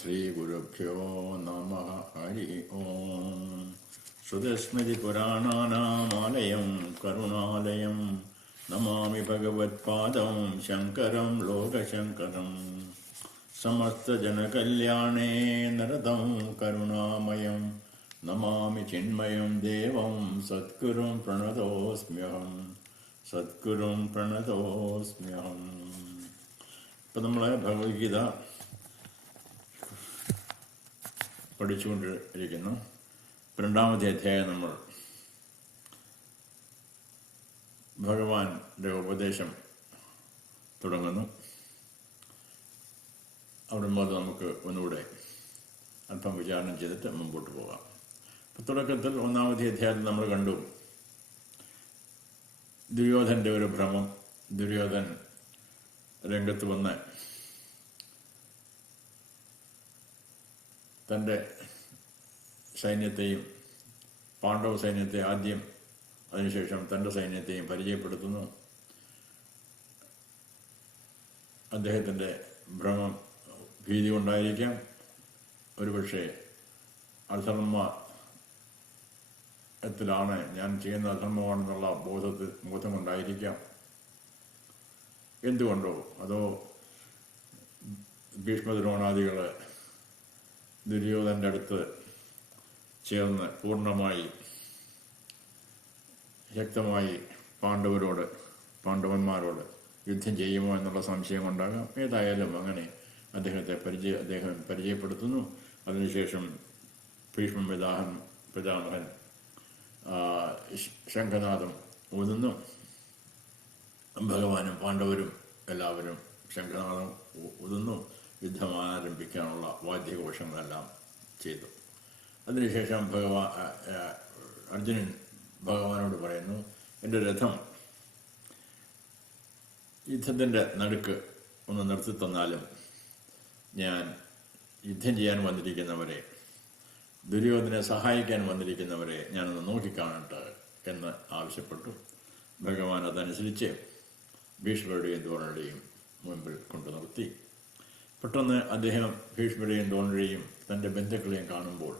ശ്രീഗുരുഭ്യോ നമഃ. ഹരി ഓം. ശ്രുതസ്മൃതിപുരാണാനാമാലയം കരുണാലയം നമാമി ഭഗവത്പാദം ശങ്കരം ലോകശങ്കരം. സമസ്തജനകല്യാണേ നരദം കരുണാമയം നമാമി ചിന്മയം ദേവം സദ്ഗുരും പ്രണതോസ്മ്യഹം. ഇപ്പം നമ്മൾ ഭഗവത്ഗീത പഠിച്ചുകൊണ്ടിരിക്കുന്നു. 2-ാമത്തെ അധ്യായം നമ്മൾ ഭഗവാന്റെ ഉപദേശം തുടങ്ങുന്നു. അവിടെ മുതൽ നമുക്ക് ഒന്നുകൂടെ അല്പം വിചാരണം ചെയ്തിട്ട് മുമ്പോട്ട് പോകാം. തുടക്കത്തിൽ 1-ാമത്തെ അധ്യായത്തിൽ നമ്മൾ കണ്ടു ദുര്യോധൻ്റെ ഒരു ഭ്രമം. ദുര്യോധൻ രംഗത്ത് വന്ന് തൻ്റെ സൈന്യത്തെയും പാണ്ഡവ സൈന്യത്തെ ആദ്യം, അതിനുശേഷം തൻ്റെ സൈന്യത്തെയും പരിചയപ്പെടുത്തുന്നു. അദ്ദേഹത്തിൻ്റെ ഭ്രമം ഭീതി കൊണ്ടായിരിക്കാം, ഒരുപക്ഷെ അധർമ്മത്തിലാണ് ഞാൻ ചെയ്യുന്ന അധർമ്മമാണെന്നുള്ള ബോധം കൊണ്ടായിരിക്കാം. എന്തുകൊണ്ടോ, അതോ ഭീഷ്മദ്രോണാദികൾ ദുര്യോധൻ്റെ അടുത്ത് ചേർന്ന് പൂർണ്ണമായി ശക്തമായി പാണ്ഡവന്മാരോട് യുദ്ധം ചെയ്യുമോ എന്നുള്ള സംശയം കൊണ്ടാകാം. ഏതായാലും അങ്ങനെ അദ്ദേഹം പരിചയപ്പെടുത്തുന്നു. അതിനുശേഷം ഭീഷ്മ പിതാമഹൻ ശംഖനാദം ഊതുന്നു. ഭഗവാനും പാണ്ഡവരും എല്ലാവരും ശംഖനാദം ഊതുന്നു. യുദ്ധം ആരംഭിക്കാനുള്ള വാദ്യഘോഷങ്ങളെല്ലാം ചെയ്തു. അതിനുശേഷം അർജുനൻ ഭഗവാനോട് പറയുന്നു, എൻ്റെ രഥം യുദ്ധത്തിൻ്റെ നടുക്ക് ഒന്ന് നിർത്തിത്തന്നാലും ഞാൻ യുദ്ധം ചെയ്യാൻ വന്നിരിക്കുന്നവരെ, ദുര്യോധനെ സഹായിക്കാൻ വന്നിരിക്കുന്നവരെ ഞാനൊന്ന് നോക്കിക്കാണട്ടെ എന്ന് ആവശ്യപ്പെട്ടു. ഭഗവാൻ അതനുസരിച്ച് ഭീഷ്മരുടെയും ദ്രോണരുടെയും മുൻപിൽ കൊണ്ടു നിർത്തി. പെട്ടെന്ന് അദ്ദേഹം ഭീഷ്മരെയും ദ്രോണരെയും തൻ്റെ ബന്ധുക്കളെയും കാണുമ്പോൾ,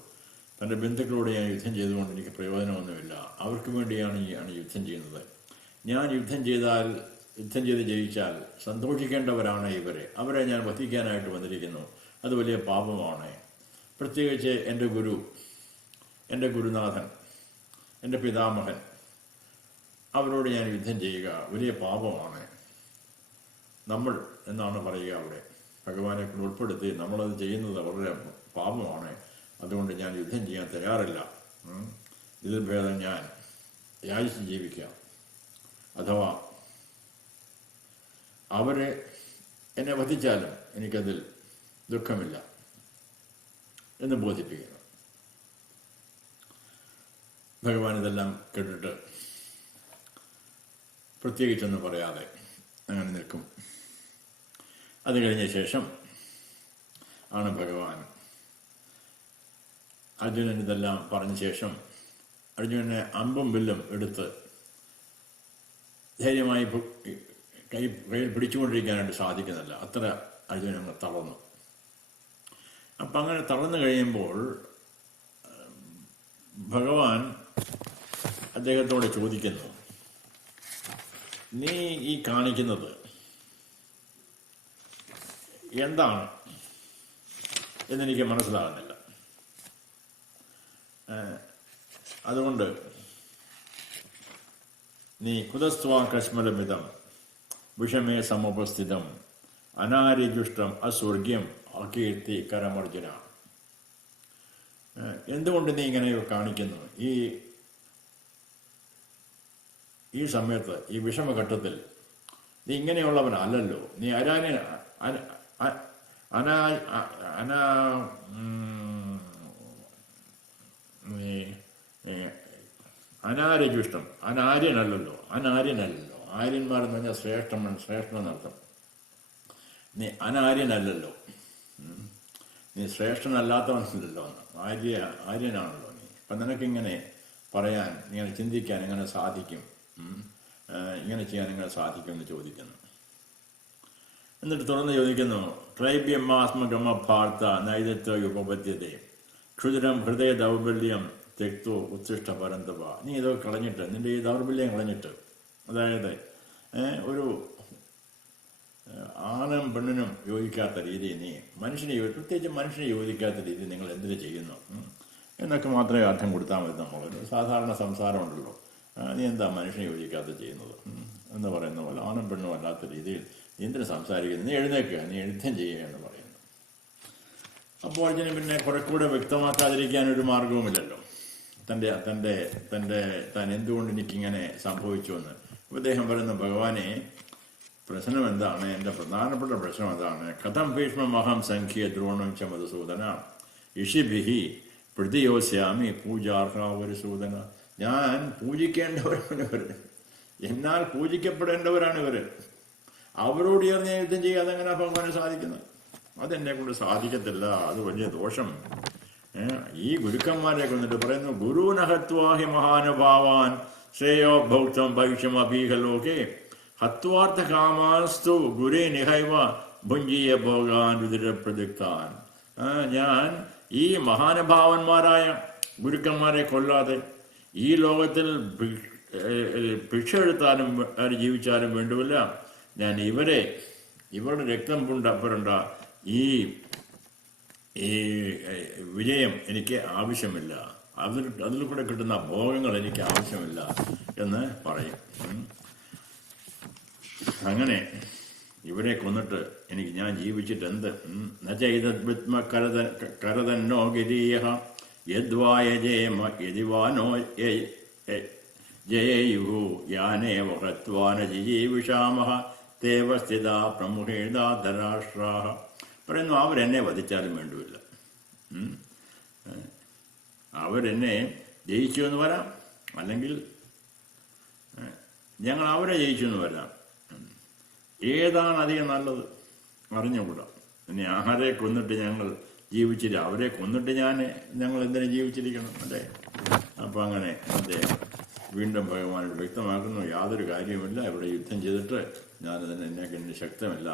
തൻ്റെ ബന്ധുക്കളോട് ഞാൻ യുദ്ധം ചെയ്തുകൊണ്ട് എനിക്ക് പ്രയോജനമൊന്നുമില്ല, അവർക്ക് വേണ്ടിയാണ് യുദ്ധം ചെയ്യുന്നത്. ഞാൻ യുദ്ധം ചെയ്ത് ജയിച്ചാൽ സന്തോഷിക്കേണ്ടവരാണ് അവരെ ഞാൻ വധിക്കാനായിട്ട് വന്നിരിക്കുന്നു. അത് വലിയ പാപമാണ്. പ്രത്യേകിച്ച് എൻ്റെ ഗുരുനാഥൻ, എൻ്റെ പിതാമഹൻ, അവരോട് ഞാൻ യുദ്ധം ചെയ്യുക വലിയ പാപമാണ്. നമ്മൾ എന്നാണ് പറയുക അവിടെ, ഭഗവാനെ ഉൾപ്പെടുത്തി നമ്മളത് ചെയ്യുന്നത് വളരെ പാപമാണ്. അതുകൊണ്ട് ഞാൻ യുദ്ധം ചെയ്യാൻ തയ്യാറില്ല. ഇതിൽ ഭേദം ഞാൻ യാചിച്ച് ജീവിക്കാം, അഥവാ അവരെ എന്നെ വധിച്ചാലും എനിക്കതിൽ ദുഃഖമില്ല എന്ന് ബോധിപ്പിക്കുന്നു. ഭഗവാൻ ഇതെല്ലാം കേട്ടിട്ട് പ്രത്യേകിച്ചൊന്നും പറയാതെ അങ്ങനെ നിൽക്കും. അത് കഴിഞ്ഞ ശേഷം ആണ് ഭഗവാൻ അർജുനൻ ഇതെല്ലാം പറഞ്ഞ ശേഷം അർജുനനെ അമ്പും വില്ലും എടുത്ത് ധൈര്യമായി കയ്യിൽ പിടിച്ചുകൊണ്ടിരിക്കാനായിട്ട് സാധിക്കുന്നില്ല. അത്ര അർജുനൻ തളർന്നു. അപ്പം അങ്ങനെ തളർന്നു കഴിയുമ്പോൾ ഭഗവാൻ അദ്ദേഹത്തോട് ചോദിക്കുന്നു, നീ ഈ കാണിക്കുന്നത് എന്താണ് എന്നെനിക്ക് മനസ്സിലാകുന്നില്ല. അതുകൊണ്ട് നീ കുതസ്ത്വാ കശ്മലമിതം വിഷമേ സമുപസ്ഥിതം അനാര്യജുഷ്ടം അസ്വർഗ്യം അകീർത്തി കരമർജുന. എന്തുകൊണ്ട് നീ ഇങ്ങനെ കാണിക്കുന്നു? ഈ സമയത്ത്, ഈ വിഷമഘട്ടത്തിൽ നീ ഇങ്ങനെയുള്ളവനല്ലല്ലോ. നീ അനാര്യജുഷ്ടം, അനാര്യനല്ലല്ലോ. ആര്യന്മാരെന്ന് പറഞ്ഞാൽ ശ്രേഷ്ഠനെന്നർത്ഥം. നീ അനാര്യനല്ലല്ലോ, നീ ശ്രേഷ്ഠനല്ലാത്തവനല്ലല്ലോ, ആര്യനാണല്ലോ നീ. അപ്പം നിനക്കിങ്ങനെ പറയാൻ, ഇങ്ങനെ ചിന്തിക്കാൻ എങ്ങനെ സാധിക്കും, ഇങ്ങനെ ചെയ്യാൻ എങ്ങനെ സാധിക്കും എന്ന് ചോദിക്കുന്നു. എന്നിട്ട് തുറന്ന് ചോദിക്കുന്നു, ട്രൈബ്യമാത്മകമ ഭാർത്ത നൈതത്വ ഉപപദ്ധ്യത ക്ഷുദ്രം ഹൃദയ ദൗർബല്യം തെക്തോ ഉത്സിഷ്ട പരന്തവ. നീ ഇതൊക്കെ കളഞ്ഞിട്ട്, നിന്റെ ഈ ദൗർബല്യം കളഞ്ഞിട്ട്, അതായത് ഒരു ആണും പെണ്ണിനും യോജിക്കാത്ത രീതിയിൽ നീ പ്രത്യേകിച്ച് മനുഷ്യനെ യോജിക്കാത്ത രീതിയിൽ നിങ്ങൾ എന്തിനു ചെയ്യുന്നു എന്നൊക്കെ മാത്രമേ അർത്ഥം കൊടുത്താൽ മതി. നമ്മളൊരു സാധാരണ സംസാരമുണ്ടല്ലോ, നീ എന്താ മനുഷ്യനെ യോജിക്കാത്ത ചെയ്യുന്നത് എന്ന് പറയുന്ന പോലെ ആണും പെണ്ണും അല്ലാത്ത രീതിയിൽ നീ എന്തിനു സംസാരിക്കുന്നു, നീ എഴുന്നേക്കുക, നീ യുദ്ധം ചെയ്യുക എന്ന് പറയുന്നു. അപ്പോൾ ഇതിന് പിന്നെ കുറെ കൂടെ വ്യക്തമാക്കാതിരിക്കാനൊരു മാർഗവുമില്ലല്ലോ, താൻ എന്തുകൊണ്ട് എനിക്കിങ്ങനെ സംഭവിച്ചു എന്ന്. അദ്ദേഹം പറയുന്ന, ഭഗവാനെ പ്രശ്നം എന്താണ്, എൻ്റെ പ്രധാനപ്പെട്ട പ്രശ്നം എന്താണ്? കഥം ഭീഷ്മമഹം സംഖ്യ ദ്രോണം ച മധുസൂദന ഋഷിഭിഹി പ്രതിയോസ്യാമി പൂജാർഹവരുസൂദന. ഞാൻ പൂജിക്കേണ്ടവരാണ് ഇവർ, എന്നാൽ പൂജിക്കപ്പെടേണ്ടവരാണ് ഇവർ. അവരോട് ചേർന്ന് യുദ്ധം ചെയ്യാതെ എങ്ങനെ ഭഗവാനെ സാധിക്കുന്നത്? അതെന്നെ കൊണ്ട് സാധിക്കത്തില്ല, അത് വലിയ ദോഷം. ഈ ഗുരുക്കന്മാരെ കൊണ്ടിട്ട് പറയുന്നു, ഗുരുനഹത്വാഹി മഹാനുഭാവാൻ ശ്രേയോ ഭൗക്തം ഭവിഷ്യമഭീഹലോകെ ഹത്വാർത്ഥ കാമാസ്തു ഗുരേ നിഹൈവ ഭുഞ്ജീയ ഭോഗാൻ രുതിരപ്രതിക്താൻ. ഞാൻ ഈ മഹാനുഭാവന്മാരായ ഗുരുക്കന്മാരെ കൊല്ലാതെ ഈ ലോകത്തിൽ ഭിക്ഷ എടുത്താലും ജീവിച്ചാലും വേണ്ടുമില്ല, ഞാൻ ഇവരുടെ രക്തം പുരണ്ട ഈ വിജയം എനിക്ക് ആവശ്യമില്ല, അതിൽ കൂടെ കിട്ടുന്ന ഭോഗങ്ങൾ എനിക്ക് ആവശ്യമില്ല എന്ന് പറയും. അങ്ങനെ ഇവരെ കൊന്നിട്ട് ഞാൻ ജീവിച്ചിട്ട് എന്ത്? കരതന്നോ ഗിരീയ യദ്വായ ജയമ യതിവാനോ ജയയുഹു യാനേവ ഹത്വാന ജിജീവിഷാമഹ തേവസ്ഥിത പ്രമുഖേതാധരാഷ്ട്രാഹ. പറയുന്നു, അവരെന്നെ വധിച്ചാലും വേണ്ടുമില്ല, അവരെന്നെ ജയിച്ചു എന്ന് വരാം, അല്ലെങ്കിൽ ഞങ്ങൾ അവരെ ജയിച്ചു എന്ന് വരാം. ഏതാണ് അധികം നല്ലത് അറിഞ്ഞുകൂടാ. ഇനി ആരെ കൊന്നിട്ട് ഞങ്ങൾ ജീവിച്ചില്ല, അവരെ കൊന്നിട്ട് ഞങ്ങൾ എന്തിനു ജീവിച്ചിരിക്കണം അല്ലേ? അപ്പം അങ്ങനെ അദ്ദേഹം വീണ്ടും ഭഗവാനോട് വ്യക്തമാക്കുന്നു, യാതൊരു കാര്യവുമില്ല, ഇവിടെ യുദ്ധം ചെയ്തിട്ട് എന്നെ ശക്തമില്ല.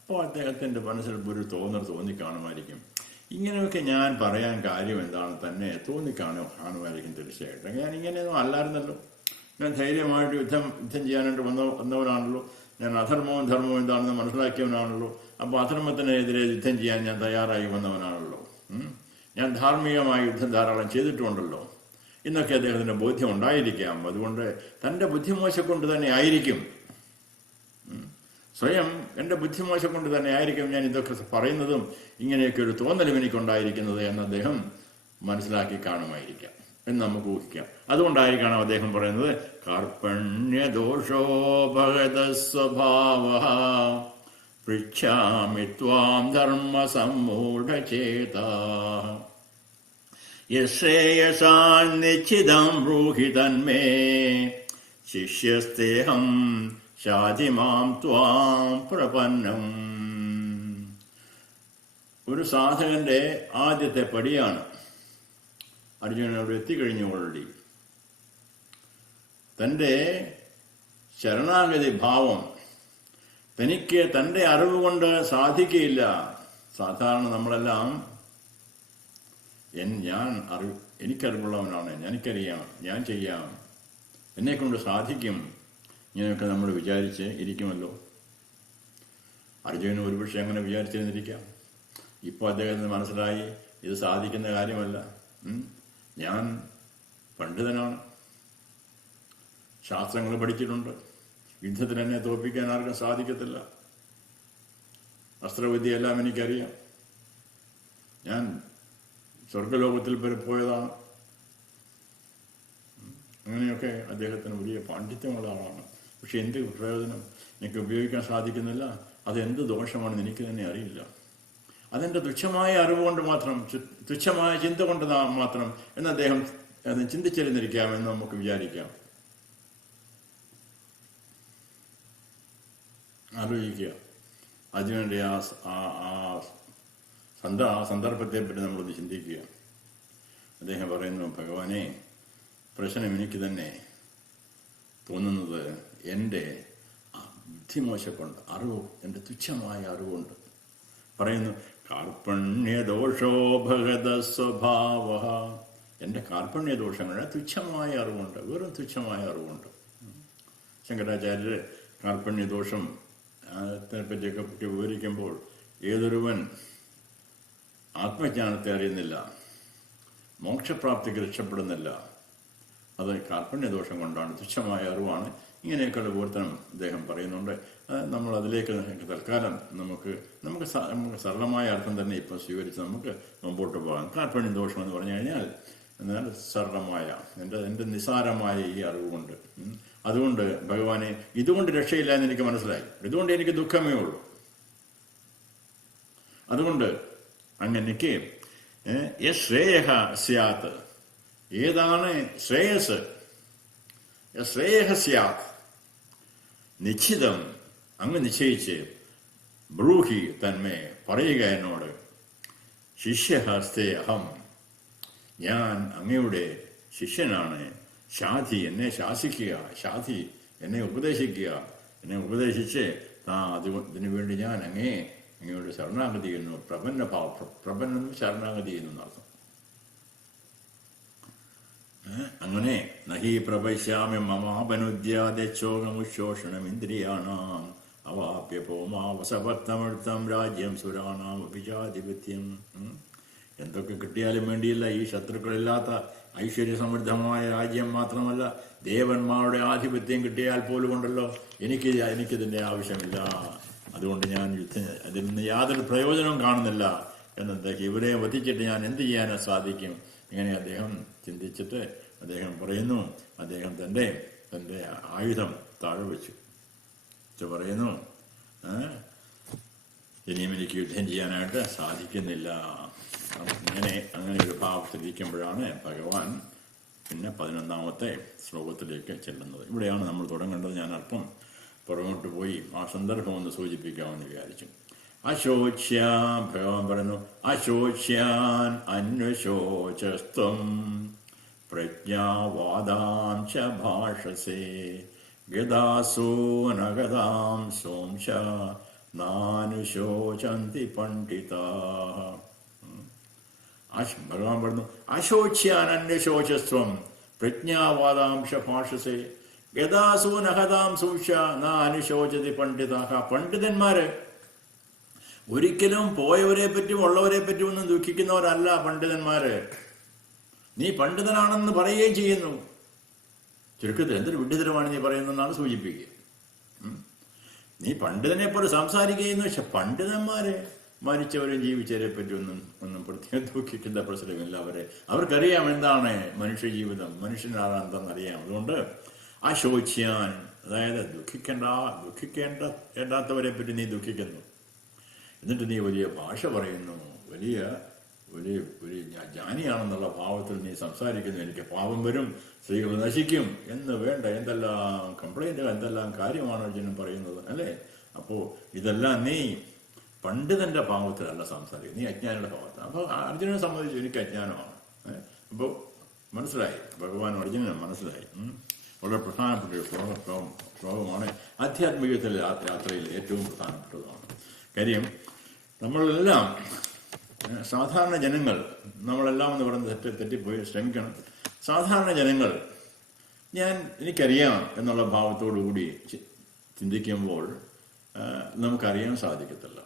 അപ്പോൾ അദ്ദേഹത്തിൻ്റെ മനസ്സിൽ ഒരു തോന്നിക്കാണുമായിരിക്കും. ഇങ്ങനെയൊക്കെ ഞാൻ പറയാൻ കാര്യം എന്താണ്, തന്നെ കാണുമായിരിക്കും തീർച്ചയായിട്ടും. ഞാൻ ഇങ്ങനെയൊന്നും അല്ലായിരുന്നല്ലോ, ഞാൻ ധൈര്യമായിട്ട് യുദ്ധം ചെയ്യാനായിട്ട് വന്നവനാണല്ലോ, ഞാൻ അധർമ്മവും ധർമ്മവും എന്താണെന്ന് മനസ്സിലാക്കിയവനാണല്ലോ. അപ്പോൾ അധർമ്മത്തിനെതിരെ യുദ്ധം ചെയ്യാൻ ഞാൻ തയ്യാറായി വന്നവനാണല്ലോ, ഞാൻ ധാർമ്മികമായ യുദ്ധം ധാരാളം ചെയ്തിട്ടുണ്ടല്ലോ എന്നൊക്കെ അദ്ദേഹത്തിന് ബോധ്യം ഉണ്ടായിരിക്കാം. അതുകൊണ്ട് തൻ്റെ ബുദ്ധിമോശം കൊണ്ട് തന്നെ ആയിരിക്കും, സ്വയം എൻ്റെ ബുദ്ധിമോശം കൊണ്ട് തന്നെ ആയിരിക്കും ഞാൻ ഇതൊക്കെ പറയുന്നതും ഇങ്ങനെയൊക്കെ ഒരു തോന്നലും എനിക്കുണ്ടായിരിക്കുന്നത് എന്ന് അദ്ദേഹം മനസ്സിലാക്കി കാണുമായിരിക്കാം എന്ന് നമുക്ക് ഊഹിക്കാം. അതുകൊണ്ടായിരിക്കണം അദ്ദേഹം പറയുന്നത്, കാർപ്പണ്യദോഷോ ഭഗത സ്വഭാവഃ പൃച്ഛാമി ത്വാം ധർമ്മസമ്മൂഢചേതാഃ യശ്രേയസാൻ നിശ്ചിതം ബ്രൂഹി തന്മേ ശിഷ്യസ്തേഹം ശാധിമാം ത്വാം പ്രപന്നം. ഒരു സാധകന്റെ ആദ്യത്തെ പടിയാണ്. അർജുനൻ അവിടെ എത്തിക്കഴിഞ്ഞു ഓൾറെഡി. തൻ്റെ ശരണാഗതി ഭാവം തനിക്ക് തൻ്റെ അറിവ് കൊണ്ട് സാധിക്കുകയില്ല. സാധാരണ നമ്മളെല്ലാം എനിക്കറിവുള്ളവനാണ്, എനിക്കറിയാം, ഞാൻ ചെയ്യാം, എന്നെക്കൊണ്ട് സാധിക്കും, ഇങ്ങനെയൊക്കെ നമ്മൾ വിചാരിച്ച് ഇരിക്കുമല്ലോ. അർജുനന് ഒരുപക്ഷെ അങ്ങനെ വിചാരിച്ചിരുന്നിരിക്കാം. ഇപ്പോൾ അദ്ദേഹത്തിന് മനസ്സിലായി ഇത് സാധിക്കുന്ന കാര്യമല്ല. ഞാൻ പണ്ഡിതനാണ്, ശാസ്ത്രങ്ങൾ പഠിച്ചിട്ടുണ്ട്, യുദ്ധത്തിൽ എന്നെ തോൽപ്പിക്കാൻ ആർക്കും സാധിക്കത്തില്ല, അസ്ത്രവിദ്യയെല്ലാം എനിക്കറിയാം, ഞാൻ സ്വർഗലോകത്തിൽ പോയതാണ്. അങ്ങനെയൊക്കെ അദ്ദേഹത്തിന് വലിയ പാണ്ഡിത്യമുള്ള ആളാണ്. പക്ഷെ എന്ത് പ്രയോജനം? എനിക്ക് ഉപയോഗിക്കാൻ സാധിക്കുന്നില്ല, അതെന്ത് ദോഷമാണെന്ന് എനിക്ക് തന്നെ അറിയില്ല. അതെൻ്റെ തുച്ഛമായ അറിവ് കൊണ്ട് മാത്രം, തുച്ഛമായ ചിന്ത കൊണ്ട് മാത്രം എന്ന് അദ്ദേഹം അത് ചിന്തിച്ചിരുന്നിരിക്കാമെന്ന് നമുക്ക് വിചാരിക്കാം. ആലോചിക്കുക, അർജുനൻ്റെ ആ സന്ദർഭത്തെപ്പറ്റി നമ്മളൊന്ന് ചിന്തിക്കുക. അദ്ദേഹം പറയുന്നു, ഭഗവാനെ, പ്രശ്നം എനിക്ക് തന്നെ തോന്നുന്നത് എൻ്റെ ബുദ്ധിമോശക്കൊണ്ട്, അറിവ്, എൻ്റെ തുച്ഛമായ അറിവുണ്ട്. പറയുന്നു, കാർപ്പണ്യദോഷോ ഭഗത സ്വഭാവ. എൻ്റെ കാർപ്പണ്യദോഷങ്ങളുടെ തുച്ഛമായ അറിവുണ്ട്, വെറും തുച്ഛമായ അറിവുണ്ട്. ശങ്കരാചാര്യർ കാർപ്പണ്യദോഷം പറ്റിയൊക്കെ വിവരിക്കുമ്പോൾ, ഏതൊരുവൻ ആത്മജ്ഞാനത്തെ അറിയുന്നില്ല, മോക്ഷപ്രാപ്തിക്ക് രക്ഷപ്പെടുന്നില്ല, അത് കാർപ്പണ്യദോഷം കൊണ്ടാണ്, തുച്ഛമായ അറിവാണ്. ഇങ്ങനെയൊക്കെയുള്ള വിവർത്തനം അദ്ദേഹം പറയുന്നുണ്ട്. നമ്മൾ അതിലേക്ക് തൽക്കാലം നമുക്ക് സരളമായ അർത്ഥം തന്നെ ഇപ്പോൾ സ്വീകരിച്ച് നമുക്ക് മുമ്പോട്ട് പോകാം. കാർപ്പണ്യദോഷം എന്ന് പറഞ്ഞു കഴിഞ്ഞാൽ എന്നാൽ സരളമായ എൻ്റെ നിസാരമായ ഈ അറിവ് കൊണ്ട്, അതുകൊണ്ട് ഭഗവാനെ ഇതുകൊണ്ട് രക്ഷയില്ല എന്ന് എനിക്ക് മനസ്സിലായി, ഇതുകൊണ്ട് എനിക്ക് ദുഃഖമേ ഉള്ളൂ. അതുകൊണ്ട് അങ്ങനെക്ക് ശ്രേയ സ്യാത്, ഏതാണ് ശ്രേയസ്, ശ്രേയ സ്യാത്, നിശ്ചിതം, അങ്ങ് നിശ്ചയിച്ച്, ബ്രൂഹി തന്മേ, പറയുക എന്നോട്, ശിഷ്യഹസ്തേ അഹം, ഞാൻ അങ്ങയുടെ ശിഷ്യനാണ്, ശാധി, എന്നെ ശാസിക്കുക, ശാധി, എന്നെ ഉപദേശിക്കുക, എന്നെ ഉപദേശിച്ച് ഇതിനു വേണ്ടി ഞാൻ അങ്ങയുടെ ശരണാഗതി ചെയ്യുന്നു. പ്രപന്നം ശരണാഗതി ചെയ്യുന്നു എന്നർത്ഥം. അങ്ങനെ നഹി പ്രപശ്യാമി മമാപനുദ്യാദോകമുശോഷണം ഇന്ദ്രിയാണാം അവാപ്യ പോമാവസഭക്തമൃത്തം രാജ്യം സുരാണാം അഭിജാധിപത്യം. എന്തൊക്കെ കിട്ടിയാലും വേണ്ടിയില്ല, ഈ ശത്രുക്കളില്ലാത്ത ഐശ്വര്യസമൃദ്ധമായ രാജ്യം മാത്രമല്ല, ദേവന്മാരുടെ ആധിപത്യം കിട്ടിയാൽ പോലും ഉണ്ടല്ലോ, എനിക്കിതിൻ്റെ ആവശ്യമില്ല. അതുകൊണ്ട് ഞാൻ അതിൽ നിന്ന് യാതൊരു പ്രയോജനവും കാണുന്നില്ല എന്നതൊക്കെ ഇവരെ വധിച്ചിട്ട് ഞാൻ എന്ത് ചെയ്യാൻ സാധിക്കും? ഇങ്ങനെ അദ്ദേഹം ചിന്തിച്ചിട്ട് അദ്ദേഹം പറയുന്നു, അദ്ദേഹം തൻ്റെ ആയുധം താഴെ വെച്ചു. പറയുന്നു, ഇനിയും എനിക്ക് യുദ്ധം ചെയ്യാനായിട്ട് സാധിക്കുന്നില്ല. അങ്ങനെ ഒരു ഭാവത്തിലിരിക്കുമ്പോഴാണ് ഭഗവാൻ പിന്നെ 11ാമത്തെ ശ്ലോകത്തിലേക്ക് ചെല്ലുന്നത്. ഇവിടെയാണ് നമ്മൾ തുടങ്ങേണ്ടത്. ഞാൻ അല്പം പുറകോട്ട് പോയി ആ സന്ദർഭം ഒന്ന് സൂചിപ്പിക്കാമെന്ന് വിചാരിച്ചു. ഭഗവാൻ പറയുന്നു, അശോച്യാൻ അന്വശോചസ്ത്വം പ്രജ്ഞാവാദാം ച ഭാഷസേ ഗദാസോ നഗദാം സോംശ നാനുശോചന്തി പണ്ഡിതാഃ. ഭഗവാൻ പറഞ്ഞു, അശോച്യാൻ അന്വശോചസ്ത്വം പ്രജ്ഞാവാദാംശ ഭാഷസേ ഗദാസോ നഹദാം സോംശ നാനുശോചതി പണ്ഡിതാഃ. പണ്ഡിതന്മാര് ഒരിക്കലും പോയവരെ പറ്റും ഉള്ളവരെ പറ്റും ഒന്നും ദുഃഖിക്കുന്നവരല്ല പണ്ഡിതന്മാര്. നീ പണ്ഡിതനാണെന്ന് പറയുകയും ചെയ്യുന്നു. ചുരുക്കത്തിൽ എന്തൊരു വിഡ്ഢിതരമാണ് നീ പറയുന്നതെന്നാണ് സൂചിപ്പിക്കുക. നീ പണ്ഡിതനെ പോലെ സംസാരിക്കുകയെന്ന് വെച്ചാൽ പണ്ഡിതന്മാരെ മരിച്ചവരും ജീവിച്ചവരെ പറ്റി ഒന്നും പ്രത്യേകം ദുഃഖിക്കുന്ന പ്രശ്നമില്ല. അവർക്കറിയാം എന്താണ് മനുഷ്യ ജീവിതം, മനുഷ്യനാണെന്തെന്നറിയാം. അതുകൊണ്ട് അശോച്യാൻ, അതായത് ദുഃഖിക്കേണ്ടാത്തവരെ പറ്റി നീ ദുഃഖിക്കുന്നു. എന്നിട്ട് നീ വലിയ ഭാഷ പറയുന്നു, വലിയ ജ്ഞാനിയാണെന്നുള്ള ഭാവത്തിൽ നീ സംസാരിക്കുന്നു. എനിക്ക് പാപം വരും, സ്ത്രീകൾ നശിക്കും എന്ന് വേണ്ട എന്തെല്ലാം കംപ്ലൈൻറ്റുകൾ, എന്തെല്ലാം കാര്യമാണ് അർജുനൻ പറയുന്നത്, അല്ലേ? അപ്പോൾ ഇതെല്ലാം നീ പണ്ഡിതന്റെ ഭാവത്തിലല്ല സംസാരിക്കുന്നത്, നീ അജ്ഞാനിയുടെ ഭാവത്തിൽ. അപ്പോൾ അർജുനനെ സംബന്ധിച്ച് എനിക്ക് അജ്ഞാനമാണ്. അപ്പോൾ മനസ്സിലായി, ഭഗവാൻ അർജുനന് മനസ്സിലായി. വളരെ പ്രധാനപ്പെട്ട ഒരു ശ്ലോകമാണ്. ആധ്യാത്മികത്തിലെ യാത്രയിൽ ഏറ്റവും പ്രധാനപ്പെട്ടതാണ്. കാര്യം നമ്മളെല്ലാം സാധാരണ ജനങ്ങൾ, നമ്മളെല്ലാം എന്ന് പറയുന്നത് തെറ്റിപ്പോയി, ശ്രമിക്കണം. സാധാരണ ജനങ്ങൾ എനിക്കറിയാം എന്നുള്ള ഭാവത്തോടുകൂടി ചിന്തിക്കുമ്പോൾ നമുക്കറിയാൻ സാധിക്കത്തില്ല.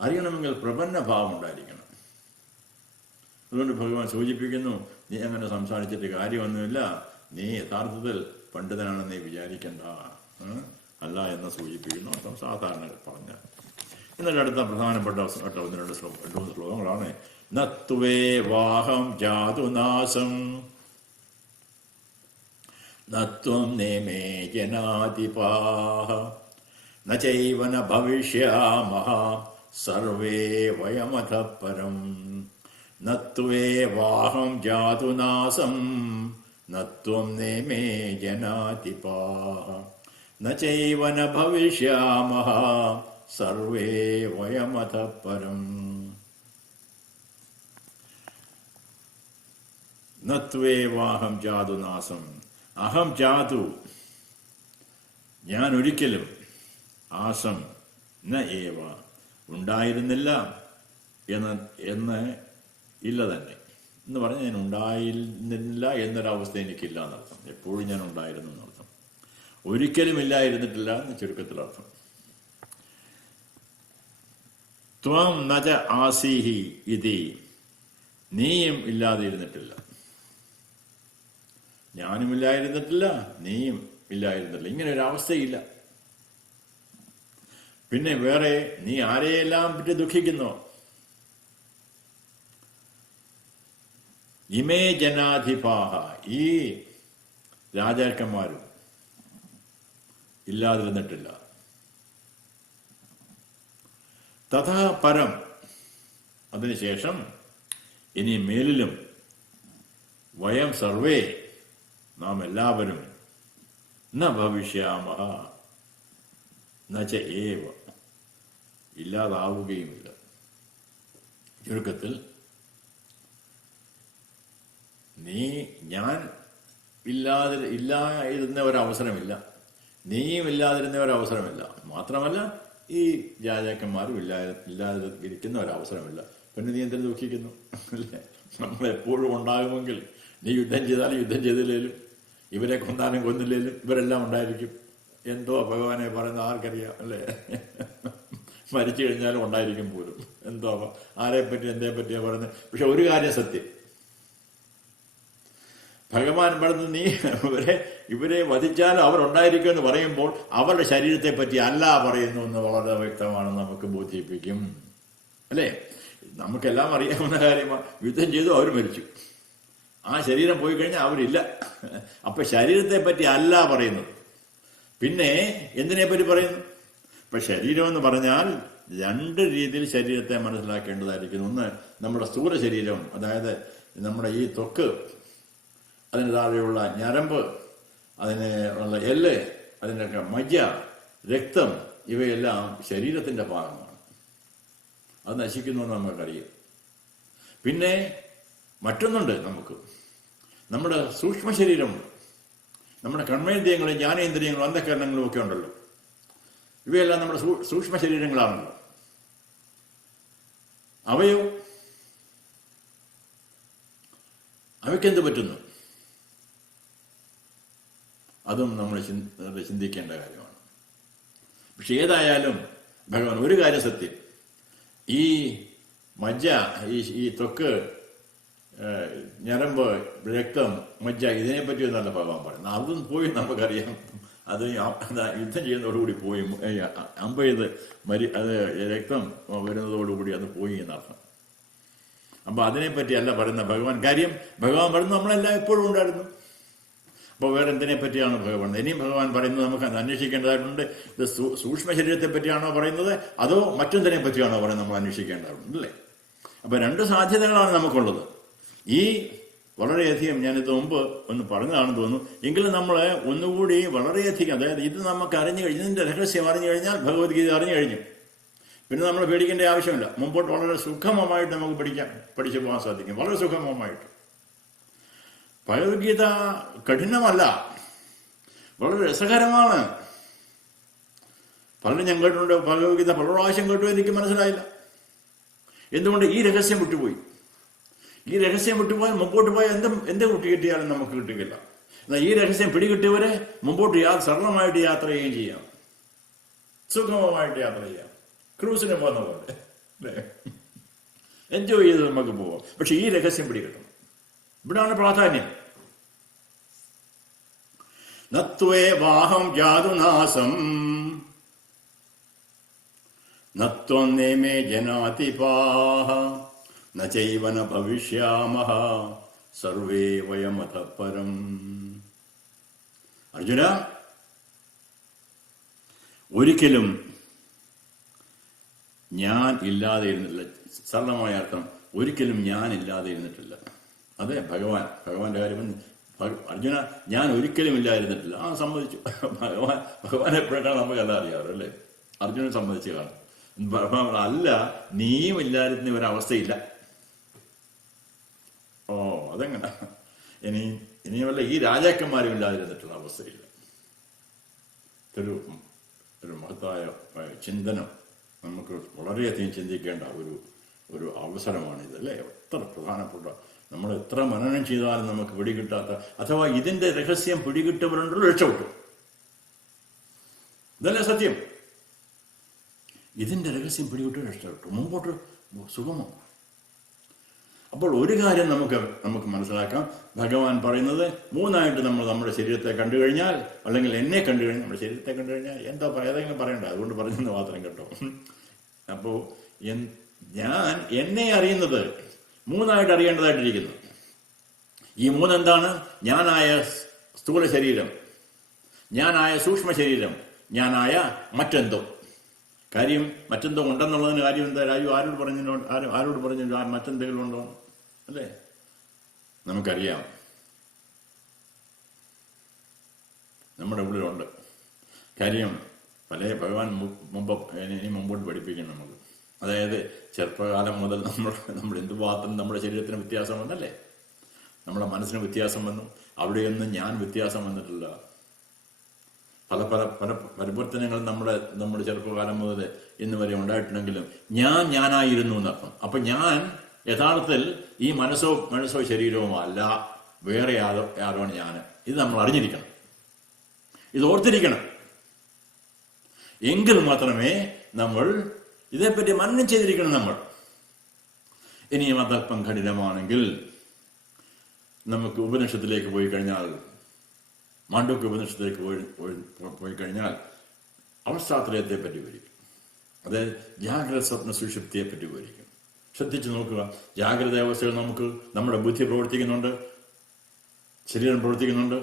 അറിയണമെങ്കിൽ പ്രപന്ന ഭാവം ഉണ്ടായിരിക്കണം. അതുകൊണ്ട് ഭഗവാൻ സൂചിപ്പിക്കുന്നു, നീ അങ്ങനെ സംസാരിച്ചിട്ട് കാര്യമൊന്നുമില്ല, നീ യഥാർത്ഥത്തിൽ പണ്ഡിതനാണെന്ന് നീ വിചാരിക്കണ്ട, അല്ല എന്ന് സൂചിപ്പിക്കുന്നു. അപ്പം സാധാരണ പറഞ്ഞ. എന്നിട്ട് അടുത്ത പ്രധാനപ്പെട്ട 1-2 ശ്ലോകങ്ങളാണ്. നത്വേ വാഹം ജാതുനാസം നത്വം നേമേ ജനാധിപാഃ ന ചൈവ ന ഭവിഷ്യാമഃ സർവേ വയമതഃ പരം. നത്വേ വാഹം ജാതുനാസം നത്വം നേമേ ജനാധിപാഃ ന ചൈവ ന ഭവിഷ്യാമഃ സർവേ വയമതഃ പരം. നത്വേ വാഹം ജാതുനാസം, അഹം ജാതു, ഞാൻ ഒരിക്കലും, ആസം ന ഏവ ഉണ്ടായിരുന്നില്ല എന്ന് ഇല്ല തന്നെ എന്ന് പറഞ്ഞാൽ ഞാൻ ഉണ്ടായിരുന്നില്ല എന്നൊരവസ്ഥ എനിക്കില്ല എന്നർത്ഥം. എപ്പോഴും ഞാൻ ഉണ്ടായിരുന്നു എന്നർത്ഥം. ഒരിക്കലും ഇല്ലായിരുന്നിട്ടില്ല എന്ന് ചുരുക്കത്തിലർത്ഥം. ത്വം നച ആസീഹി ഇതി നീയും ഇല്ലാതെ ഇരുന്നിട്ടില്ല. ഞാനും ഇല്ലായിരുന്നിട്ടില്ല, നീയും ഇല്ലായിരുന്നിട്ടില്ല. ഇങ്ങനെ ഒരു അവസ്ഥയില്ല. പിന്നെ വേറെ നീ ആരെയെല്ലാം പറ്റി ദുഃഖിക്കുന്നോ? ഇമേ ജനാധിപാഹ ഈ രാജാക്കന്മാരും ഇല്ലാതിരുന്നിട്ടില്ല. തഥാ പരം അതിനുശേഷം ഇനി മേലിലും വയം സർവേ നാം എല്ലാവരും ന ഭവിഷ്യാമഹ നച ഏവ ഇല്ലാതാവുകയുമില്ല. ചുരുക്കത്തിൽ ഞാൻ ഇല്ലാതിരുന്ന ഒരവസരമില്ല, നീയും ഇല്ലാതിരുന്ന ഒരവസരമില്ല. മാത്രമല്ല ഈ രാജാക്കന്മാരും ഇല്ലാതിരിക്കുന്ന ഒരവസരമില്ല. പിന്നെ നീ എന്തിനു ദുഃഖിക്കുന്നു? അല്ലേ? നമ്മളെപ്പോഴും ഉണ്ടാകുമെങ്കിൽ നീ യുദ്ധം ചെയ്താലും യുദ്ധം ചെയ്തില്ലേലും ഇവരെ കൊന്നാലും കൊന്നില്ലേലും ഇവരെല്ലാം ഉണ്ടായിരിക്കും. എന്തോ ഭഗവാനെ പറയുന്നത് ആർക്കറിയാം, അല്ലേ? മരിച്ചു കഴിഞ്ഞാലും ഉണ്ടായിരിക്കും പോലും. എന്തോ ആരെപ്പറ്റി എന്തേ പറ്റിയാ പറയുന്നത്. പക്ഷെ ഒരു കാര്യം സത്യം, ഭഗവാൻ പറയുന്നത് നീ ഇവരെ വധിച്ചാലും അവരുണ്ടായിരിക്കും എന്ന് പറയുമ്പോൾ അവരുടെ ശരീരത്തെ പറ്റി അല്ല പറയുന്നു എന്ന് വളരെ വ്യക്തമാണെന്ന് നമുക്ക് ബോധിപ്പിക്കും. അല്ലേ? നമുക്കെല്ലാം അറിയാവുന്ന കാര്യമാണ്. യുദ്ധം ചെയ്തു അവർ മരിച്ചു, ആ ശരീരം പോയി കഴിഞ്ഞാൽ അവരില്ല. അപ്പൊ ശരീരത്തെ പറ്റി അല്ല പറയുന്നത്. പിന്നെ എന്തിനെ പറ്റി പറയുന്നു? ഇപ്പൊ ശരീരം എന്ന് പറഞ്ഞാൽ രണ്ട് രീതിയിൽ ശരീരത്തെ മനസ്സിലാക്കേണ്ടതായിരിക്കുന്നു. ഒന്ന് നമ്മുടെ സ്ഥൂല ശരീരം, അതായത് നമ്മുടെ ഈ ത്വക്ക്, അതിന് താഴെയുള്ള ഞരമ്പ്, അതിന് ഉള്ള എല്ല്, അതിനൊക്കെ മജ്ജ, രക്തം, ഇവയെല്ലാം ശരീരത്തിന്റെ ഭാഗമാണ്. അത് നശിക്കുന്നുവെന്ന് നമുക്കറിയാം. പിന്നെ മറ്റൊന്നുണ്ട്, നമ്മുടെ സൂക്ഷ്മ ശരീരമുണ്ട്. നമ്മുടെ കർമ്മേന്ദ്രിയങ്ങളും ജ്ഞാനേന്ദ്രിയങ്ങളും അന്ധകരണങ്ങളും ഒക്കെ ഉണ്ടല്ലോ. ഇവയെല്ലാം നമ്മുടെ സൂക്ഷ്മ ശരീരങ്ങളാണല്ലോ. അവയ്ക്കെന്ത് പറ്റുന്നു? അതും നമ്മൾ ചിന്തിക്കേണ്ട കാര്യമാണ്. പക്ഷെ ഏതായാലും ഭഗവാൻ ഒരു കാര്യം സത്യം, ഈ മജ്ജ, ഈ ത്വക്ക്, ഞരമ്പ്, രക്തം, മജ്ജ, ഇതിനെപ്പറ്റിയൊന്നല്ല ഭഗവാൻ പറയുന്നത്. അതും പോയി നമുക്കറിയാം. അത് യുദ്ധം ചെയ്യുന്നതോടുകൂടി പോയി, അമ്പ ചെയ്ത് അത് രക്തം വരുന്നതോടുകൂടി അത് പോയി എന്നർത്ഥം. അപ്പൊ അതിനെപ്പറ്റി അല്ല പറയുന്ന ഭഗവാൻ. കാര്യം ഭഗവാൻ പറയുന്നത് നമ്മളെല്ലാം എപ്പോഴും ഉണ്ടായിരുന്നു. അപ്പോൾ വേറെ എന്തിനെ പറ്റിയാണ് ഭഗവാൻ? ഇനിയും ഭഗവാൻ പറയുന്നത് നമുക്ക് അന്വേഷിക്കേണ്ടതായിട്ടുണ്ട്. ഇത് സൂക്ഷ്മ ശരീരത്തെ പറ്റിയാണോ പറയുന്നത്, അതോ മറ്റെന്തിനെ പറ്റിയാണോ പറയുന്നത് നമ്മൾ അന്വേഷിക്കേണ്ടതുണ്ട്, അല്ലേ? അപ്പൊ രണ്ട് സാധ്യതകളാണ് നമുക്കുള്ളത്. ഈ വളരെയധികം ഞാനിത് മുമ്പ് ഒന്ന് പറഞ്ഞതാണെന്ന് തോന്നുന്നു. എങ്കിലും നമ്മൾ ഒന്നുകൂടി വളരെയധികം, അതായത് ഇത് നമുക്ക് അറിഞ്ഞു കഴിഞ്ഞു, ഇതിന്റെ രഹസ്യം അറിഞ്ഞു കഴിഞ്ഞാൽ ഭഗവത്ഗീത അറിഞ്ഞു കഴിഞ്ഞു. പിന്നെ നമ്മൾ പേടിക്കേണ്ട ആവശ്യമില്ല. മുമ്പോട്ട് വളരെ സുഗമമായിട്ട് നമുക്ക് പഠിച്ചു പോകാൻ സാധിക്കും, വളരെ സുഗമമായിട്ട്. ഭഗവത്ഗീത കഠിനമല്ല, വളരെ രസകരമാണ്. പലരും ഞാൻ കേട്ടിട്ടുണ്ട്, ഭഗവത്ഗീത പല പ്രാവശ്യം കേട്ടു, എനിക്ക് മനസ്സിലായില്ല. എന്തുകൊണ്ട്? ഈ രഹസ്യം വിട്ടുപോയി. ഈ രഹസ്യം വിട്ടുപോയാൽ മുമ്പോട്ട് പോയാൽ എന്ത് കുട്ടി കിട്ടിയാലും നമുക്ക് കിട്ടുകയില്ല. എന്നാൽ ഈ രഹസ്യം പിടികിട്ടിയവരെ മുമ്പോട്ട് സരളമായിട്ട് യാത്ര ചെയ്യുകയും ചെയ്യാം, സുഗമമായിട്ട് യാത്ര ചെയ്യാം, ക്രൂസിന് പോകുന്ന പോലെ എൻജോയ് ചെയ്ത് നമുക്ക് പോവാം. പക്ഷെ ഈ രഹസ്യം പിടികിട്ടണം. ഇവിടാണ് പ്രാധാന്യം. നത്വേ വാഹം ജാതുനാസം നത്വന്നേമേ ജനാതിപാഹ നചൈവന ഭവിഷ്യാമഹ സർവേ വയമത പരം. അർജുന, ഒരിക്കലും ഞാൻ ഇല്ലാതെ ഇരുന്നില്ല. സരളമായ അർത്ഥം, ഒരിക്കലും ഞാൻ ഇല്ലാതെ ഇരുന്നിട്ടില്ല. അതെ ഭഗവാന്റെ കാര്യം. അർജുന, ഞാൻ ഒരിക്കലും ഇല്ലായിരുന്നിട്ടില്ല. സമ്മതിച്ചു. ഭഗവാൻ എപ്പോഴാണ് നമുക്കെല്ലാം അറിയാറ്, അല്ലേ? അർജുനൻ സമ്മതിച്ചു കാണും. അല്ല, നീയും ഇല്ലാതിരുന്ന ഒരവസ്ഥയില്ല. അതെങ്ങനെ? ഇനിയുമല്ല, ഈ രാജാക്കന്മാരും ഇല്ലാതിരുന്നിട്ടുള്ള അവസ്ഥയില്ല. ഒരു ഒരു മഹത്തായ ചിന്തനം നമുക്ക് വളരെയധികം ചിന്തിക്കേണ്ട ഒരു അവസരമാണിത്, അല്ലേ? എത്ര പ്രധാനപ്പെട്ട, നമ്മൾ എത്ര മനനം ചെയ്താലും നമുക്ക് പിടികിട്ടാത്ത, അഥവാ ഇതിന്റെ രഹസ്യം പിടികിട്ടവരുണ്ടല്ലോ രക്ഷപ്പെട്ടു. ഇതല്ലേ സത്യം? ഇതിന്റെ രഹസ്യം പിടികിട്ട് രക്ഷപ്പെട്ടു, മുമ്പോട്ട് സുഗമം. അപ്പോൾ ഒരു കാര്യം നമുക്ക് മനസ്സിലാക്കാം. ഭഗവാൻ പറയുന്നത് മൂന്നായിട്ട് നമ്മൾ നമ്മുടെ ശരീരത്തെ കണ്ടു കഴിഞ്ഞാൽ, അല്ലെങ്കിൽ എന്നെ കണ്ടു കഴിഞ്ഞാൽ, നമ്മുടെ ശരീരത്തെ കണ്ടു കഴിഞ്ഞാൽ എന്താ ഏതെങ്കിലും പറയണ്ട, അതുകൊണ്ട് പറഞ്ഞെന്ന് മാത്രം കേട്ടോ. അപ്പോൾ ഞാൻ എന്നെ അറിയുന്നത് മൂന്നായിട്ട് അറിയേണ്ടതായിട്ടിരിക്കുന്നു. ഈ മൂന്നെന്താണ്? ഞാനായ സ്ഥൂല ശരീരം, ഞാനായ സൂക്ഷ്മ ശരീരം, ഞാനായ മറ്റെന്തോ കാര്യം. മറ്റെന്തോ ഉണ്ടെന്നുള്ളതിന് കാര്യം എന്താ? ആരോട് പറഞ്ഞു മറ്റെന്തെങ്കിലും ഉണ്ടോ? അല്ലേ? നമുക്കറിയാം, നമ്മുടെ ഉള്ളിലുണ്ട്. കാര്യം ഭഗവാൻ ഇനി മുമ്പോട്ട് പഠിപ്പിക്കണം നമുക്ക്. അതായത് ചെറുപ്പകാലം മുതൽ നമ്മൾ എന്തുമാത്രം നമ്മുടെ ശരീരത്തിന് വ്യത്യാസം വന്നല്ലേ, നമ്മുടെ മനസ്സിന് വ്യത്യാസം വന്നു. അവിടെയൊന്നും ഞാൻ വ്യത്യാസം വന്നിട്ടില്ല. പല പല പല പരിവർത്തനങ്ങൾ നമ്മുടെ ചെറുപ്പകാലം മുതൽ ഇന്ന് വരെ ഉണ്ടായിട്ടുണ്ടെങ്കിലും ഞാനായിരുന്നു എന്നർത്ഥം. അപ്പൊ ഞാൻ യഥാർത്ഥത്തിൽ ഈ മനസ്സോ ശരീരവുമോ അല്ല, വേറെ ആരോണ് ഞാൻ. ഇത് നമ്മൾ അറിഞ്ഞിരിക്കണം, ഇത് ഓർത്തിരിക്കണം. എങ്കിൽ മാത്രമേ നമ്മൾ ഇതേപ്പറ്റി മനനം ചെയ്തിരിക്കണം. നമ്മൾ ഇനിയും അതല്പം കഠിനമാണെങ്കിൽ നമുക്ക് ഉപനിഷത്തിലേക്ക് പോയി കഴിഞ്ഞാൽ, മാണ്ഡവ്യ ഉപനിഷത്തിലേക്ക് പോയി കഴിഞ്ഞാൽ അവസ്ഥാത്രയത്തെ പറ്റി വിവരിക്കും. അതായത് ജാഗ്രത സ്വപ്ന സുഷുപ്തിയെ പറ്റി വിവരിക്കും. ശ്രദ്ധിച്ചു നോക്കുക. ജാഗ്രത അവസ്ഥയിൽ നമ്മുടെ ബുദ്ധി പ്രവർത്തിക്കുന്നുണ്ട്, ശരീരം പ്രവർത്തിക്കുന്നുണ്ട്.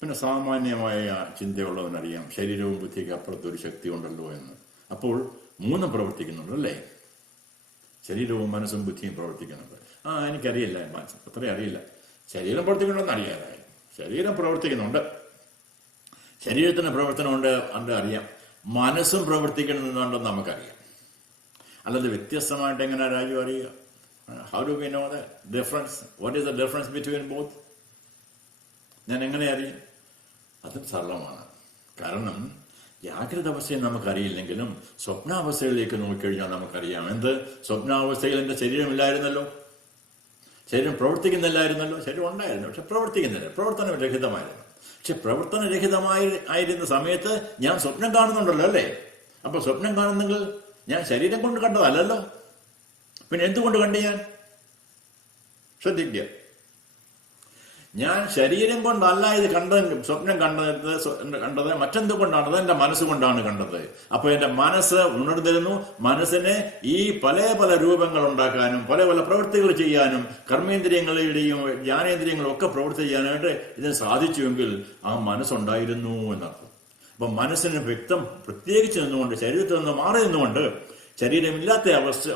പിന്നെ സാമാന്യമായ ചിന്തയുള്ളവനറിയാം ശരീരവും ബുദ്ധിക്ക് അപ്പുറത്തൊരു ശക്തി ഉണ്ടല്ലോ എന്ന്. അപ്പോൾ മൂന്നും പ്രവർത്തിക്കുന്നുണ്ട്, അല്ലേ? ശരീരവും മനസ്സും ബുദ്ധിയും പ്രവർത്തിക്കുന്നുണ്ട്. എനിക്കറിയില്ല, അത്രയും അറിയില്ല. ശരീരം പ്രവർത്തിക്കുന്നുണ്ടെന്ന് അറിയാതായി. ശരീരം പ്രവർത്തിക്കുന്നുണ്ട്, ശരീരത്തിന് പ്രവർത്തനമുണ്ട് അറിയാം. മനസ്സും പ്രവർത്തിക്കുന്നുണ്ടെന്ന് നമുക്കറിയാം. അല്ലാതെ വ്യത്യസ്തമായിട്ട് എങ്ങനെ രാജു അറിയുക? How do we know the difference? What is the difference between both? ഞാൻ എങ്ങനെ അറിയും? അത് സരളമാണ്. കാരണം ജാഗ്രത അവസ്ഥയെ നമുക്കറിയില്ലെങ്കിലും സ്വപ്നാവസ്ഥയിലേക്ക് നോക്കിക്കഴിഞ്ഞാൽ നമുക്കറിയാം. എന്ത്? സ്വപ്നാവസ്ഥയിൽ എൻ്റെ ശരീരമില്ലായിരുന്നല്ലോ, ശരീരം പ്രവർത്തിക്കുന്നില്ലായിരുന്നല്ലോ. ശരീരം ഉണ്ടായിരുന്നു, പക്ഷെ പ്രവർത്തിക്കുന്നില്ല, പ്രവർത്തനരഹിതമായിരുന്നു. പക്ഷെ പ്രവർത്തനരഹിതമായിരുന്ന സമയത്ത് ഞാൻ സ്വപ്നം കാണുന്നുണ്ടല്ലോ, അല്ലേ? അപ്പൊ സ്വപ്നം കാണുന്നെങ്കിൽ ഞാൻ ശരീരം കൊണ്ട് കണ്ടതല്ലല്ലോ, പിന്നെ എന്തുകൊണ്ട് കണ്ടു? ഞാൻ ശ്രദ്ധിക്കുക, ഞാൻ ശരീരം കൊണ്ടല്ല ഇത് കണ്ടത്. സ്വപ്നം കണ്ടത് മറ്റെന്തുകൊണ്ടാണ്? എന്റെ മനസ്സുകൊണ്ടാണ് കണ്ടത്. അപ്പൊ എന്റെ മനസ്സ് ഉണർന്നിരുന്നു. മനസ്സിനെ ഈ പല പല രൂപങ്ങൾ ഉണ്ടാക്കാനും പല പല പ്രവൃത്തികൾ ചെയ്യാനും കർമ്മേന്ദ്രിയങ്ങളുടെയും ജ്ഞാനേന്ദ്രിയങ്ങളും ഒക്കെ പ്രവൃത്തി ചെയ്യാനായിട്ട് ഇതിന് സാധിച്ചുവെങ്കിൽ ആ മനസ്സുണ്ടായിരുന്നു എന്നർത്ഥം. അപ്പൊ മനസ്സിന് പ്രത്യേകിച്ച് നിന്നുകൊണ്ട്, ശരീരത്തിൽ നിന്ന് മാറി നിന്നുകൊണ്ട്, ശരീരമില്ലാത്ത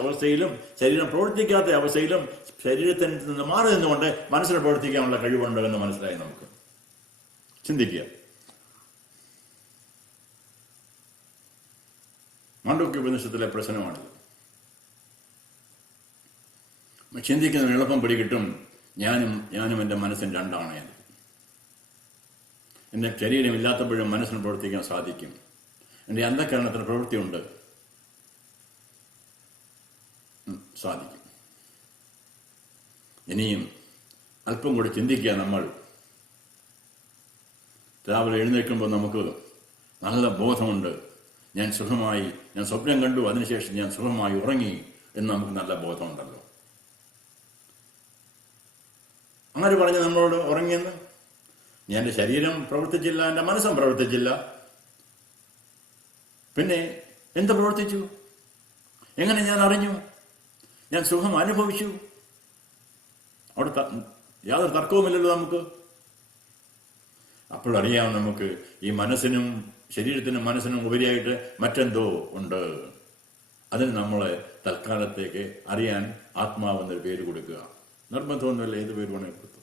അവസ്ഥയിലും ശരീരം പ്രവർത്തിക്കാത്ത അവസ്ഥയിലും ശരീരത്തിൽ നിന്ന് മാറി നിന്നുകൊണ്ട് മനസ്സിന് പ്രവർത്തിക്കാനുള്ള കഴിവുണ്ട് എന്ന് മനസ്സിലായി. നമുക്ക് ചിന്തിക്കുക. മാണ്ഡവ്യ ഉപനിഷത്തിലെ പ്രശ്നമാണിത്. ചിന്തിക്കുന്നതിന് എളുപ്പം പിടികിട്ടും. ഞാനും എൻ്റെ മനസ്സിന് രണ്ടാണ്. എൻ്റെ ശരീരമില്ലാത്തപ്പോഴും മനസ്സിന് പ്രവർത്തിക്കാൻ സാധിക്കും. എൻ്റെ അന്ധകരണത്തിന് പ്രവൃത്തിയുണ്ട്, സാധിക്കും. ഇനിയും അല്പം കൂടി ചിന്തിക്കുക. നമ്മൾ രാവിലെ എഴുന്നേൽക്കുമ്പോൾ നമുക്ക് നല്ല ബോധമുണ്ട്. ഞാൻ സ്വപ്നം കണ്ടു, അതിനുശേഷം ഞാൻ സുഖമായി ഉറങ്ങി എന്ന് നമുക്ക് നല്ല ബോധമുണ്ടല്ലോ. ആര് പറഞ്ഞു നമ്മളോട് ഉറങ്ങിയെന്ന്? എൻ്റെ ശരീരം പ്രവർത്തിച്ചില്ല, എൻ്റെ മനസ്സും പ്രവർത്തിച്ചില്ല. പിന്നെ എന്ത് പ്രവർത്തിച്ചു? എങ്ങനെ ഞാൻ അറിഞ്ഞു? ഞാൻ സുഖം അനുഭവിച്ചു. അവിടെ യാതൊരു തർക്കവുമില്ലല്ലോ നമുക്ക്. അപ്പോഴറിയാം നമുക്ക് ഈ മനസ്സിനും ശരീരത്തിനും മനസ്സിനും ഉപരിയായിട്ട് മറ്റെന്തോ ഉണ്ട്. അതിന് നമ്മളെ തൽക്കാലത്തേക്ക് അറിയാൻ ആത്മാവെന്നൊരു പേര് കൊടുക്കുക. നിർബന്ധമൊന്നുമില്ല, ഏത് പേര് വേണേൽ കൊടുത്തു.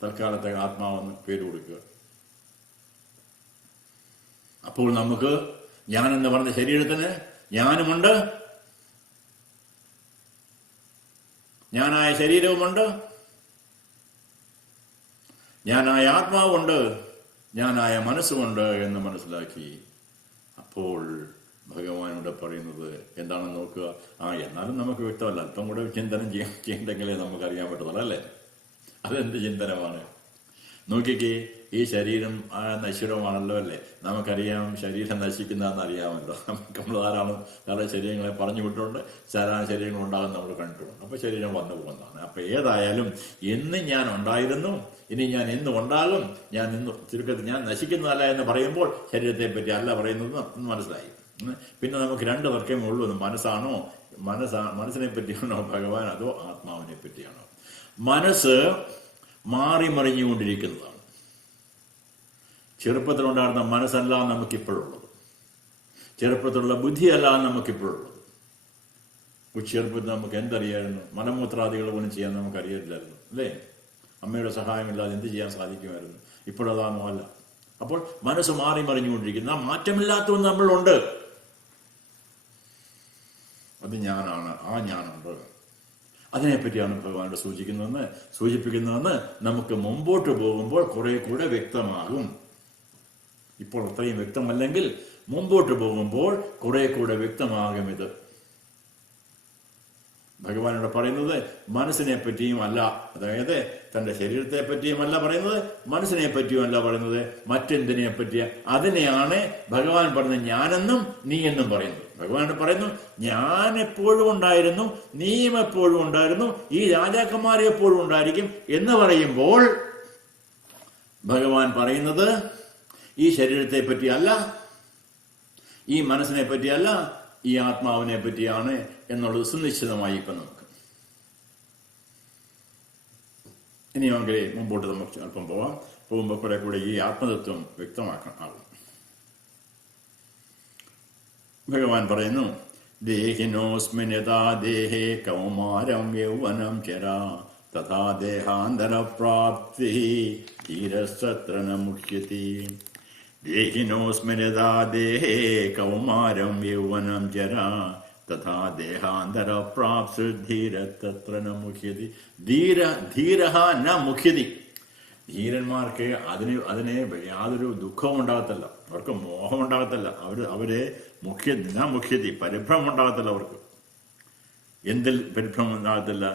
തൽക്കാലത്തേക്ക് ആത്മാവെന്ന് പേര് കൊടുക്കുക. അപ്പോൾ നമുക്ക് ഞാനെന്ന് പറഞ്ഞ ശരീരത്തിന് ഞാനുമുണ്ട്, ഞാനായ ശരീരവുമുണ്ട്, ഞാനായ ആത്മാവുണ്ട്. ഞാനായ മനസ്സുകൊണ്ട് എന്ന് മനസ്സിലാക്കി. അപ്പോൾ ഭഗവാനോട് പറയുന്നത് എന്താണെന്ന് നോക്കുക. എന്നാലും നമുക്ക് വ്യക്തമല്ല, അല്പം കൂടെ ചിന്തനം ചെയ്യണ്ടെങ്കിലേ നമുക്കറിയാൻ പറ്റത്തുള്ളൂ, അല്ലേ? അതെന്ത് ചിന്തനമാണ്? നോക്കിക്കേ, ഈ ശരീരം നശ്വരമാണല്ലോ, അല്ലേ? നമുക്കറിയാം ശരീരം നശിക്കുന്നതെന്ന് അറിയാമല്ലോ. നമ്മൾ ധാരാളം ശരീരങ്ങളെ പറഞ്ഞു വിട്ടിട്ടുണ്ട്, ധാരാളം ശരീരങ്ങൾ ഉണ്ടാകുന്ന നമ്മൾ കണ്ടിട്ടുണ്ട്. അപ്പൊ ശരീരം വന്നു പോകുന്നതാണ്. അപ്പൊ ഏതായാലും എന്ന് ഞാൻ ഉണ്ടായിരുന്നു, ഇനി ഞാൻ എന്ന് ഉണ്ടാകും, ഞാൻ ഇന്ന് ചുരുക്കത്തിൽ ഞാൻ നശിക്കുന്നതല്ല എന്ന് പറയുമ്പോൾ ശരീരത്തെ പറ്റി അല്ല പറയുന്നത് മനസ്സിലായി. പിന്നെ നമുക്ക് രണ്ട് വർക്കമേ ഉള്ളൂ. മനസ്സിനെ പറ്റിയാണോ ഭഗവാൻ, അതോ ആത്മാവിനെ പറ്റിയാണോ? മനസ്സ് മാറി മറിഞ്ഞുകൊണ്ടിരിക്കുന്നതാണ്. ചെറുപ്പത്തിലുണ്ടായിരുന്ന മനസ്സല്ല നമുക്കിപ്പോഴുള്ളത്, ചെറുപ്പത്തിലുള്ള ബുദ്ധിയല്ല നമുക്കിപ്പോഴുള്ളത്. ചെറുപ്പത്തിൽ നമുക്ക് എന്തറിയായിരുന്നു? മലമൂത്രാദികൾ പോലും ചെയ്യാൻ നമുക്കറിയില്ലായിരുന്നു, അല്ലേ? അമ്മയുടെ സഹായമില്ലാതെ എന്ത് ചെയ്യാൻ സാധിക്കുമായിരുന്നു? ഇപ്പോഴതാണോ? അല്ല. അപ്പോൾ മനസ്സ് മാറി മറിഞ്ഞുകൊണ്ടിരിക്കുന്ന മാറ്റമില്ലാത്തവന്ന് നമ്മളുണ്ട്. അത് ഞാനാണ്, ഞാനുണ്ട്. അതിനെപ്പറ്റിയാണ് ഭഗവാനോട് സൂചിപ്പിക്കുന്നതെന്ന് നമുക്ക് മുമ്പോട്ട് പോകുമ്പോൾ കുറെ കൂടെ വ്യക്തമാകും. ഇപ്പോൾ അത്രയും വ്യക്തമല്ലെങ്കിൽ മുമ്പോട്ട് പോകുമ്പോൾ കുറെ കൂടെ വ്യക്തമാകും. ഇത് ഭഗവാനോട് പറയുന്നത് മനസ്സിനെ പറ്റിയും അല്ല, അതായത് തന്റെ ശരീരത്തെ പറ്റിയുമല്ല പറയുന്നത്, മനസ്സിനെ പറ്റിയും അല്ല പറയുന്നത്, മറ്റെന്തിനെ പറ്റിയ അതിനെയാണ് ഭഗവാൻ പറയുന്നത് ഞാനെന്നും നീ എന്നും പറയുന്നത്. ഭഗവാൻ പറയുന്നു, ഞാൻ എപ്പോഴും ഉണ്ടായിരുന്നു, നീയും എപ്പോഴും ഉണ്ടായിരുന്നു, ഈ രാജാക്കന്മാർ എപ്പോഴും ഉണ്ടായിരിക്കും എന്ന് പറയുമ്പോൾ ഭഗവാൻ പറയുന്നത് ഈ ശരീരത്തെ പറ്റിയല്ല, ഈ മനസ്സിനെ പറ്റിയല്ല, ഈ ആത്മാവിനെ പറ്റിയാണ് എന്നുള്ളത് സുനിശ്ചിതമായി ഇപ്പം നമുക്ക്. ഇനി നമുക്ക് മുമ്പോട്ട് നമുക്ക് അല്പം പോകുമ്പോൾ കുറെ കൂടെ ഈ ആത്മതത്വം വ്യക്തമാക്കണം. ഭഗവാൻ പറയുന്നു, ദേഹിനോസ്മിൻ യഥാ ദേഹേ കൗമാരം യൗവനം ചരാ തഥാ ദേഹാന്തരപ്രാപ്തി ധീരസ്തത്ര ന മുഹ്യതി. ദേഹിനോസ്മിൻ യഥാ ദേഹേ കൗമാരം യൗവനം ചരാ തഥാ ദേഹാന്തരപ്രാപ്തി ധീരസ്തത്ര ന മുഹ്യതി. ധീരഃ ന മുഹ്യതി. ധീരന്മാർക്ക് അതിനെ യാതൊരു ദുഃഖവും ഉണ്ടാകത്തില്ല, അവർക്ക് മോഹം ഉണ്ടാകത്തില്ല, അവരെ മുഖ്യതി പരിഭ്രമം ഉണ്ടാകത്തില്ല. അവർക്ക് എന്തിൽ പരിഭ്രമം ഉണ്ടാകത്തില്ല?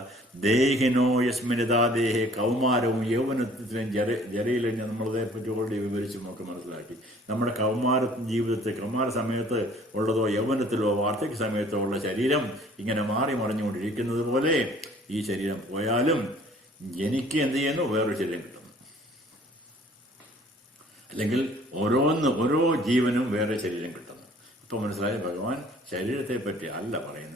ദേഹിനോ യസ്മിനിതാ ദേഹേ കൗമാരവും യൗവനത്തിലും ജരയിലും നമ്മളതേ പറ്റി ഓൾറെഡി വിവരിച്ചു നമുക്ക് മനസ്സിലാക്കി. നമ്മുടെ കൗമാര സമയത്ത് ഉള്ളതോ യൗവനത്തിലോ വാർദ്ധക്യ സമയത്തോ ഉള്ള ശരീരം ഇങ്ങനെ മാറി മറിഞ്ഞുകൊണ്ടിരിക്കുന്നത് പോലെ ഈ ശരീരം പോയാലും എനിക്ക് എന്ത് ചെയ്യുന്നു? വേറൊരു ശരീരം കിട്ടുന്നു. അല്ലെങ്കിൽ ഓരോ ജീവനും വേറെ ശരീരം കിട്ടുന്നു. ഇപ്പൊ മനസ്സിലായി, ഭഗവാൻ ശരീരത്തെ പറ്റി അല്ല പറയുന്നത്,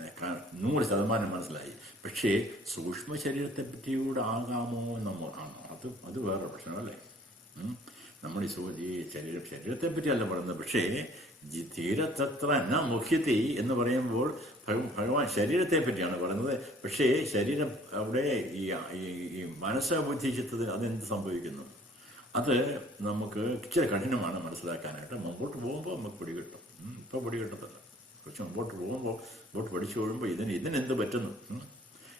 100% മനസ്സിലായി. പക്ഷേ സൂക്ഷ്മ ശരീരത്തെ പറ്റി കൂടെ ആകാമോ എന്നാണോ? അത് വേറെ പ്രശ്നമല്ലേ. നമ്മൾ ഈ ശരീരത്തെ പറ്റി അല്ല പറയുന്നത്. പക്ഷേ ധീരതത്ര ന മുഹ്യതി എന്ന് പറയുമ്പോൾ ഭഗവാൻ ശരീരത്തെ പറ്റിയാണ് പറയുന്നത്. പക്ഷേ ശരീരം അവിടെ ഈ മനസ്സ് ബുദ്ധി ചിത്തത്തിൽ അതെന്ത് സംഭവിക്കുന്നു? അത് നമുക്ക് ഇച്ചിരി കഠിനമാണ് മനസ്സിലാക്കാനായിട്ട്. മുമ്പോട്ട് പോകുമ്പോൾ നമുക്ക് പിടികിട്ടും. ഇപ്പം പിടികിട്ടത്തില്ല. കുറച്ച് മുമ്പോട്ട് പഠിച്ചു കഴിയുമ്പോൾ ഇതിനെന്ത് പറ്റുന്നു,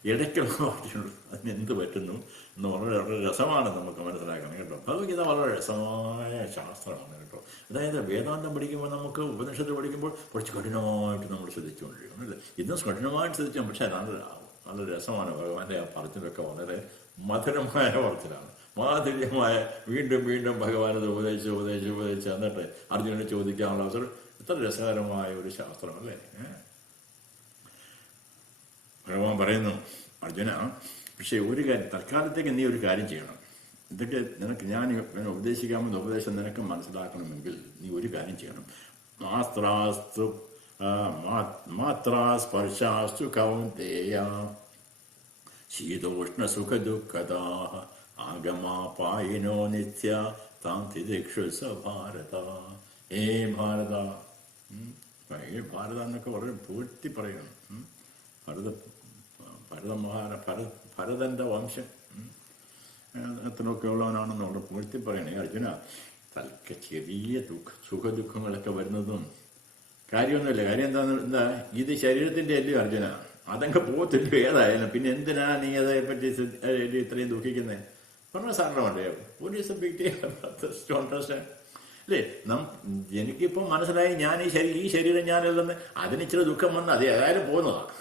ഇടയ്ക്കുള്ള പാർട്ടിയുള്ളൂ, അതിനെന്ത് പറ്റുന്നു എന്ന് വളരെ രസമാണ് നമുക്ക് മനസ്സിലാക്കണം കേട്ടോ. ഭഗവത്ഗീത വളരെ രസമായ ശാസ്ത്രമാണ് കേട്ടോ. അതായത് വേദാന്തം പഠിക്കുമ്പോൾ നമുക്ക് ഉപനിഷത്ത് പഠിക്കുമ്പോൾ കുറച്ച് കഠിനമായിട്ട് നമ്മൾ ശ്രദ്ധിച്ചുകൊണ്ടിരിക്കണം, അല്ലേ? ഇന്നും കഠിനമായിട്ട് ശ്രദ്ധിച്ചാൽ, പക്ഷേ നല്ല രസമാണ്. ഭഗവാന്റെ ആ പറച്ചിലൊക്കെ വളരെ മധുരമായ പറച്ചിലാണ്, മാധുര്യമായ. വീണ്ടും ഭഗവാനത് ഉപദേശിച്ച് എന്നിട്ട് അർജുനനെ ചോദിക്കാനുള്ള അവസരം. എത്ര രസകരമായ ഒരു ശാസ്ത്രം, അല്ലേ? ഭഗവാൻ പറയുന്നു, അർജുന, പക്ഷേ ഒരു കാര്യം, തൽക്കാലത്തേക്ക് നീ ഒരു കാര്യം ചെയ്യണം. ഇതൊക്കെ നിനക്ക് ഞാൻ ഉപദേശിക്കാമെന്ന ഉപദേശം നിനക്ക് മനസ്സിലാക്കണമെങ്കിൽ നീ ഒരു കാര്യം ചെയ്യണം. മാത്രാസ്പർശാസ്തു കൗന്ദേയ ശീതോഷ്ണ സുഖ ദുഃഖദാ ആഗമാപായിനോ നിത്യ താം തിദിക്ഷുസ ഭാരത. ഭാരത എന്നൊക്കെ വളരെ പൂഴ്ത്തി പറയണം. ഭരതന്റെ വംശം എത്രയൊക്കെ ഉള്ളവനാണെന്നുള്ള പൂഴ്ത്തി പറയണേ. അർജുന, ചെറിയ സുഖദുഃഖങ്ങളൊക്കെ വരുന്നതും കാര്യമൊന്നുമില്ല. കാര്യം എന്താ? ഇത് ശരീരത്തിന്റെ അല്ലേ അർജുന, അതങ്ങ് പോകത്തില്ല ഏതായാലും. പിന്നെ എന്തിനാ നീ അതേപ്പറ്റി ഇത്രയും ദുഃഖിക്കുന്നത്? പറഞ്ഞ സാറിനുണ്ട് police big deal to understand അല്ലേ. എനിക്കിപ്പോൾ മനസ്സിലായി ഞാൻ ഈ ശരീരം ഞാനല്ലെന്ന്. അതിന് ഇച്ചിരി ദുഃഖം വന്ന് അത് ഏതായാലും പോകുന്നതാണ്,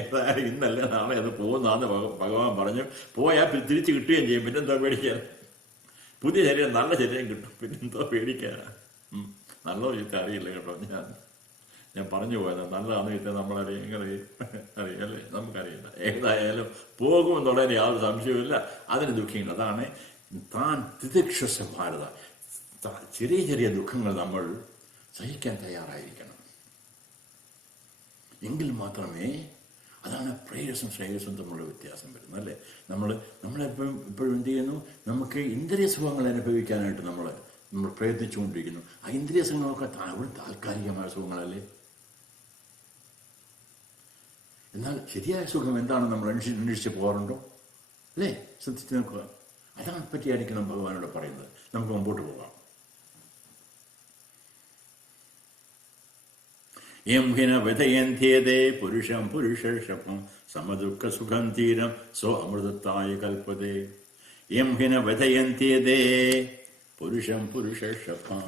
ഏതായാലും ഇന്നല്ല നാളെ അത് പോകുന്നതാന്ന് ഭഗവാൻ പറഞ്ഞു. പോയാൽ തിരിച്ച് കിട്ടുകയും ചെയ്യും. പിന്നെന്തോ പേടിക്കാൻ? പുതിയ ശരീരം, നല്ല ശരീരം കിട്ടും, പിന്നെന്തോ പേടിക്കാനാ? നല്ലതോ ചീത്ത അറിയില്ല കേട്ടോ. ഞാൻ പറഞ്ഞു പോയത് നല്ലതാണെന്ന് ചീത്ത നമ്മളറിയാം, അറിയാല്ലേ? നമുക്കറിയില്ല. ഏതായാലും പോകുമെന്നുള്ളതിന് യാതൊരു സംശയവുമില്ല. അതിന് ദുഃഖിക്കണം. അതാണ് താൻ തിദിക്ഷസ ഭാരത. ചെറിയ ചെറിയ ദുഃഖങ്ങൾ നമ്മൾ സഹിക്കാൻ തയ്യാറായിരിക്കണം. എങ്കിൽ മാത്രമേ, അതാണ് പ്രേയസും ശ്രേയസും തമ്മിലുള്ള വ്യത്യാസം വരുന്നത് അല്ലേ. നമ്മളെപ്പോഴും എന്ത് ചെയ്യുന്നു? നമുക്ക് ഇന്ദ്രിയ സുഖങ്ങൾ അനുഭവിക്കാനായിട്ട് നമ്മൾ പ്രയത്നിച്ചുകൊണ്ടിരിക്കുന്നു. ആ ഇന്ദ്രിയ സുഖങ്ങളൊക്കെ താൽക്കാലികമായ സുഖങ്ങളല്ലേ. എന്നാൽ ശരിയായ സുഖം എന്താണ് നമ്മൾ അന്വേഷിച്ച് പോകാറുണ്ടോ അല്ലേ? ശ്രദ്ധിച്ച് നോക്കുക. അതാണ് പറ്റിയായിരിക്കണം ഭഗവാനോട് പറയുന്നത്. നമുക്ക് മുമ്പോട്ട് പോകാം. യം ഹിന വ്യഥയന്ധ്യേതേ പുരുഷം പുരുഷർഷഭം സമദുഃഖ സുഖം ധീരം സോ അമൃതത്തായ കൽപ്പതേ. യം ഹിന വ്യഥയന്ധ്യേതേ പുരുഷം പുരുഷർഷഭം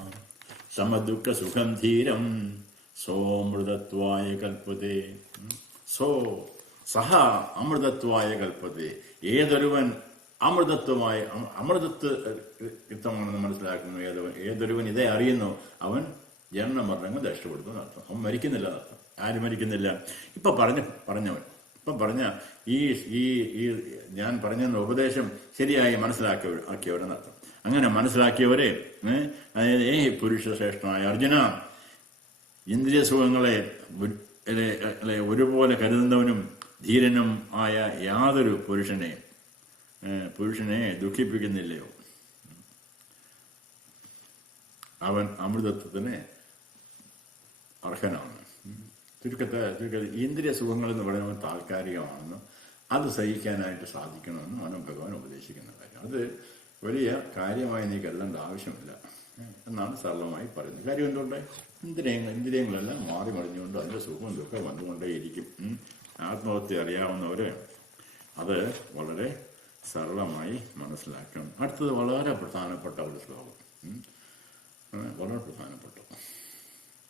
സമദുഃഖ സുഖം ധീരം സോമൃതത്വായ കൽപ്പതേ. സഹ അമൃതത്വായ കൽപ്പതേ. ഏതൊരുവൻ അമൃതത്വമായ യുക്തമാണെന്ന് മനസ്സിലാക്കുന്നു, ഏതൊരുവൻ ഇതേ അറിയുന്നു, അവൻ ജനനമരണങ്ങൾ രക്ഷപ്പെടുത്തുന്ന അർത്ഥം. അവൻ മരിക്കുന്നില്ല എന്നർത്ഥം. ആരും മരിക്കുന്നില്ല. ഇപ്പൊ പറഞ്ഞ ഈ ഞാൻ പറഞ്ഞ ഉപദേശം ശരിയായി മനസ്സിലാക്കിയവരെന്നർത്ഥം. അങ്ങനെ മനസ്സിലാക്കിയവരെ, അതായത് പുരുഷ ശ്രേഷ്ഠനായ അർജുന, ഇന്ദ്രിയ സുഖങ്ങളെ ഒരുപോലെ കരുതുന്നവനും ധീരനും ആയ യാതൊരു പുരുഷനെ ദുഃഖിപ്പിക്കുന്നില്ലയോ, അവൻ അമൃതത്വത്തിന് അർഹനാണ്. ചുരുക്കത്തിൽ ഇന്ദ്രിയ സുഖങ്ങൾ എന്ന് പറയുന്നത് താൽക്കാലികമാണെന്നും അത് സഹിക്കാനായിട്ട് സാധിക്കണമെന്നും അവനും ഭഗവാൻ ഉപദേശിക്കുന്ന കാര്യം. അത് വലിയ കാര്യമായി നീ കരുതേണ്ട ആവശ്യമില്ല എന്നാണ് സരളമായി പറയുന്നത്. കാര്യം എന്തുകൊണ്ട്? ഇന്ദ്രിയങ്ങളെല്ലാം മാറി മറിഞ്ഞുകൊണ്ട് അതിൻ്റെ സുഖവും ദുഃഖം വന്നുകൊണ്ടേയിരിക്കും. ആത്മഹത്യ അറിയാവുന്നവര് അത് വളരെ സരളമായി മനസ്സിലാക്കണം. അടുത്തത് വളരെ പ്രധാനപ്പെട്ട ഒരു ശ്ലോകം, വളരെ പ്രധാനപ്പെട്ട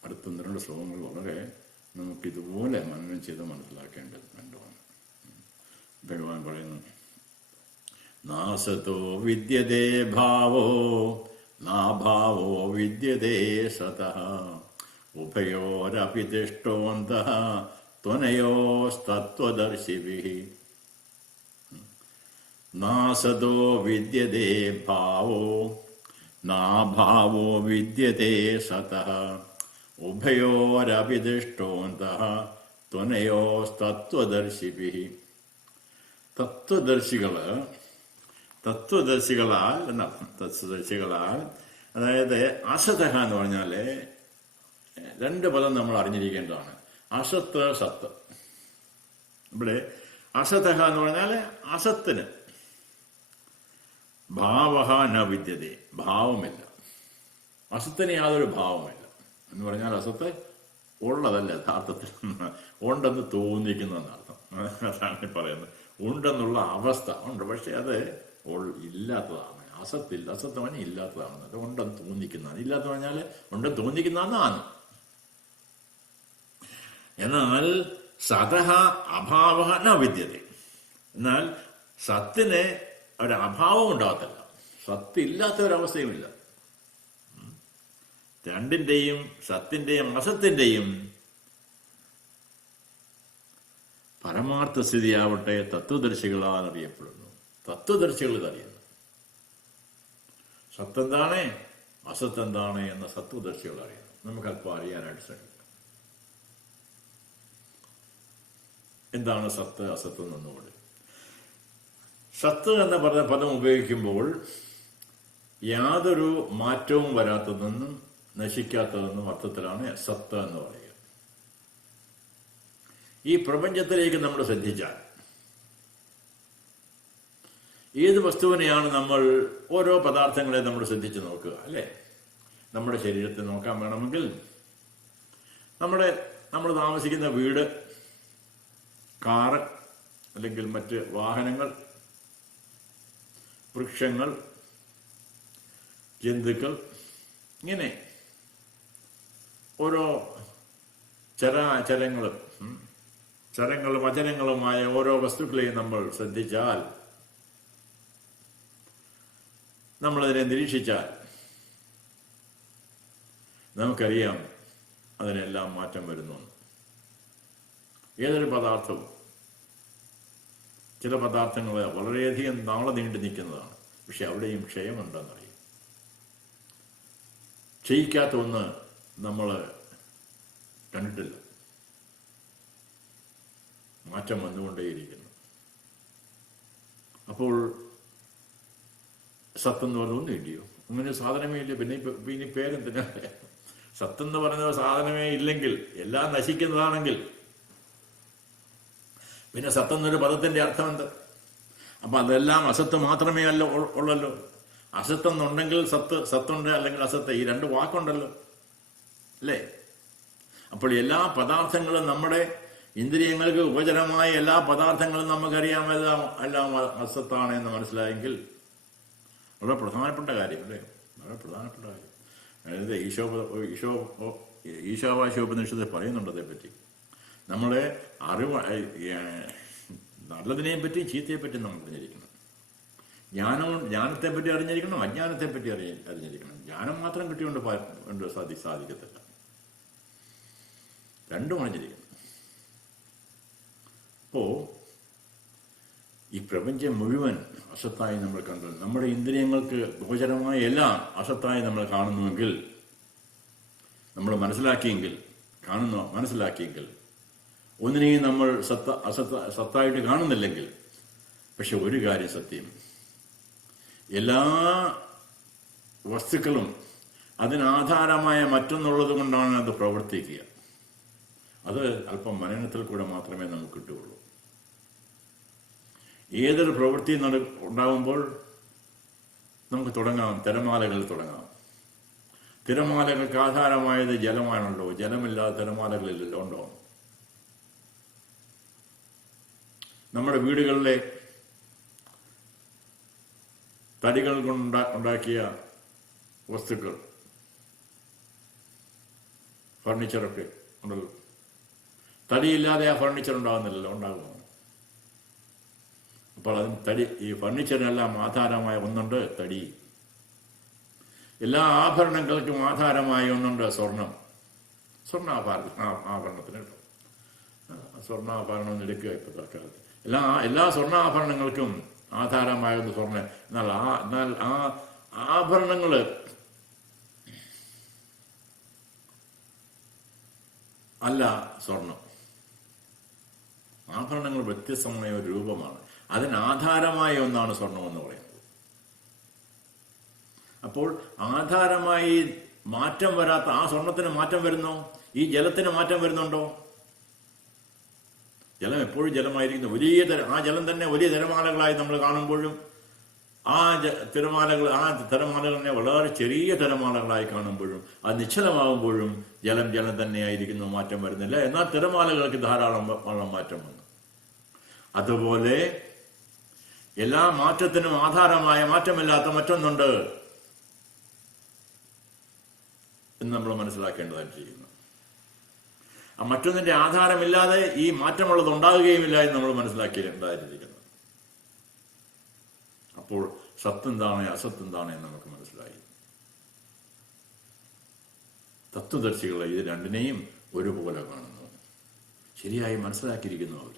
അടുത്ത 2 ശ്ലോകങ്ങൾ വളരെ നമുക്കിതുപോലെ മനനം ചെയ്ത് മനസ്സിലാക്കേണ്ടത് വേണ്ടതാണ്. ഭഗവാൻ പറയുന്നു, നാസതോ വിദ്യതേ ഭാവോ നാഭാവോ വിദ്യതേ സതഃ ഉഭയോരപി തിഷ്ഠോന്തഃ ത്വനയോസ്തത്വദർശിഭിഃ. നാസതോ വിദ്യതേ ഭാവോ നാഭാവോ വിദ്യതേ സതഃ ഉഭയോരപി തിഷ്ഠോന്തഃ ത്വനയോസ്തത്വദർശിഭിഃ. തത്വദർശികളാൽ എന്നർത്ഥം. തത്വദർശികളാൽ, അതായത് അസതഃ എന്ന് പറഞ്ഞാൽ 2 പദം നമ്മൾ അറിഞ്ഞിരിക്കേണ്ടതാണ്. അസത്ത്, സത്ത്. ഇവിടെ അസതഃ എന്ന് പറഞ്ഞാൽ അസത്തിന് ഭാവഹ ന വിദ്യതേ, ഭാവമില്ല. അസത്തിന് യാതൊരു ഭാവമില്ല എന്ന് പറഞ്ഞാൽ അസത്ത് ഉള്ളതല്ല, യഥാർത്ഥത്തിൽ ഉണ്ടെന്ന് തോന്നിക്കുന്നതെന്നർത്ഥം. അതാണ് പറയുന്നത്. ഉണ്ടെന്നുള്ള അവസ്ഥ ഉണ്ട്, പക്ഷെ അത് ഇല്ലാത്തതാണ്. അസത്ത് പറഞ്ഞാൽ ഇല്ലാത്തതാണ്. അത് ഉണ്ടെന്ന് തോന്നിക്കുന്നതാണ്. ഇല്ലാത്ത പറഞ്ഞാൽ ഉണ്ടെന്ന് തോന്നിക്കുന്നതാണ്. എന്നാൽ സതഃ അഭാവ ന വിദ്യതേ. എന്നാൽ സത്തിന് ഒരഭാവം ഉണ്ടാകത്തില്ല, സത്തില്ലാത്ത ഒരവസ്ഥയുമില്ല. രണ്ടിന്റെയും, സത്തിന്റെയും അസത്തിന്റെയും പരമാർത്ഥ സ്ഥിതിയാവട്ടെ തത്വദർശികളാൽ അറിയപ്പെടുന്നു. തത്വദർശികൾ ഇതറിയുന്നു. സത്തെന്താണ്, അസത്തെന്താണ് എന്ന തത്വദർശികൾ അറിയുന്നു. നമുക്കല്പം അറിയാനായിട്ട് ശ്രമിക്കാം. എന്താണ് സത്ത്, അസത്ത് എന്നുകൂടി. സത്ത് എന്ന പറഞ്ഞ പദം ഉപയോഗിക്കുമ്പോൾ യാതൊരു മാറ്റവും വരാത്തതെന്നും നശിക്കാത്തതെന്നും അർത്ഥത്തിലാണ് സത്ത് എന്ന് പറയുക. ഈ പ്രപഞ്ചത്തിലേക്ക് നമ്മൾ ശ്രദ്ധിച്ചാൽ ഏത് വസ്തുവിനെയാണ് നമ്മൾ, ഓരോ പദാർത്ഥങ്ങളെ നമ്മൾ ശ്രദ്ധിച്ച് നോക്കുക അല്ലേ. നമ്മുടെ ശരീരത്തെ നോക്കാൻ വേണമെങ്കിൽ നമ്മൾ താമസിക്കുന്ന വീട്, കാറ് അല്ലെങ്കിൽ മറ്റ് വാഹനങ്ങൾ, വൃക്ഷങ്ങൾ, ജന്തുക്കൾ, ഇങ്ങനെ ഓരോ ചരങ്ങളും അചരങ്ങളുമായ ഓരോ വസ്തുക്കളെയും നമ്മൾ ശ്രദ്ധിച്ചാൽ, നമ്മളതിനെ നിരീക്ഷിച്ചാൽ നമുക്കറിയാം അതിനെല്ലാം മാറ്റം വരുന്നു. ഏതൊരു പദാർത്ഥവും, ചില പദാർത്ഥങ്ങൾ വളരെയധികം നാളെ നീണ്ടു നിൽക്കുന്നതാണ്, പക്ഷെ അവിടെയും ക്ഷയമുണ്ടെന്നറിയും. ക്ഷയിക്കാത്ത ഒന്ന് നമ്മൾ കണ്ടിട്ടില്ല, മാറ്റം വന്നുകൊണ്ടേയിരിക്കുന്നു. അപ്പോൾ സത്തെന്ന് പറഞ്ഞൊന്നും ഇല്ലയോ? അങ്ങനെ സാധനമേ ഇല്ല, പിന്നെ പേരെന്തിനാ? സത്തെന്ന് പറയുന്ന സാധനമേ ഇല്ലെങ്കിൽ, എല്ലാം നശിക്കുന്നതാണെങ്കിൽ പിന്നെ സത്തെന്നൊരു പദത്തിന്റെ അർത്ഥം എന്ത്? അപ്പൊ അതെല്ലാം അസത്ത് മാത്രമേ ഉള്ളല്ലോ. അസത്തെന്നുണ്ടെങ്കിൽ സത്തുണ്ട്, അല്ലെങ്കിൽ അസത്ത്, ഈ രണ്ട് വാക്കുണ്ടല്ലോ, അല്ലേ? അപ്പോൾ എല്ലാ പദാർത്ഥങ്ങളും, നമ്മുടെ ഇന്ദ്രിയങ്ങൾക്ക് ഉപചരമായ എല്ലാ പദാർത്ഥങ്ങളും നമുക്കറിയാം, എല്ലാം അസത്താണ് എന്ന് മനസ്സിലായെങ്കിൽ വളരെ പ്രധാനപ്പെട്ട കാര്യം, അല്ലേ? വളരെ പ്രധാനപ്പെട്ട കാര്യം. അതായത് ഈശോവാശോപനിഷത്തിൽ പറയുന്നുണ്ട് അതേപ്പറ്റി. നമ്മളെ നല്ലതിനെയും പറ്റി ചീത്തയെപ്പറ്റി നമ്മൾ അറിഞ്ഞിരിക്കണം. ജ്ഞാനത്തെപ്പറ്റി അറിഞ്ഞിരിക്കണം, അജ്ഞാനത്തെപ്പറ്റി അറിഞ്ഞിരിക്കണം. ജ്ഞാനം മാത്രം കിട്ടിക്കൊണ്ട് സാധിക്കത്തില്ല, രണ്ടും അറിഞ്ഞിരിക്കണം. അപ്പോ ഈ പ്രപഞ്ചം മുഴുവൻ അസത്തായി നമ്മൾ കണ്ടു, നമ്മുടെ ഇന്ദ്രിയങ്ങൾക്ക് ഗോചരമായ എല്ലാം അസത്തായി നമ്മൾ കാണുന്നുവെങ്കിൽ, നമ്മൾ മനസ്സിലാക്കിയെങ്കിൽ ഒന്നിനെയും നമ്മൾ സത്തായിട്ട് കാണുന്നില്ലെങ്കിൽ, പക്ഷെ ഒരു കാര്യം സത്യം, എല്ലാ വസ്തുക്കളും അതിനാധാരമായ മറ്റൊന്നുള്ളത് കൊണ്ടാണ് അത് പ്രവർത്തിക്കുക. അത് അല്പം മനനത്തിൽ കൂടെ മാത്രമേ നമുക്ക് കിട്ടുകയുള്ളൂ. ഏതൊരു പ്രവൃത്തി ഉണ്ടാകുമ്പോൾ നമുക്ക് തുടങ്ങാം, തിരമാലകൾ തുടങ്ങാം. തിരമാലകൾക്ക് ആധാരമായത് ജലമാണല്ലോ, ജലമില്ലാതെ തിരമാലകളില്ലല്ലോ, ഉണ്ടോ? നമ്മുടെ വീടുകളിലെ തടികൾ കൊണ്ട് ഉണ്ടാക്കിയ വസ്തുക്കൾ, ഫർണിച്ചറൊക്കെ ഉണ്ടല്ലോ, തടിയില്ലാതെ ആ ഫർണിച്ചർ ഉണ്ടാകുന്നില്ലല്ലോ, ഉണ്ടാകുമോ? അപ്പോൾ അതിന് ഈ ഫർണിച്ചറിനെല്ലാം ആധാരമായ ഒന്നുണ്ട് തടി. എല്ലാ ആഭരണങ്ങൾക്കും ആധാരമായ ഒന്നുണ്ട് സ്വർണ്ണാഭരണത്തിന് കേട്ടോ, സ്വർണ്ണാഭരണം എടുക്കുക. ഇപ്പോഴത്തെ കാലത്ത് എല്ലാ സ്വർണ്ണാഭരണങ്ങൾക്കും ആധാരമായത് സ്വർണ്ണം. എന്നാൽ ആ ആഭരണങ്ങള് അല്ല സ്വർണം. ആഭരണങ്ങൾ വ്യത്യസ്തമായ ഒരു രൂപമാണ്, അതിനാധാരമായ ഒന്നാണ് സ്വർണം എന്ന് പറയുന്നത്. അപ്പോൾ ആധാരമായി മാറ്റം വരാത്ത ആ സ്വർണത്തിന് മാറ്റം വരുന്നോ? ഈ ജലത്തിന് മാറ്റം വരുന്നുണ്ടോ? ജലം എപ്പോഴും ജലമായിരിക്കുന്നു. ആ ജലം തന്നെ വലിയ തിരമാലകളായി നമ്മൾ കാണുമ്പോഴും ആ തിരമാലകളെ വളരെ ചെറിയ തിരമാലകളായി കാണുമ്പോഴും അത് നിശ്ചലമാകുമ്പോഴും ജലം തന്നെയായിരിക്കുന്നു, മാറ്റം വരുന്നില്ല. എന്നാൽ തിരമാലകൾക്ക് ധാരാളം മാറ്റം വന്നു. അതുപോലെ എല്ലാ മാറ്റത്തിനും ആധാരമായ മാറ്റമില്ലാത്ത മറ്റൊന്നുണ്ട് എന്ന് നമ്മൾ മനസ്സിലാക്കേണ്ടതായിട്ടിരിക്കുന്നു. ആ മറ്റൊന്നിന്റെ ആധാരമില്ലാതെ ഈ മാറ്റമുള്ളത് ഉണ്ടാകുകയുമില്ല എന്ന് നമ്മൾ മനസ്സിലാക്കേണ്ടതായിട്ടിരിക്കുന്നു. അപ്പോൾ സത്തെന്താണ് അസത്തെന്താണ് എന്ന് നമുക്ക് മനസ്സിലായി. തത്വദർശികൾ ഇത് രണ്ടിനെയും ഒരുപോലെ കാണുന്നു, ശരിയായി മനസ്സിലാക്കിയിരിക്കുന്നു. അവർ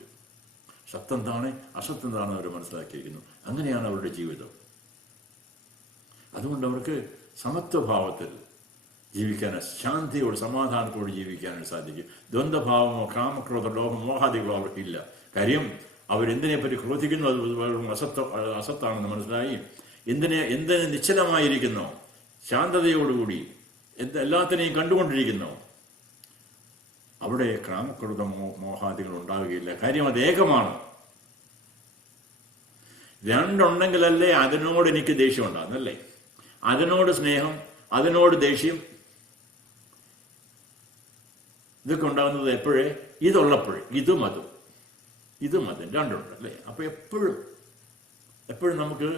സത്തെന്താണ് അസത്തെന്താണ് അവർ മനസ്സിലാക്കിയിരിക്കുന്നു. അങ്ങനെയാണ് അവരുടെ ജീവിതം. അതുകൊണ്ട് അവർക്ക് സമത്വഭാവത്തിൽ ജീവിക്കാൻ, ശാന്തിയോട് സമാധാനത്തോട് ജീവിക്കാനായിട്ട് സാധിക്കും. ദ്വന്ദ്ഭാവമോ കാമക്രോധ ലോകം മോഹാദികളോ അവർക്കില്ല. കാര്യം അവരെന്തിനെപ്പറ്റി ക്രോധിക്കുന്നു അത് അസത്താണെന്ന് മനസ്സിലായി. എന്തിനെ നിശ്ചലമായിരിക്കുന്നോ, ശാന്തതയോടുകൂടി എല്ലാത്തിനെയും കണ്ടുകൊണ്ടിരിക്കുന്നോ, അവിടെ കാമക്രോധ മോഹാദികൾ ഉണ്ടാവുകയില്ല. കാര്യം അത് ഏകമാണ്. രണ്ടുണ്ടെങ്കിലല്ലേ അതിനോട് എനിക്ക് ദേഷ്യം ഉണ്ടാകുന്നല്ലേ, അതിനോട് സ്നേഹം, അതിനോട് ദേഷ്യം, ഇതൊക്കെ ഉണ്ടാകുന്നത് എപ്പോഴേ? ഇതുള്ളപ്പോഴേ. ഇതും അതും രണ്ടുണ്ട് അല്ലേ. അപ്പൊ എപ്പോഴും നമുക്ക്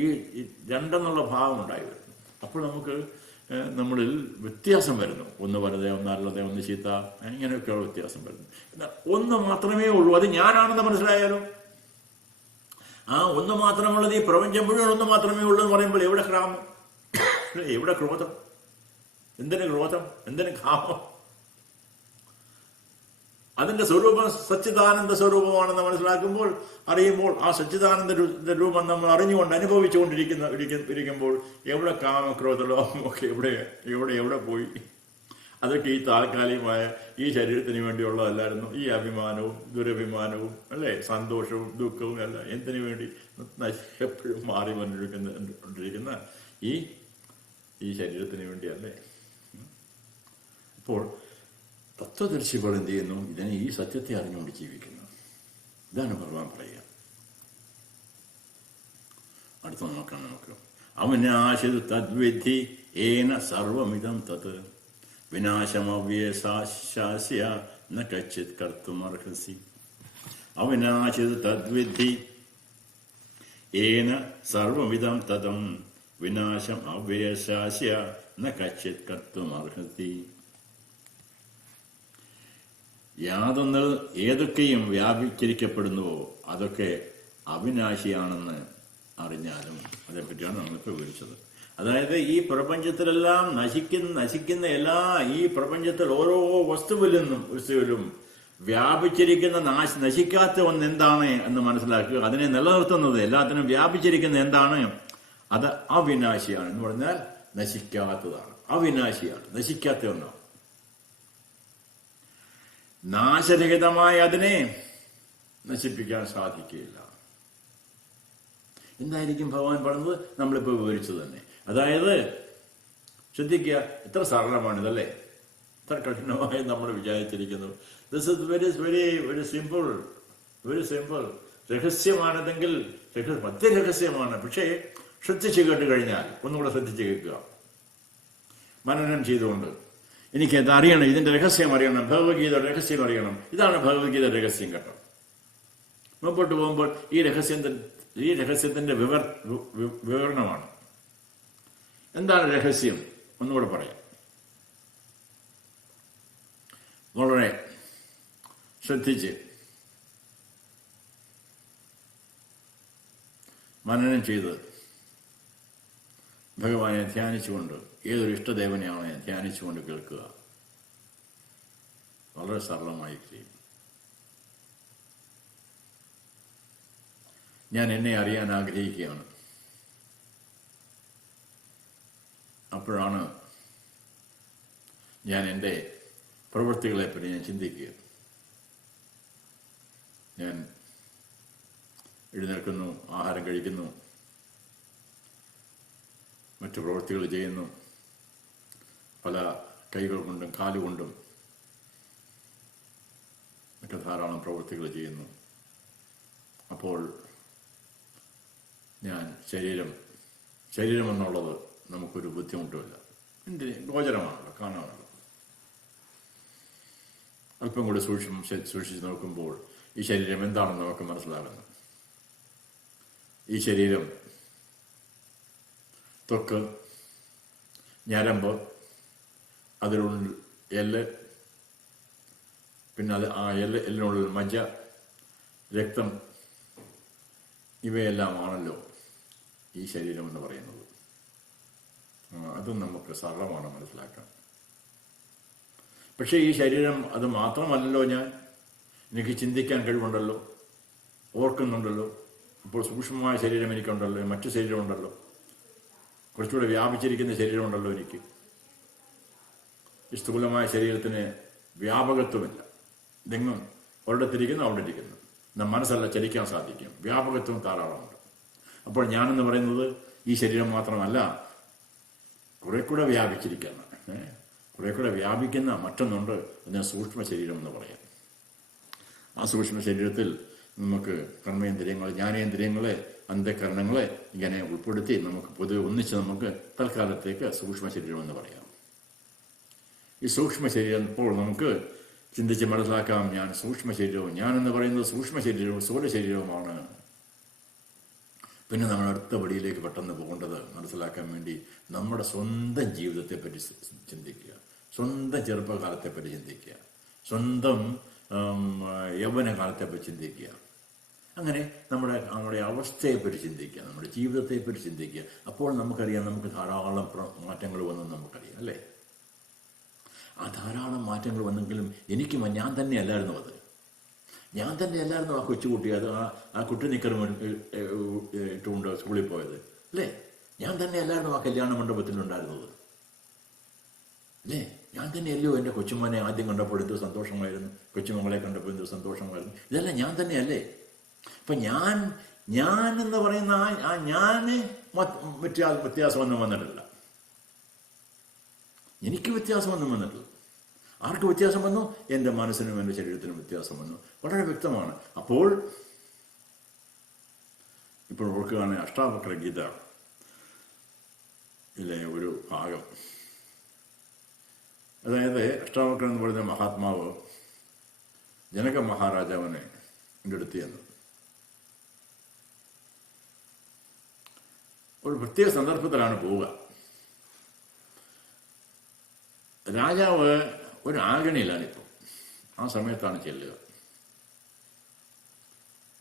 ഈ രണ്ടെന്നുള്ള ഭാവം ഉണ്ടായി വരുന്നു. അപ്പോൾ നമുക്ക് നമ്മളിൽ വ്യത്യാസം വരുന്നു. ഒന്ന് വലുതേ, ഒന്ന് അല്ലതേ, ഒന്ന് ചീത്ത, ഇങ്ങനെയൊക്കെയുള്ള വ്യത്യാസം വരുന്നു. എന്നാൽ ഒന്ന് മാത്രമേ ഉള്ളൂ, അത് ഞാനാണെന്ന് മനസ്സിലായാലോ. ആ ഒന്ന് മാത്രമുള്ളത് ഈ പ്രപഞ്ചം മുഴുവൻ ഒന്ന് മാത്രമേ ഉള്ളൂ എന്ന് പറയുമ്പോൾ എവിടെ ക്രാമം, എവിടെ ക്രോധം, എന്തിന് ക്രോധം, എന്തിന് കാമം? അതിന്റെ സ്വരൂപം സച്ചിദാനന്ദ സ്വരൂപമാണെന്ന് മനസ്സിലാക്കുമ്പോൾ, അറിയുമ്പോൾ, ആ സച്ചിദാനന്ദ രൂപം നമ്മൾ അറിഞ്ഞുകൊണ്ട് ഇരിക്കുമ്പോൾ എവിടെ കാമക്രോധ ലോകമൊക്കെ എവിടെ പോയി? അതൊക്കെ ഈ താൽക്കാലികമായ ഈ ശരീരത്തിന് വേണ്ടിയുള്ളതല്ലായിരുന്നു. ഈ അഭിമാനവും ദുരഭിമാനവും അല്ലേ, സന്തോഷവും ദുഃഖവും എല്ലാം എന്തിനു വേണ്ടി എപ്പോഴും മാറി കൊണ്ടിരിക്കുന്ന ഈ ശരീരത്തിന് വേണ്ടിയല്ലേ? അപ്പോൾ തത്വദർശികൾ എന്ത് ചെയ്യുന്നു? ഈ സത്യത്തെ അറിഞ്ഞുകൊണ്ട് ജീവിക്കുന്നു. ഇതാണ് ഭഗവാൻ പറയുക. അടുത്ത നമുക്ക് അവനാശിത് തദ്വിധി ഏന സർവമിതം തത് വിനാശമവ്യസാസ്യ ന കച്ചിത് കർത്തുമർഹസി. അവനാശിത് തദ്വിധി ഏന സർവമിതം തതം വിനാശം അവ്യസാസ്യ ന കച്ചിത് കർത്തുമർഹസി. യാതൊന്നിൽ ഏതൊക്കെയും വ്യാപിച്ചിരിക്കപ്പെടുന്നുവോ അതൊക്കെ അവിനാശിയാണെന്ന് അറിഞ്ഞാലും, അതേപ്പറ്റിയാണ് നമ്മളിപ്പോൾ വിവരിച്ചത്. അതായത് ഈ പ്രപഞ്ചത്തിലെല്ലാം നശിക്കുന്ന ഈ പ്രപഞ്ചത്തിൽ ഓരോ വസ്തുവിലും വ്യാപിച്ചിരിക്കുന്ന നശിക്കാത്ത ഒന്ന് എന്താണ് എന്ന് മനസ്സിലാക്കുക. അതിനെ നിലനിർത്തുന്നത്, എല്ലാത്തിനും വ്യാപിച്ചിരിക്കുന്ന എന്താണ്? അത് അവിനാശിയാണ് എന്ന് പറഞ്ഞാൽ നശിക്കാത്തതാണ്. അവിനാശിയാണ്, നശിക്കാത്ത ഒന്നാണ്. നാശരഹിതമായ അതിനെ നശിപ്പിക്കാൻ സാധിക്കുകയില്ല. എന്തായിരിക്കും ഭഗവാൻ പറഞ്ഞത്? നമ്മളിപ്പോൾ വിവരിച്ചത് തന്നെ. അതായത് ശ്രദ്ധിക്കുക, എത്ര സരളമാണിതല്ലേ, എത്ര കഠിനമായി നമ്മൾ വിചാരിച്ചിരിക്കുന്നു. This is very very very simple, very simple. രഹസ്യമാണിതെങ്കിൽ മധ്യരഹസ്യമാണ്. പക്ഷേ ശ്രദ്ധിച്ചു കേട്ട് കഴിഞ്ഞാൽ, ഒന്നുകൂടെ ശ്രദ്ധിച്ചു കേൾക്കുക, മനനം ചെയ്തുകൊണ്ട് എനിക്കത് അറിയണം, ഇതിന്റെ രഹസ്യം അറിയണം, ഭഗവത്ഗീതയുടെ രഹസ്യം അറിയണം. ഇതാണ് ഭഗവത്ഗീതയുടെ രഹസ്യം കേട്ടോ. മുമ്പോട്ട് പോകുമ്പോൾ ഈ രഹസ്യത്തിന്റെ വിവരണമാണ്. എന്താണ് രഹസ്യം? ഒന്നുകൂടെ പറയാം. വളരെ ശ്രദ്ധിച്ച് മനനം ചെയ്ത് ഭഗവാനെ ധ്യാനിച്ചുകൊണ്ട്, ഏതൊരു ഇഷ്ടദേവനെയാണ് ധ്യാനിച്ചുകൊണ്ട് കേൾക്കുക. വളരെ സരളമായി ചെയ്യും. ഞാൻ എന്നെ അറിയാൻ ആഗ്രഹിക്കുകയാണ്. അപ്പോഴാണ് ഞാൻ എൻ്റെ പ്രവൃത്തികളെപ്പറ്റി ഞാൻ ചിന്തിക്കുക. ഞാൻ എഴുന്നേൽക്കുന്നു, ആഹാരം കഴിക്കുന്നു, മറ്റു പ്രവൃത്തികൾ ചെയ്യുന്നു, പല കൈകൾ കൊണ്ടും കാലുകൊണ്ടും മറ്റു ധാരാളം പ്രവൃത്തികൾ ചെയ്യുന്നു. അപ്പോൾ ഞാൻ ശരീരം എന്നുള്ളത് നമുക്കൊരു ബുദ്ധിമുട്ടുമില്ല. ഗോചരമാണല്ലോ, കാണാമല്ലോ. അല്പം കൂടി സൂക്ഷിച്ച് നോക്കുമ്പോൾ ഈ ശരീരം എന്താണെന്ന് നമുക്ക് മനസ്സിലാകുന്നു. ഈ ശരീരം ത്വക്ക്, ഞരമ്പ്, അതിനുള്ളിൽ എല്ല്, പിന്നെ ആ എല്ലിനുള്ളിൽ മജ്ജ, രക്തം, ഇവയെല്ലാമാണല്ലോ ഈ ശരീരം എന്ന് പറയുന്നത്. അതും നമുക്ക് സരളമാണ് മനസ്സിലാക്കാൻ. പക്ഷേ ഈ ശരീരം അത് മാത്രമല്ലല്ലോ ഞാൻ. എനിക്ക് ചിന്തിക്കാൻ കഴിവുണ്ടല്ലോ, ഓർക്കുന്നുണ്ടല്ലോ. ഇപ്പോൾ സൂക്ഷ്മമായ ശരീരം എനിക്കുണ്ടല്ലോ, മറ്റു ശരീരമുണ്ടല്ലോ, കുറച്ചുകൂടെ വ്യാപിച്ചിരിക്കുന്ന ശരീരമുണ്ടല്ലോ എനിക്ക്. ഈ സ്ഥൂലമായ ശരീരത്തിന് വ്യാപകത്വമില്ല. ഇതെങ്ങും ഒരിടത്തിരിക്കുന്നു, അവിടെ ഇരിക്കുന്നു. എന്നാൽ മനസ്സല്ല, ചലിക്കാൻ സാധിക്കും. വ്യാപകത്വം ധാരാളമുണ്ട്. അപ്പോൾ ഞാനെന്ന് പറയുന്നത് ഈ ശരീരം മാത്രമല്ല, കുറെ കൂടെ വ്യാപിച്ചിരിക്കുന്ന, കുറെ കൂടെ വ്യാപിക്കുന്ന മറ്റൊന്നുണ്ട്. അതിന് സൂക്ഷ്മ ശരീരം എന്ന് പറയാം. ആ സൂക്ഷ്മ ശരീരത്തിൽ നമുക്ക് കർമ്മേന്ദ്രിയങ്ങൾ, ജ്ഞാനേന്ദ്രിയങ്ങളെ, അന്ധകരണങ്ങളെ ഇങ്ങനെ ഉൾപ്പെടുത്തി നമുക്ക് പൊതുവെ ഒന്നിച്ച് നമുക്ക് തൽക്കാലത്തേക്ക് സൂക്ഷ്മ ശരീരം എന്ന് പറയാം. ഈ സൂക്ഷ്മ ശരീരം ഇപ്പോൾ നമുക്ക് ചിന്തിച്ച് മനസ്സിലാക്കാം. ഞാൻ സൂക്ഷ്മ ശരീരവും, ഞാനെന്ന് പറയുന്നത് സൂക്ഷ്മ ശരീരവും സ്ഥൂല ശരീരവുമാണ്. പിന്നെ നമ്മൾ അടുത്ത പടിയിലേക്ക് പെട്ടെന്ന് പോകേണ്ടത് മനസ്സിലാക്കാൻ വേണ്ടി നമ്മുടെ സ്വന്തം ജീവിതത്തെപ്പറ്റി ചിന്തിക്കുക, സ്വന്തം ചെറുപ്പകാലത്തെപ്പറ്റി ചിന്തിക്കുക, സ്വന്തം യൗവനകാലത്തെപ്പറ്റി ചിന്തിക്കുക. അങ്ങനെ നമ്മുടെ അവസ്ഥയെപ്പറ്റി ചിന്തിക്കുക, നമ്മുടെ ജീവിതത്തെപ്പറ്റി ചിന്തിക്കുക. അപ്പോൾ നമുക്കറിയാം, നമുക്ക് ധാരാളം മാറ്റങ്ങൾ വന്നെന്ന് നമുക്കറിയാം, അല്ലേ? ആ ധാരാളം മാറ്റങ്ങൾ വന്നെങ്കിലും ഞാൻ തന്നെയല്ലായിരുന്നു അത്. ഞാൻ തന്നെയല്ലായിരുന്നു ആ കൊച്ചുകുട്ടി, അത് ആ കുട്ടി നിക്കറും ഇട്ടുകൊണ്ട് സ്കൂളിൽ പോയത്, അല്ലേ? ഞാൻ തന്നെയല്ലായിരുന്നു ആ കല്യാണ മണ്ഡപത്തിലുണ്ടായിരുന്നത്, അല്ലേ? ഞാൻ തന്നെയല്ലോ എൻ്റെ കൊച്ചുമോനെ ആദ്യം കണ്ടപ്പോൾ എന്ത് സന്തോഷമായിരുന്നു, കൊച്ചുമകളെ കണ്ടപ്പോൾ എന്ത് സന്തോഷമായിരുന്നു. ഇതെല്ലാം ഞാൻ തന്നെയല്ലേ? അപ്പം ഞാൻ എന്ന് പറയുന്ന ആ ഞാന് വ്യത്യാസമൊന്നും വന്നിട്ടില്ല. എനിക്ക് വ്യത്യാസമൊന്നും വന്നിട്ടില്ല. ആർക്ക് വ്യത്യാസം വന്നു? എൻ്റെ മനസ്സിനും എൻ്റെ ശരീരത്തിനും വ്യത്യാസം വന്നു. വളരെ വ്യക്തമാണ്. അപ്പോൾ ഇപ്പോൾ ഓർക്കുകയാണ് അഷ്ടാവക്ര ഗീത ഇതിലെ ഒരു ഭാഗം. അതായത് അഷ്ടാവക്രൻ എന്ന് പറയുന്ന മഹാത്മാവ് ജനക മഹാരാജാവിനെ എടുത്തിയെന്ന് ഒരു പ്രത്യേക സന്ദർഭത്തിലാണ് പോവുക. രാജാവ് ഒരു ആഗണിയിലാണിപ്പോൾ. ആ സമയത്താണ് ചെല്ലുക.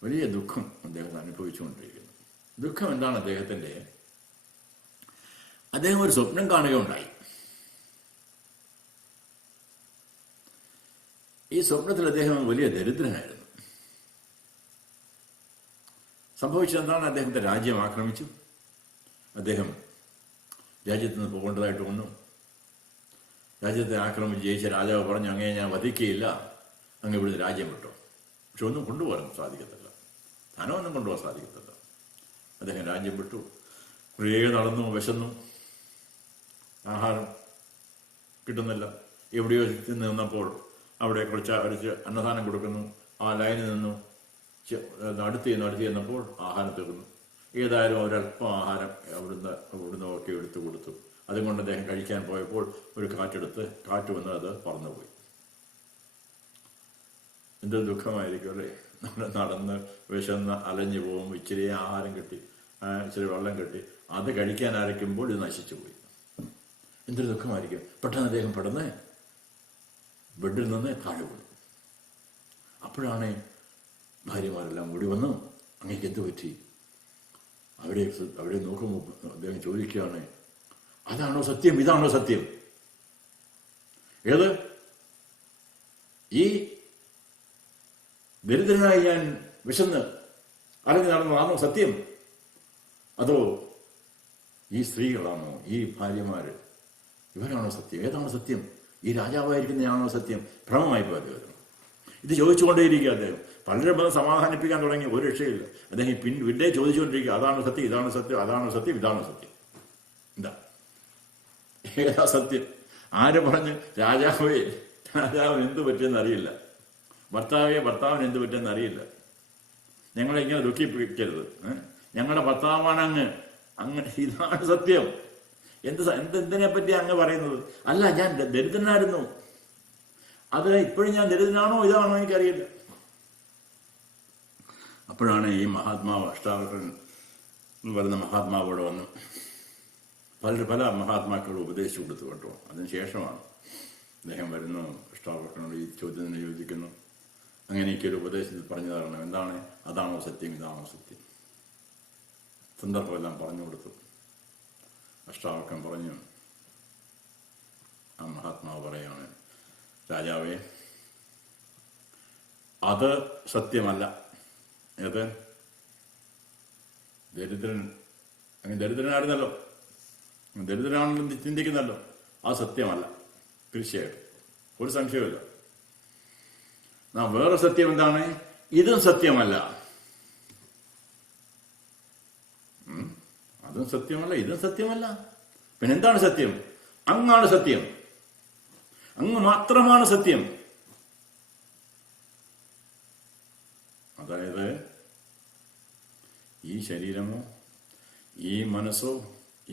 വലിയ ദുഃഖം അദ്ദേഹം അനുഭവിച്ചുകൊണ്ടിരിക്കുന്നു. ദുഃഖം എന്താണ് അദ്ദേഹത്തിൻ്റെ? അദ്ദേഹം ഒരു സ്വപ്നം കാണുകയുണ്ടായി. ഈ സ്വപ്നത്തിൽ അദ്ദേഹം വലിയ ദരിദ്രനായിരുന്നു. സംഭവിച്ചതെന്താണ്? അദ്ദേഹത്തെ രാജ്യം ആക്രമിച്ചു. അദ്ദേഹം രാജ്യത്ത് നിന്ന് പോകേണ്ടതായിട്ട് വന്നു. രാജ്യത്തെ ആക്രമിച്ച് ജയിച്ച രാജാവ് പറഞ്ഞു, അങ്ങനെ ഞാൻ വധിക്കുകയില്ല, അങ്ങ് ഇവിടുന്ന് രാജ്യം വിട്ടോ. പക്ഷെ ഒന്നും കൊണ്ടുപോകാൻ സാധിക്കത്തില്ല, ധനമൊന്നും കൊണ്ടുപോകാൻ സാധിക്കത്തില്ല. അദ്ദേഹം രാജ്യം വിട്ടു. കുറേ നടന്നു, വിശന്നു, ആഹാരം കിട്ടുന്നില്ല. എവിടെയോ നിന്നപ്പോൾ അവിടെ കുറച്ച് അടിച്ച് അന്നദാനം കൊടുക്കുന്നു. ആ ലൈനിൽ നിന്നു അടുത്ത് ചെന്നപ്പോൾ ആഹാരം തീർന്നു. ഏതായാലും ഒരല്പം ആഹാരം അവിടുന്ന് ഒക്കെ എടുത്തു കൊടുത്തു. അതുകൊണ്ട് അദ്ദേഹം കഴിക്കാൻ പോയപ്പോൾ ഒരു കാറ്റ് വന്ന് അത് പറന്നുപോയി. എന്തൊരു ദുഃഖമായിരിക്കും, അല്ലേ? നമ്മൾ നടന്ന് വിശന്ന് അലഞ്ഞു പോകും, ഇച്ചിരി ആഹാരം കിട്ടി, ഇച്ചിരി വെള്ളം കിട്ടി, അത് കഴിക്കാൻ ആരംഭിക്കുമ്പോൾ ഇത് നശിച്ചു പോയി. എന്തൊരു ദുഃഖമായിരിക്കും. പെട്ടെന്ന് അദ്ദേഹം ബെഡിൽ നിന്ന് താഴെ വീണു. അപ്പോഴാണ് ഭാര്യമാരെല്ലാം കൂടി വന്നു, അങ്ങേക്ക് എന്ത് പറ്റി? അവിടെ നോക്കുമ്പോൾ അദ്ദേഹം ചോദിക്കുകയാണ്, അതാണോ സത്യം? ഇതാണോ സത്യം? ഏത്? ഈ ദരിദ്രനായി ഞാൻ വിശന്ന് അലഞ്ഞു നടന്നതാണോ സത്യം? അതോ ഈ സ്ത്രീകളാണോ, ഈ ഭാര്യമാര്, ഇവരാണോ സത്യം? ഏതാണോ സത്യം? ഈ രാജാവായിരിക്കുന്നതാണോ സത്യം? ഭ്രമമായി പോയത്. ഇത് ചോദിച്ചുകൊണ്ടേയിരിക്കുക അദ്ദേഹം. പലരെ സമാധാനിപ്പിക്കാൻ തുടങ്ങി, ഒരു രക്ഷയില്ല. അദ്ദേഹം പിന്നെ ചോദിച്ചുകൊണ്ടിരിക്കുക, അതാണ് സത്യം, ഇതാണ് സത്യം, അതാണ് സത്യം, ഇതാണ് സത്യം. എന്താ ഏതാ സത്യം? ആര് പറഞ്ഞ്? രാജാവിന് എന്ത് പറ്റിയെന്ന് അറിയില്ല, ഭർത്താവിന് എന്ത് പറ്റിയെന്ന് അറിയില്ല. ഞങ്ങളെ ഇങ്ങനെ ദുഃഖിപ്പിക്കരുത്, ഞങ്ങളുടെ ഭർത്താവാണ് അങ്ങ് ഇതാണ് സത്യം. എന്തിനെ പറ്റി അങ്ങ് പറയുന്നത്? അല്ല, ഞാൻ ദരിദ്രനായിരുന്നു, അത് ഇപ്പോഴും ഞാൻ ദരിദ്രനാണോ ഇതാണോ എനിക്കറിയില്ല. അപ്പോഴാണ് ഈ മഹാത്മാവ്, അഷ്ടാവക്രൻ വരുന്ന മഹാത്മാവോട് വന്നു പല മഹാത്മാക്കളും ഉപദേശിച്ചു കൊടുത്തു കേട്ടോ. അതിനുശേഷമാണ് അദ്ദേഹം വരുന്നു, അഷ്ടാവക്രനോട് ഈ ചോദ്യത്തിന് യോജിക്കുന്നു. അങ്ങനെയൊക്കെയൊരു ഉപദേശത്തിൽ പറഞ്ഞു തരണം. എന്താണ്? അതാണോ സത്യം, ഇതാണോ സത്യം? സന്ദർഭമെല്ലാം പറഞ്ഞു കൊടുത്തു. അഷ്ടാവക്രൻ പറഞ്ഞു, ആ മഹാത്മാവ് പറയാണ്, രാജാവേ, അത് സത്യമല്ല. ഏത്? ദരിദ്രനായിരുന്നല്ലോ, ദരിദ്രനാണെന്ന് ചിന്തിക്കുന്നല്ലോ, അത് സത്യമല്ല. തീർച്ചയായിട്ടും ഒരു സംശയമില്ല. വേറെ സത്യം എന്താണ്? ഇതും സത്യമല്ല. അതും സത്യമല്ല, ഇതും സത്യമല്ല. പിന്നെ എന്താണ് സത്യം? അങ്ങാണ് സത്യം, അങ്ങ് മാത്രമാണ് സത്യം. അതായത് ഈ ശരീരമോ ഈ മനസ്സോ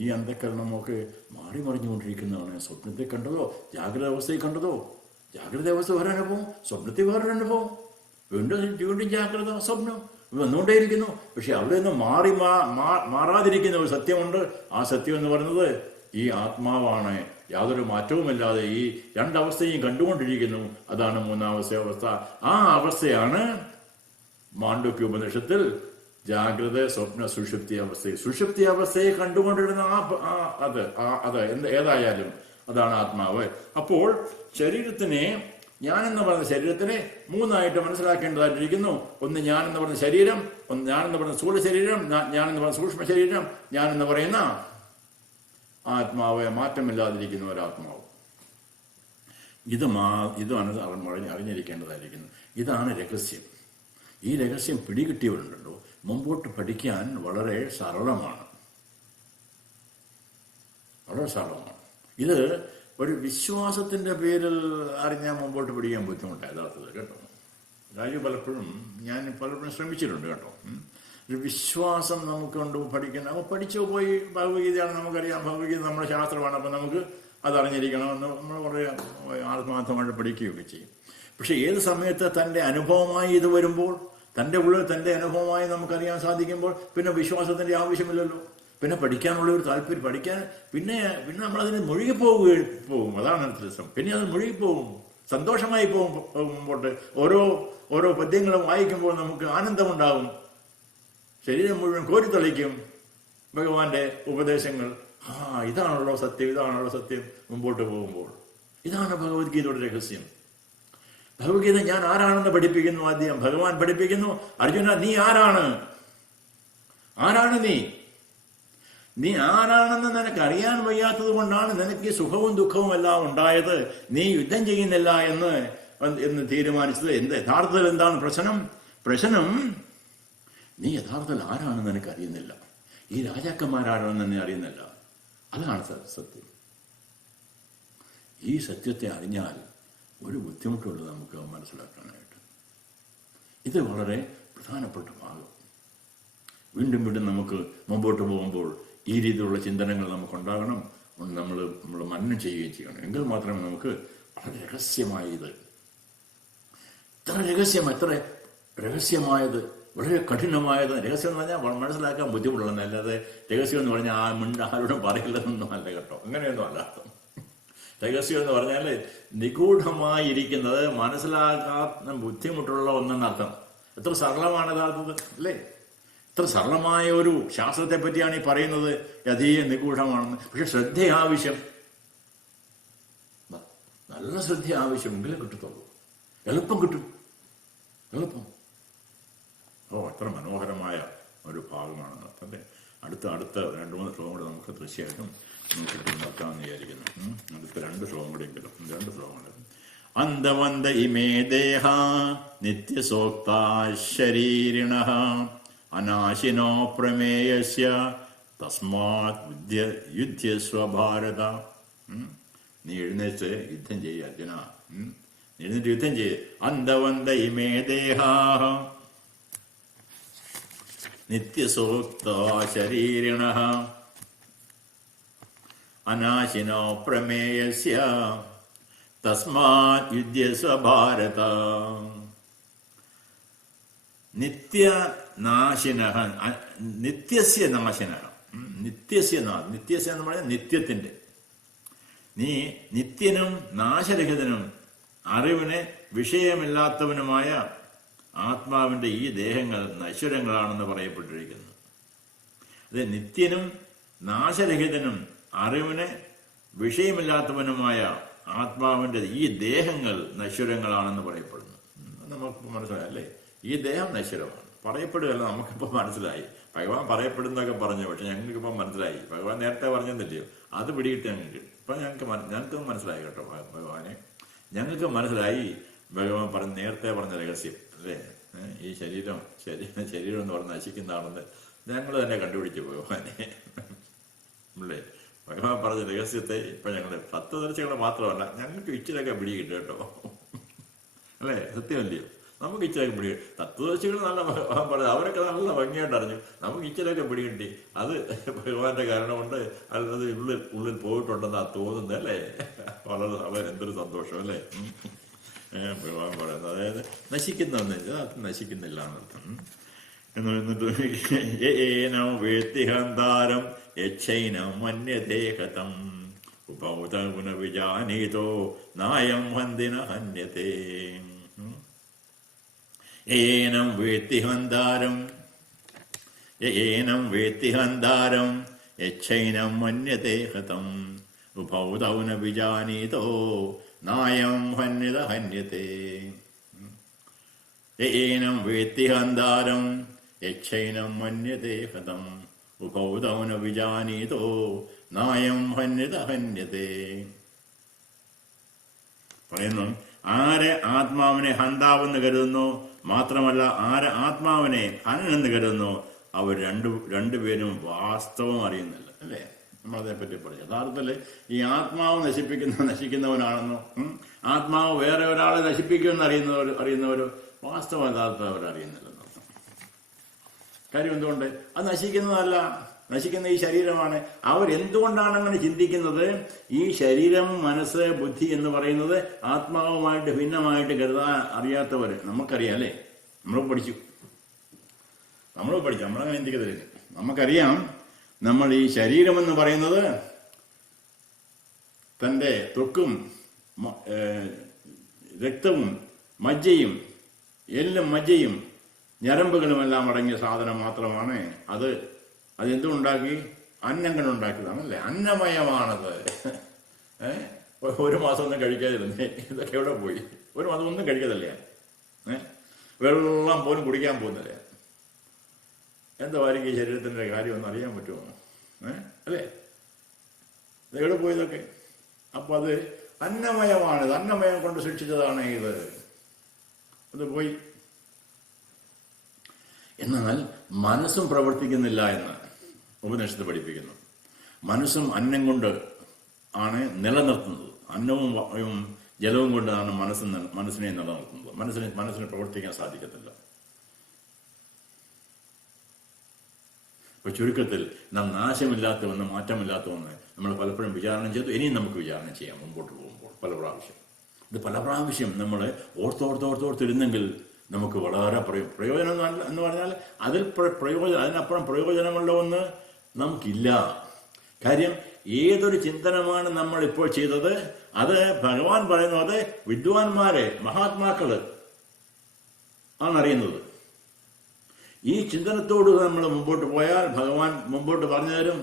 ഈ അന്ധകരണമോ ഒക്കെ മാറി മറിഞ്ഞുകൊണ്ടിരിക്കുന്നതാണ്. സ്വപ്നത്തെ കണ്ടതോ ജാഗ്രത അവസ്ഥയിൽ കണ്ടതോ, ജാഗ്രത അവസ്ഥ വേറൊരനുഭവം, സ്വപ്നത്തിൽ വേറൊരനുഭവം, വീണ്ടും ജാഗ്രത, സ്വപ്നം, വന്നുകൊണ്ടേയിരിക്കുന്നു. പക്ഷെ അവിടെ നിന്ന് മാറാതിരിക്കുന്ന ഒരു സത്യമുണ്ട്. ആ സത്യം എന്ന് പറയുന്നത് ഈ ആത്മാവാണ്. യാതൊരു മാറ്റവുമില്ലാതെ ഈ രണ്ടവസ്ഥയും കണ്ടുകൊണ്ടിരിക്കുന്നു. അതാണ് മൂന്നാമത്തെ അവസ്ഥ. ആ അവസ്ഥയാണ് മാണ്ഡവ്യ ഉപനിഷത്തിൽ ജാഗ്രത, സ്വപ്ന, സുഷുപ്തി അവസ്ഥയിൽ. സുഷുപ്തി അവസ്ഥയെ കണ്ടുകൊണ്ടിരുന്ന ഏതായാലും അതാണ് ആത്മാവ്. അപ്പോൾ ശരീരത്തിനെ, ഞാനെന്ന് പറയുന്ന ശരീരത്തിനെ മൂന്നായിട്ട് മനസ്സിലാക്കേണ്ടതായിട്ടിരിക്കുന്നു. ഒന്ന് ഞാനെന്ന് പറയുന്ന ശരീരം, ഒന്ന് ഞാനെന്ന് പറയുന്ന സ്ഥൂല ശരീരം, ഞാനെന്ന് പറയുന്ന സൂക്ഷ്മ ശരീരം, ഞാനെന്ന് പറയുന്ന ആത്മാവ്, മാറ്റമില്ലാതിരിക്കുന്ന ഒരാത്മാവ്. ഇതാണ് അറിഞ്ഞിരിക്കേണ്ടതായിരിക്കുന്നു. ഇതാണ് രഹസ്യം. ഈ രഹസ്യം പിടികിട്ടിയവരുണ്ടല്ലോ, മുമ്പോട്ട് പഠിക്കാൻ വളരെ സരളമാണ്. വളരെ സരളമാണ്. ഇത് ഒരു വിശ്വാസത്തിന്റെ പേരിൽ അറിഞ്ഞാൽ മുമ്പോട്ട് പഠിക്കാൻ ബുദ്ധിമുട്ടാണ് യഥാർത്ഥത്തിൽ കേട്ടോ. കാര്യം പലപ്പോഴും ശ്രമിച്ചിട്ടുണ്ട് കേട്ടോ. ഒരു വിശ്വാസം നമുക്കുണ്ട് പഠിക്കണം. നമ്മൾ പഠിച്ചു പോയി. ഭഗവത്ഗീതയാണ് നമുക്കറിയാം, ഭഗവത്ഗീത നമ്മുടെ ശാസ്ത്രമാണ്, അപ്പം നമുക്ക് അതറിഞ്ഞിരിക്കണമെന്ന് നമ്മൾ വളരെ ആത്മാർത്ഥമായിട്ട് പഠിക്കുകയൊക്കെ ചെയ്യും. പക്ഷെ ഏത് സമയത്ത് തൻ്റെ അനുഭവമായി ഇത് വരുമ്പോൾ, തൻ്റെ ഉള്ളിൽ തൻ്റെ അനുഭവമായി നമുക്കറിയാൻ സാധിക്കുമ്പോൾ പിന്നെ വിശ്വാസത്തിൻ്റെ ആവശ്യമില്ലല്ലോ. പിന്നെ പഠിക്കാനുള്ള ഒരു താല്പര്യം, പിന്നെ നമ്മളതിന് മുഴുകിപ്പോകും. അതാണ് രസം. പിന്നെ അത് മുഴുകിപ്പോകും, സന്തോഷമായി പോകുമ്പോട്ട് ഓരോ പദ്യങ്ങളും വായിക്കുമ്പോൾ നമുക്ക് ആനന്ദമുണ്ടാകും. ശരീരം മുഴുവൻ കോരിത്തളിക്കും ഭഗവാന്റെ ഉപദേശങ്ങൾ. ഇതാണല്ലോ സത്യം മുമ്പോട്ട് പോകുമ്പോൾ. ഇതാണ് ഭഗവത്ഗീതയുടെ രഹസ്യം. ഭഗവത്ഗീത ഞാൻ ആരാണെന്ന് പഠിപ്പിക്കുന്നു. ആദ്യം ഭഗവാൻ പഠിപ്പിക്കുന്നു, അർജുന നീ ആരാണ് നീ ആരാണെന്ന് നിനക്ക് അറിയാൻ വയ്യാത്തത് കൊണ്ടാണ് നിനക്ക് സുഖവും ദുഃഖവും എല്ലാം ഉണ്ടായത്. നീ യുദ്ധം ചെയ്യുന്നില്ല എന്ന് തീരുമാനിച്ചത്. യഥാർത്ഥത്തിൽ എന്താണ് പ്രശ്നം? നീ യഥാർത്ഥത്തിൽ ആരാണെന്ന് നിനക്ക് അറിയുന്നില്ല. ഈ രാജാക്കന്മാരാരാണെന്ന് നീ അറിയുന്നില്ല. അതാണ് സത്യം. ഈ സത്യത്തെ അറിഞ്ഞാൽ ഒരു ബുദ്ധിമുട്ടുള്ളത് നമുക്ക് മനസ്സിലാക്കാനായിട്ട്. ഇത് വളരെ പ്രധാനപ്പെട്ട ഭാഗം. വീണ്ടും നമുക്ക് മുമ്പോട്ട് പോകുമ്പോൾ ഈ രീതിയിലുള്ള ചിന്തനങ്ങൾ നമുക്കുണ്ടാകണം. നമ്മൾ മനനം ചെയ്യുകയും ചെയ്യണം. എങ്കിൽ മാത്രമേ നമുക്ക് വളരെ രഹസ്യമായത്, എത്ര രഹസ്യമായത്, വളരെ കഠിനമായത്. രഹസ്യം എന്ന് പറഞ്ഞാൽ മനസ്സിലാക്കാൻ ബുദ്ധിമുട്ടുള്ളതാണ്. അല്ലാതെ രഹസ്യം എന്ന് പറഞ്ഞാൽ ആരോടും പറയില്ലെന്നൊന്നും അല്ല കേട്ടോ. അങ്ങനെയൊന്നും അല്ല. രഹസ്യം എന്ന് പറഞ്ഞാൽ നിഗൂഢമായിരിക്കുന്നത്, മനസ്സിലാക്കാൻ ബുദ്ധിമുട്ടുള്ള ഒന്നെന്നർത്ഥം. എത്ര സരളമാണ് യഥാർത്ഥത്തിൽ അല്ലേ? എത്ര സരളമായ ഒരു ശാസ്ത്രത്തെ പറ്റിയാണ് ഈ പറയുന്നത്. അതീവ നിഗൂഢമാണെന്ന്. പക്ഷെ ശ്രദ്ധ ആവശ്യം, നല്ല ശ്രദ്ധ ആവശ്യം. എങ്കിലും കിട്ടത്തുള്ളൂ. എളുപ്പം കിട്ടും. എത്ര മനോഹരമായ ഒരു ഭാഗമാണെന്ന് അർത്ഥം. അടുത്ത 2-3 ശ്ലോകം കൂടെ നമുക്ക് തീർച്ചയായിട്ടും നോക്കാമെന്ന് വിചാരിക്കുന്നു. അടുത്ത 2 ശ്ലോകം കൂടെയെങ്കിലും 2 ശ്ലോകങ്ങൾ. അന്തവന്ത ഇമേ ദേഹ നിത്യസോക്താ ശരീരിണഃ അനാശിനോ പ്രമേയസ്യ തസ്മാത് യുധ്യസ്വ ഭാരത. നീ എഴുന്നേറ്റ് യുദ്ധം ചെയ്യുക അർജുന. എഴുന്നേറ്റ് യുദ്ധം ചെയ്ത്. അന്തവന്ത ഇമേ ദേഹ നിത്യസോക്താ ശരീരിണഃ അനാശിനോ പ്രമേയസ്യ തസ്മാത് യുധ്യസ്വ ഭാരത. നിത്യനാശിനഃ, നിത്യസ്യ നാശിനഃ. നിത്യസ്യ എന്ന് പറഞ്ഞാൽ നിത്യത്തിന്റെ. നീ നിത്യനും നാശരഹിതനും അറിവിന് വിഷയമില്ലാത്തവനുമായ ആത്മാവിന്റെ ഈ ദേഹങ്ങൾ നശ്വരങ്ങളാണെന്ന് പറയപ്പെട്ടിരിക്കുന്നു. അത് നിത്യനും നാശരഹിതനും അറിവിന് വിഷയമില്ലാത്തവനുമായ ആത്മാവിന്റെ ഈ ദേഹങ്ങൾ നശ്വരങ്ങളാണെന്ന് പറയപ്പെടുന്നു. നമുക്ക് മനസ്സിലായി അല്ലേ? ഈ ദേഹം നശ്വരമാണ്. പറയപ്പെടുകയല്ല, നമുക്കിപ്പോൾ മനസ്സിലായി. ഭഗവാൻ പറയപ്പെടുന്നതൊക്കെ പറഞ്ഞു, പക്ഷെ ഞങ്ങൾക്കിപ്പം മനസ്സിലായി. ഭഗവാൻ നേരത്തെ പറഞ്ഞെന്നില്ലയോ, അത് പിടികിട്ടി ഞങ്ങൾക്ക്. ഇപ്പം ഞങ്ങൾക്ക് മനസ്സിലായി കേട്ടോ. ഭഗവാനെ ഞങ്ങൾക്ക് മനസ്സിലായി. ഭഗവാൻ നേരത്തെ പറഞ്ഞ രഹസ്യം അല്ലേ? ഈ ശരീരം എന്ന് പറഞ്ഞ് നശിക്കുന്നതാണെന്ന് ഞങ്ങൾ തന്നെ കണ്ടുപിടിച്ചു ഭഗവാനെ അല്ലേ? ഭഗവാൻ പറഞ്ഞ രഹസ്യത്തെ ഇപ്പം ഞങ്ങൾ തത്വദർശികളെ മാത്രമല്ല, ഞങ്ങൾക്ക് ഇച്ചിരൊക്കെ പിടികിട്ടും കേട്ടോ അല്ലേ? സത്യമല്ലയോ? നമുക്ക് ഇച്ചിരൊക്കെ പിടി. തത്വദർശികൾ നല്ല ഭഗവാൻ പറഞ്ഞു, അവരൊക്കെ നല്ല ഭംഗിയായിട്ട് അറിഞ്ഞു. നമുക്ക് ഇച്ചിരൊക്കെ പിടികിട്ടി. അത് ഭഗവാന്റെ കാരണം കൊണ്ട് അല്ലാതെ ഉള്ളിൽ പോയിട്ടുണ്ടെന്നാ തോന്നുന്നത് അല്ലേ? വളരെ എന്തൊരു സന്തോഷം അല്ലേ? ഭഗവാൻ പറയുന്നത്. അതായത് നശിക്കുന്ന ഒന്നില്ല, അത് നശിക്കുന്നില്ല എന്നർത്ഥം. എന്നിട്ട് ഏനം വേത്തിഹന്താരം യച്ഛൈനം മന്യതേ കഥം ഉപൗതഗുണ വിജാനീതോ നായം ഹന്തിന ഹന്യതേ. ഏനം വേത്തിഹന്താരം യച്ഛൈനം മന്യതേ ഹതം ഉഭൗതൗന വിജാനീതോ നായം ഹന്യത ഹന്യതേ. ഏനം വേത്തിഹന്താരം യച്ഛൈനം മന്യതേ ഹതം ഉഭൗതൗന വിജാനീതോ നായം ഹന്യത ഹന്യതേ. പറയുന്നു, ആര് ആത്മാവിനെ ഹന്താവെന്ന് കരുതുന്നു, മാത്രമല്ല ആര് ആത്മാവിനെ ഹനനെന്ന് കരുതുന്നു, അവർ രണ്ടുപേരും വാസ്തവം അറിയുന്നില്ല. അല്ലേ? നമ്മളതേപ്പറ്റി പറഞ്ഞു. യഥാർത്ഥത്തിൽ ഈ ആത്മാവ് നശിക്കുന്നവനാണെന്നോ ആത്മാവ് വേറെ ഒരാളെ നശിപ്പിക്കുമെന്ന് അറിയുന്നവരോ വാസ്തവം യഥാർത്ഥം അവരറിയുന്നില്ലെന്നർത്ഥം. കാര്യം എന്തുകൊണ്ട്? അത് നശിക്കുന്നതല്ല, നശിക്കുന്ന ഈ ശരീരമാണ്. അവരെന്തുകൊണ്ടാണ് അങ്ങനെ ചിന്തിക്കുന്നത്? ഈ ശരീരം, മനസ്സ്, ബുദ്ധി എന്ന് പറയുന്നത് ആത്മാവുമായിട്ട് ഭിന്നമായിട്ട് കരുതാൻ അറിയാത്തവർ. നമുക്കറിയാം, അല്ലേ? നമ്മൾ പഠിച്ചു, നമ്മളങ്ങനെ ചിന്തിക്കത്തില്ല. നമുക്കറിയാം, നമ്മൾ ഈ ശരീരമെന്ന് പറയുന്നത് തൻ്റെ ത്വക്കും രക്തവും മജ്ജയും എല്ലും മജ്ജയും ഞരമ്പുകളുമെല്ലാം അടങ്ങിയ സാധനം മാത്രമാണ്. അതെന്തുണ്ടാക്കി? അന്നം കൊണ്ടുണ്ടാക്കിയതാണല്ലേ? അന്നമയമാണത്. ഒരു മാസം ഒന്നും കഴിക്കാതിരുന്നേ, ഇതൊക്കെ എവിടെ പോയി? ഒരു മാസം ഒന്നും കഴിക്കതല്ലേ? വെള്ളം പോലും കുടിക്കാൻ പോകുന്നില്ല. എന്തായിരിക്കും ഈ ശരീരത്തിൻ്റെ കാര്യമൊന്നും അറിയാൻ പറ്റുമോ? അല്ലേ? എവിടെ പോയതൊക്കെ? അപ്പൊ അത് അന്നമയമാണിത്, അന്നമയം കൊണ്ട് സൃഷ്ടിച്ചതാണ് ഇത്. അത് പോയി. എന്നാൽ മനസ്സും പ്രവർത്തിക്കുന്നില്ല എന്ന് ഉപനിഷത്ത് പഠിപ്പിക്കുന്നു. മനസ്സും അന്നം കൊണ്ട് ആണ് നിലനിർത്തുന്നത്. അന്നവും ജലവും കൊണ്ടാണ് മനസ്സിനെ നിലനിർത്തുന്നത്. മനസ്സിന് പ്രവർത്തിക്കാൻ സാധിക്കത്തില്ല. ഇപ്പൊ ചുരുക്കത്തിൽ നാം നാശമില്ലാത്തവെന്ന് മാറ്റമില്ലാത്തവെന്ന് നമ്മൾ പലപ്പോഴും വിചാരണ ചെയ്തു. ഇനിയും നമുക്ക് വിചാരണ ചെയ്യാം മുമ്പോട്ട് പോകുമ്പോൾ പല പ്രാവശ്യം. ഇത് പല പ്രാവശ്യം നമ്മൾ ഓർത്തോർത്തിരുന്നെങ്കിൽ നമുക്ക് വളരെ പ്രയോജനം എന്ന് പറഞ്ഞാൽ അതിനപ്പുറം പ്രയോജനമുള്ള ഒന്ന് നമുക്കില്ല. കാര്യം ഏതൊരു ചിന്തനമാണ് നമ്മൾ ഇപ്പോൾ ചെയ്തത്, അത് ഭഗവാൻ പറയുന്നത് വിദ്വാൻമാരെ, മഹാത്മാക്കള് ആണറിയുന്നത്. ഈ ചിന്തനത്തോട് നമ്മൾ മുമ്പോട്ട് പോയാൽ ഭഗവാൻ മുമ്പോട്ട് പറഞ്ഞു തരും,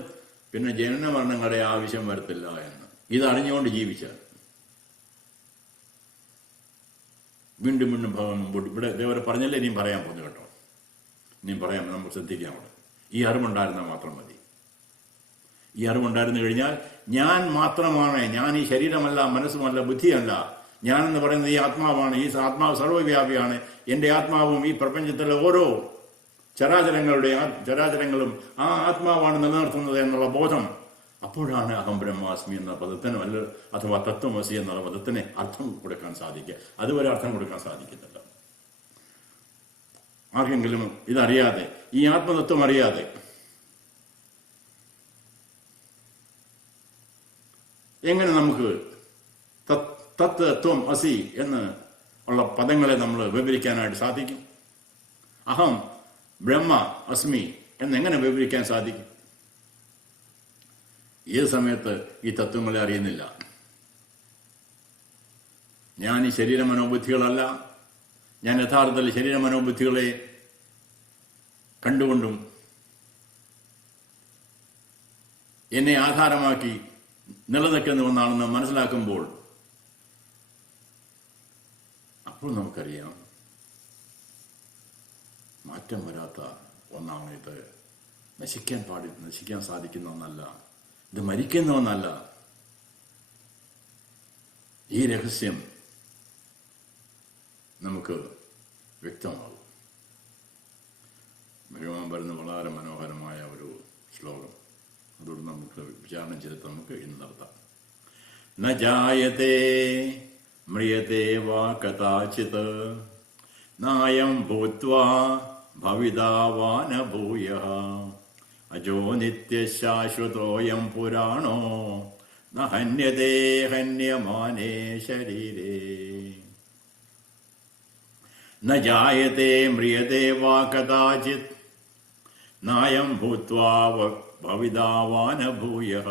പിന്നെ ജനന മരണങ്ങളുടെ ആവശ്യം വരത്തില്ല എന്ന്. ഇതറിഞ്ഞുകൊണ്ട് ജീവിച്ചാൽ വീണ്ടും ഭഗവാൻ മുമ്പോട്ട്. ഇവിടെ ഇതേവരെ പറഞ്ഞല്ലേ, ഇനിയും പറയാൻ പോകുന്നു കേട്ടോ. ഇനിയും പറയാം, നമ്മൾ ശ്രദ്ധിക്കാം. അവിടെ ഈ അറിവുണ്ടായിരുന്നാൽ മാത്രം മതി. ഈ അറിവുണ്ടായിരുന്നു കഴിഞ്ഞാൽ ഞാൻ മാത്രമാണ്, ഞാൻ ഈ ശരീരമല്ല, മനസ്സുമല്ല, ബുദ്ധിയല്ല. ഞാനെന്ന് പറയുന്നത് ഈ ആത്മാവാണ്. ഈ ആത്മാവ് സർവ്വവ്യാപിയാണ്. എൻ്റെ ആത്മാവും ഈ പ്രപഞ്ചത്തിലെ ഓരോ ചരാചരങ്ങളും ആ ആത്മാവാണ് നിലനിർത്തുന്നത് എന്നുള്ള ബോധം. അപ്പോഴാണ് അഹം ബ്രഹ്മാസ്മി എന്ന പദത്തിന് അഥവാ തത്വമസി എന്നുള്ള പദത്തിന് അർത്ഥം കൊടുക്കാൻ സാധിക്കുക. അതുവരെ അർത്ഥം കൊടുക്കാൻ സാധിക്കുന്നില്ല ആർക്കെങ്കിലും. ഇതറിയാതെ, ഈ ആത്മതത്വം അറിയാതെ എങ്ങനെ നമുക്ക് തത്വം അസി എന്ന് ഉള്ള പദങ്ങളെ നമ്മൾ വിവരിക്കാനായിട്ട് സാധിക്കും? അഹം ബ്രഹ്മ അസ്മി എന്നെങ്ങനെ വിവരിക്കാൻ സാധിക്കും? ഏത് സമയത്ത് ഈ തത്വങ്ങളെ അറിയുന്നില്ല. ഞാൻ ഈ ശരീര മനോബുദ്ധികളല്ല, ഞാൻ യഥാർത്ഥത്തിൽ ശരീര മനോബുദ്ധികളെ കണ്ടുകൊണ്ടും എന്നെ ആധാരമാക്കി നിലനിൽക്കുന്ന ഒന്നാണെന്ന് മനസ്സിലാക്കുമ്പോൾ അപ്പോൾ നമുക്കറിയാം മാറ്റം വരാത്ത ഒന്നാണ് ഇത്. നശിക്കാൻ സാധിക്കുന്ന ഒന്നല്ല, ഇത് മരിക്കുന്ന ഒന്നല്ല. ഈ രഹസ്യം നമുക്ക് വ്യക്തമാകും. ഭഗവാൻ പറയുന്ന വളരെ മനോഹരമായ ഒരു ശ്ലോകം, അതോട് നമുക്ക് വിചാരണം ചെയ്തിട്ട് നമുക്ക് ഇന്ന് നടത്താം. ന ജായതേ മ്രിയതേ വാ കഥാചിത് നായം ഭൂത്വാ ഭവിതാ വാ ന ഭൂയഃ അജോ നിത്യശാശ്വതോയം പുരാണോ ന ഹന്യതേ ഹന്യമാനേ ശരീരേ. ന ജായതേ മ്രിയതേ വാ കഥാചിത് നായം ഭൂത്വാ ഭവിതാവാനഭൂയഃ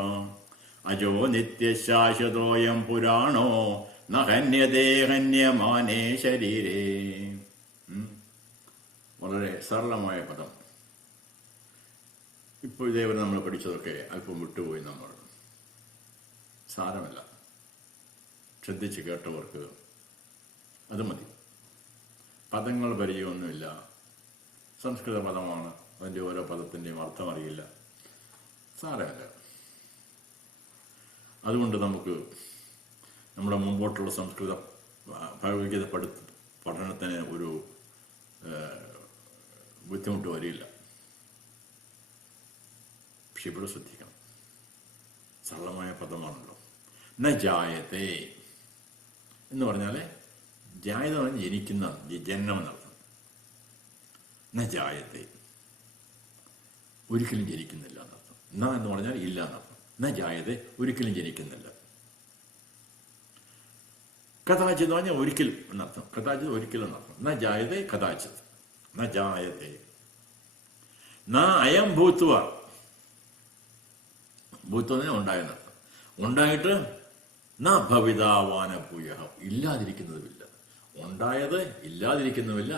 അജോ നിത്യശാശ്വതോയം പുരാണോ ന ഹന്യതേ ഹന്യമാനേ ശരീരേ. വളരെ സരളമായ പദം. ഇപ്പോൾ ഇതേവരെ നമ്മൾ പഠിച്ചതൊക്കെ അല്പം വിട്ടുപോയി. നമ്മൾ സാരമല്ല, ശ്രദ്ധിച്ച് കേട്ടവർക്ക് അത് മതി. പദങ്ങൾ പരിചയമൊന്നുമില്ല, സംസ്കൃത പദമാണ്, അതിൻ്റെ ഓരോ പദത്തിൻ്റെയും അർത്ഥം അറിയില്ല, സാരമല്ല. അതുകൊണ്ട് നമുക്ക് നമ്മുടെ മുമ്പോട്ടുള്ള സംസ്കൃത ഭഗവത്ഗീത പഠനത്തിന് ഒരു ബുദ്ധിമുട്ട് വരില്ല. പക്ഷെ ഇവിടെ ശ്രദ്ധിക്കണം, സരളമായ പദമാണല്ലോ. ന ജായത്തെ എന്ന് പറഞ്ഞാൽ ജായത പറഞ്ഞാൽ ജനിക്കുന്ന, ജന്മം എന്നർത്ഥം. ന ജായത്തെ ഒരിക്കലും ജനിക്കുന്നില്ല എന്നർത്ഥം. ന എന്ന് പറഞ്ഞാൽ ഇല്ല എന്നർത്ഥം. ന ജായത്തെ ഒരിക്കലും ജനിക്കുന്നില്ല. കഥാചിത് എന്ന് പറഞ്ഞാൽ ഒരിക്കലും എന്നർത്ഥം. കഥാചിത് ഒരിക്കലും എന്നർത്ഥം. ന ജായത്തെ കഥാചിത്. ന ജായത്തെ. ന അയം ഭൂത്വ. ഭൂത്വനെ ഉണ്ടായെന്നർത്ഥം. ഉണ്ടായിട്ട് ന ഭവിതാവാനഭൂയ. ഇല്ലാതിരിക്കുന്നതുമില്ല. ഉണ്ടായത് ഇല്ലാതിരിക്കുന്നുമില്ല,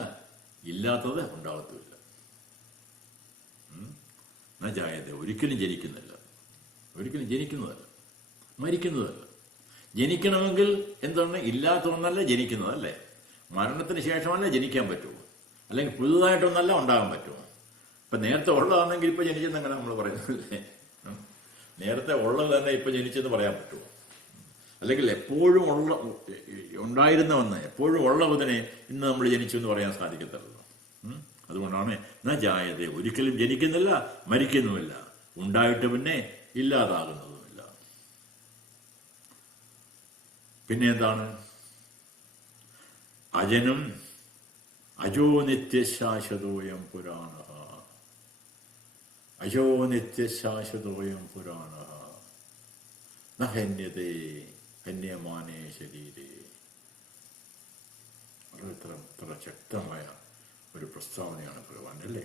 ഇല്ലാത്തത് ഉണ്ടാകത്തുമില്ല. ന ജായത ഒരിക്കലും ജനിക്കുന്നില്ല, ഒരിക്കലും ജനിക്കുന്നതല്ല, മരിക്കുന്നതല്ല. ജനിക്കണമെങ്കിൽ എന്താണ്? ഇല്ലാത്ത ഒന്നല്ല ജനിക്കുന്നതല്ലേ. മരണത്തിന് ശേഷമല്ല ജനിക്കാൻ പറ്റുമോ, അല്ലെങ്കിൽ പുതുതായിട്ടൊന്നല്ല ഉണ്ടാകാൻ പറ്റുമോ? ഇപ്പം നേരത്തെ ഉള്ളതാണെങ്കിൽ ഇപ്പം ജനിച്ചെന്നങ്ങനെ നമ്മൾ പറയുന്നതല്ലേ. നേരത്തെ ഉള്ളത് തന്നെ ഇപ്പം ജനിച്ചെന്ന് പറയാൻ പറ്റുമോ? അല്ലെങ്കിൽ എപ്പോഴും ഉണ്ടായിരുന്ന ഒന്ന്, എപ്പോഴും ഉള്ളതിനെ ഇന്ന് നമ്മൾ ജനിച്ചു എന്ന് പറയാൻ സാധിക്കത്തില്ലല്ലോ. അതുകൊണ്ടാണ് ന ജായത ഒരിക്കലും ജനിക്കുന്നില്ല, മരിക്കുന്നുമില്ല, ഉണ്ടായിട്ട് പിന്നെ ഇല്ലാതാകുന്നതുമില്ല. പിന്നെ എന്താണ്? അജനും അജോ നിത്യശാശ്വതോയം പുരാണ. അജോ നിത്യശാശ്വതോയം പുരാണ ന ഹന്യതേ ഹന്യമാനേ ശരീരേ. വളരെ ഇത്ര ശക്തമായ ഒരു പ്രസ്താവനയാണ് ഭഗവാൻ അല്ലേ.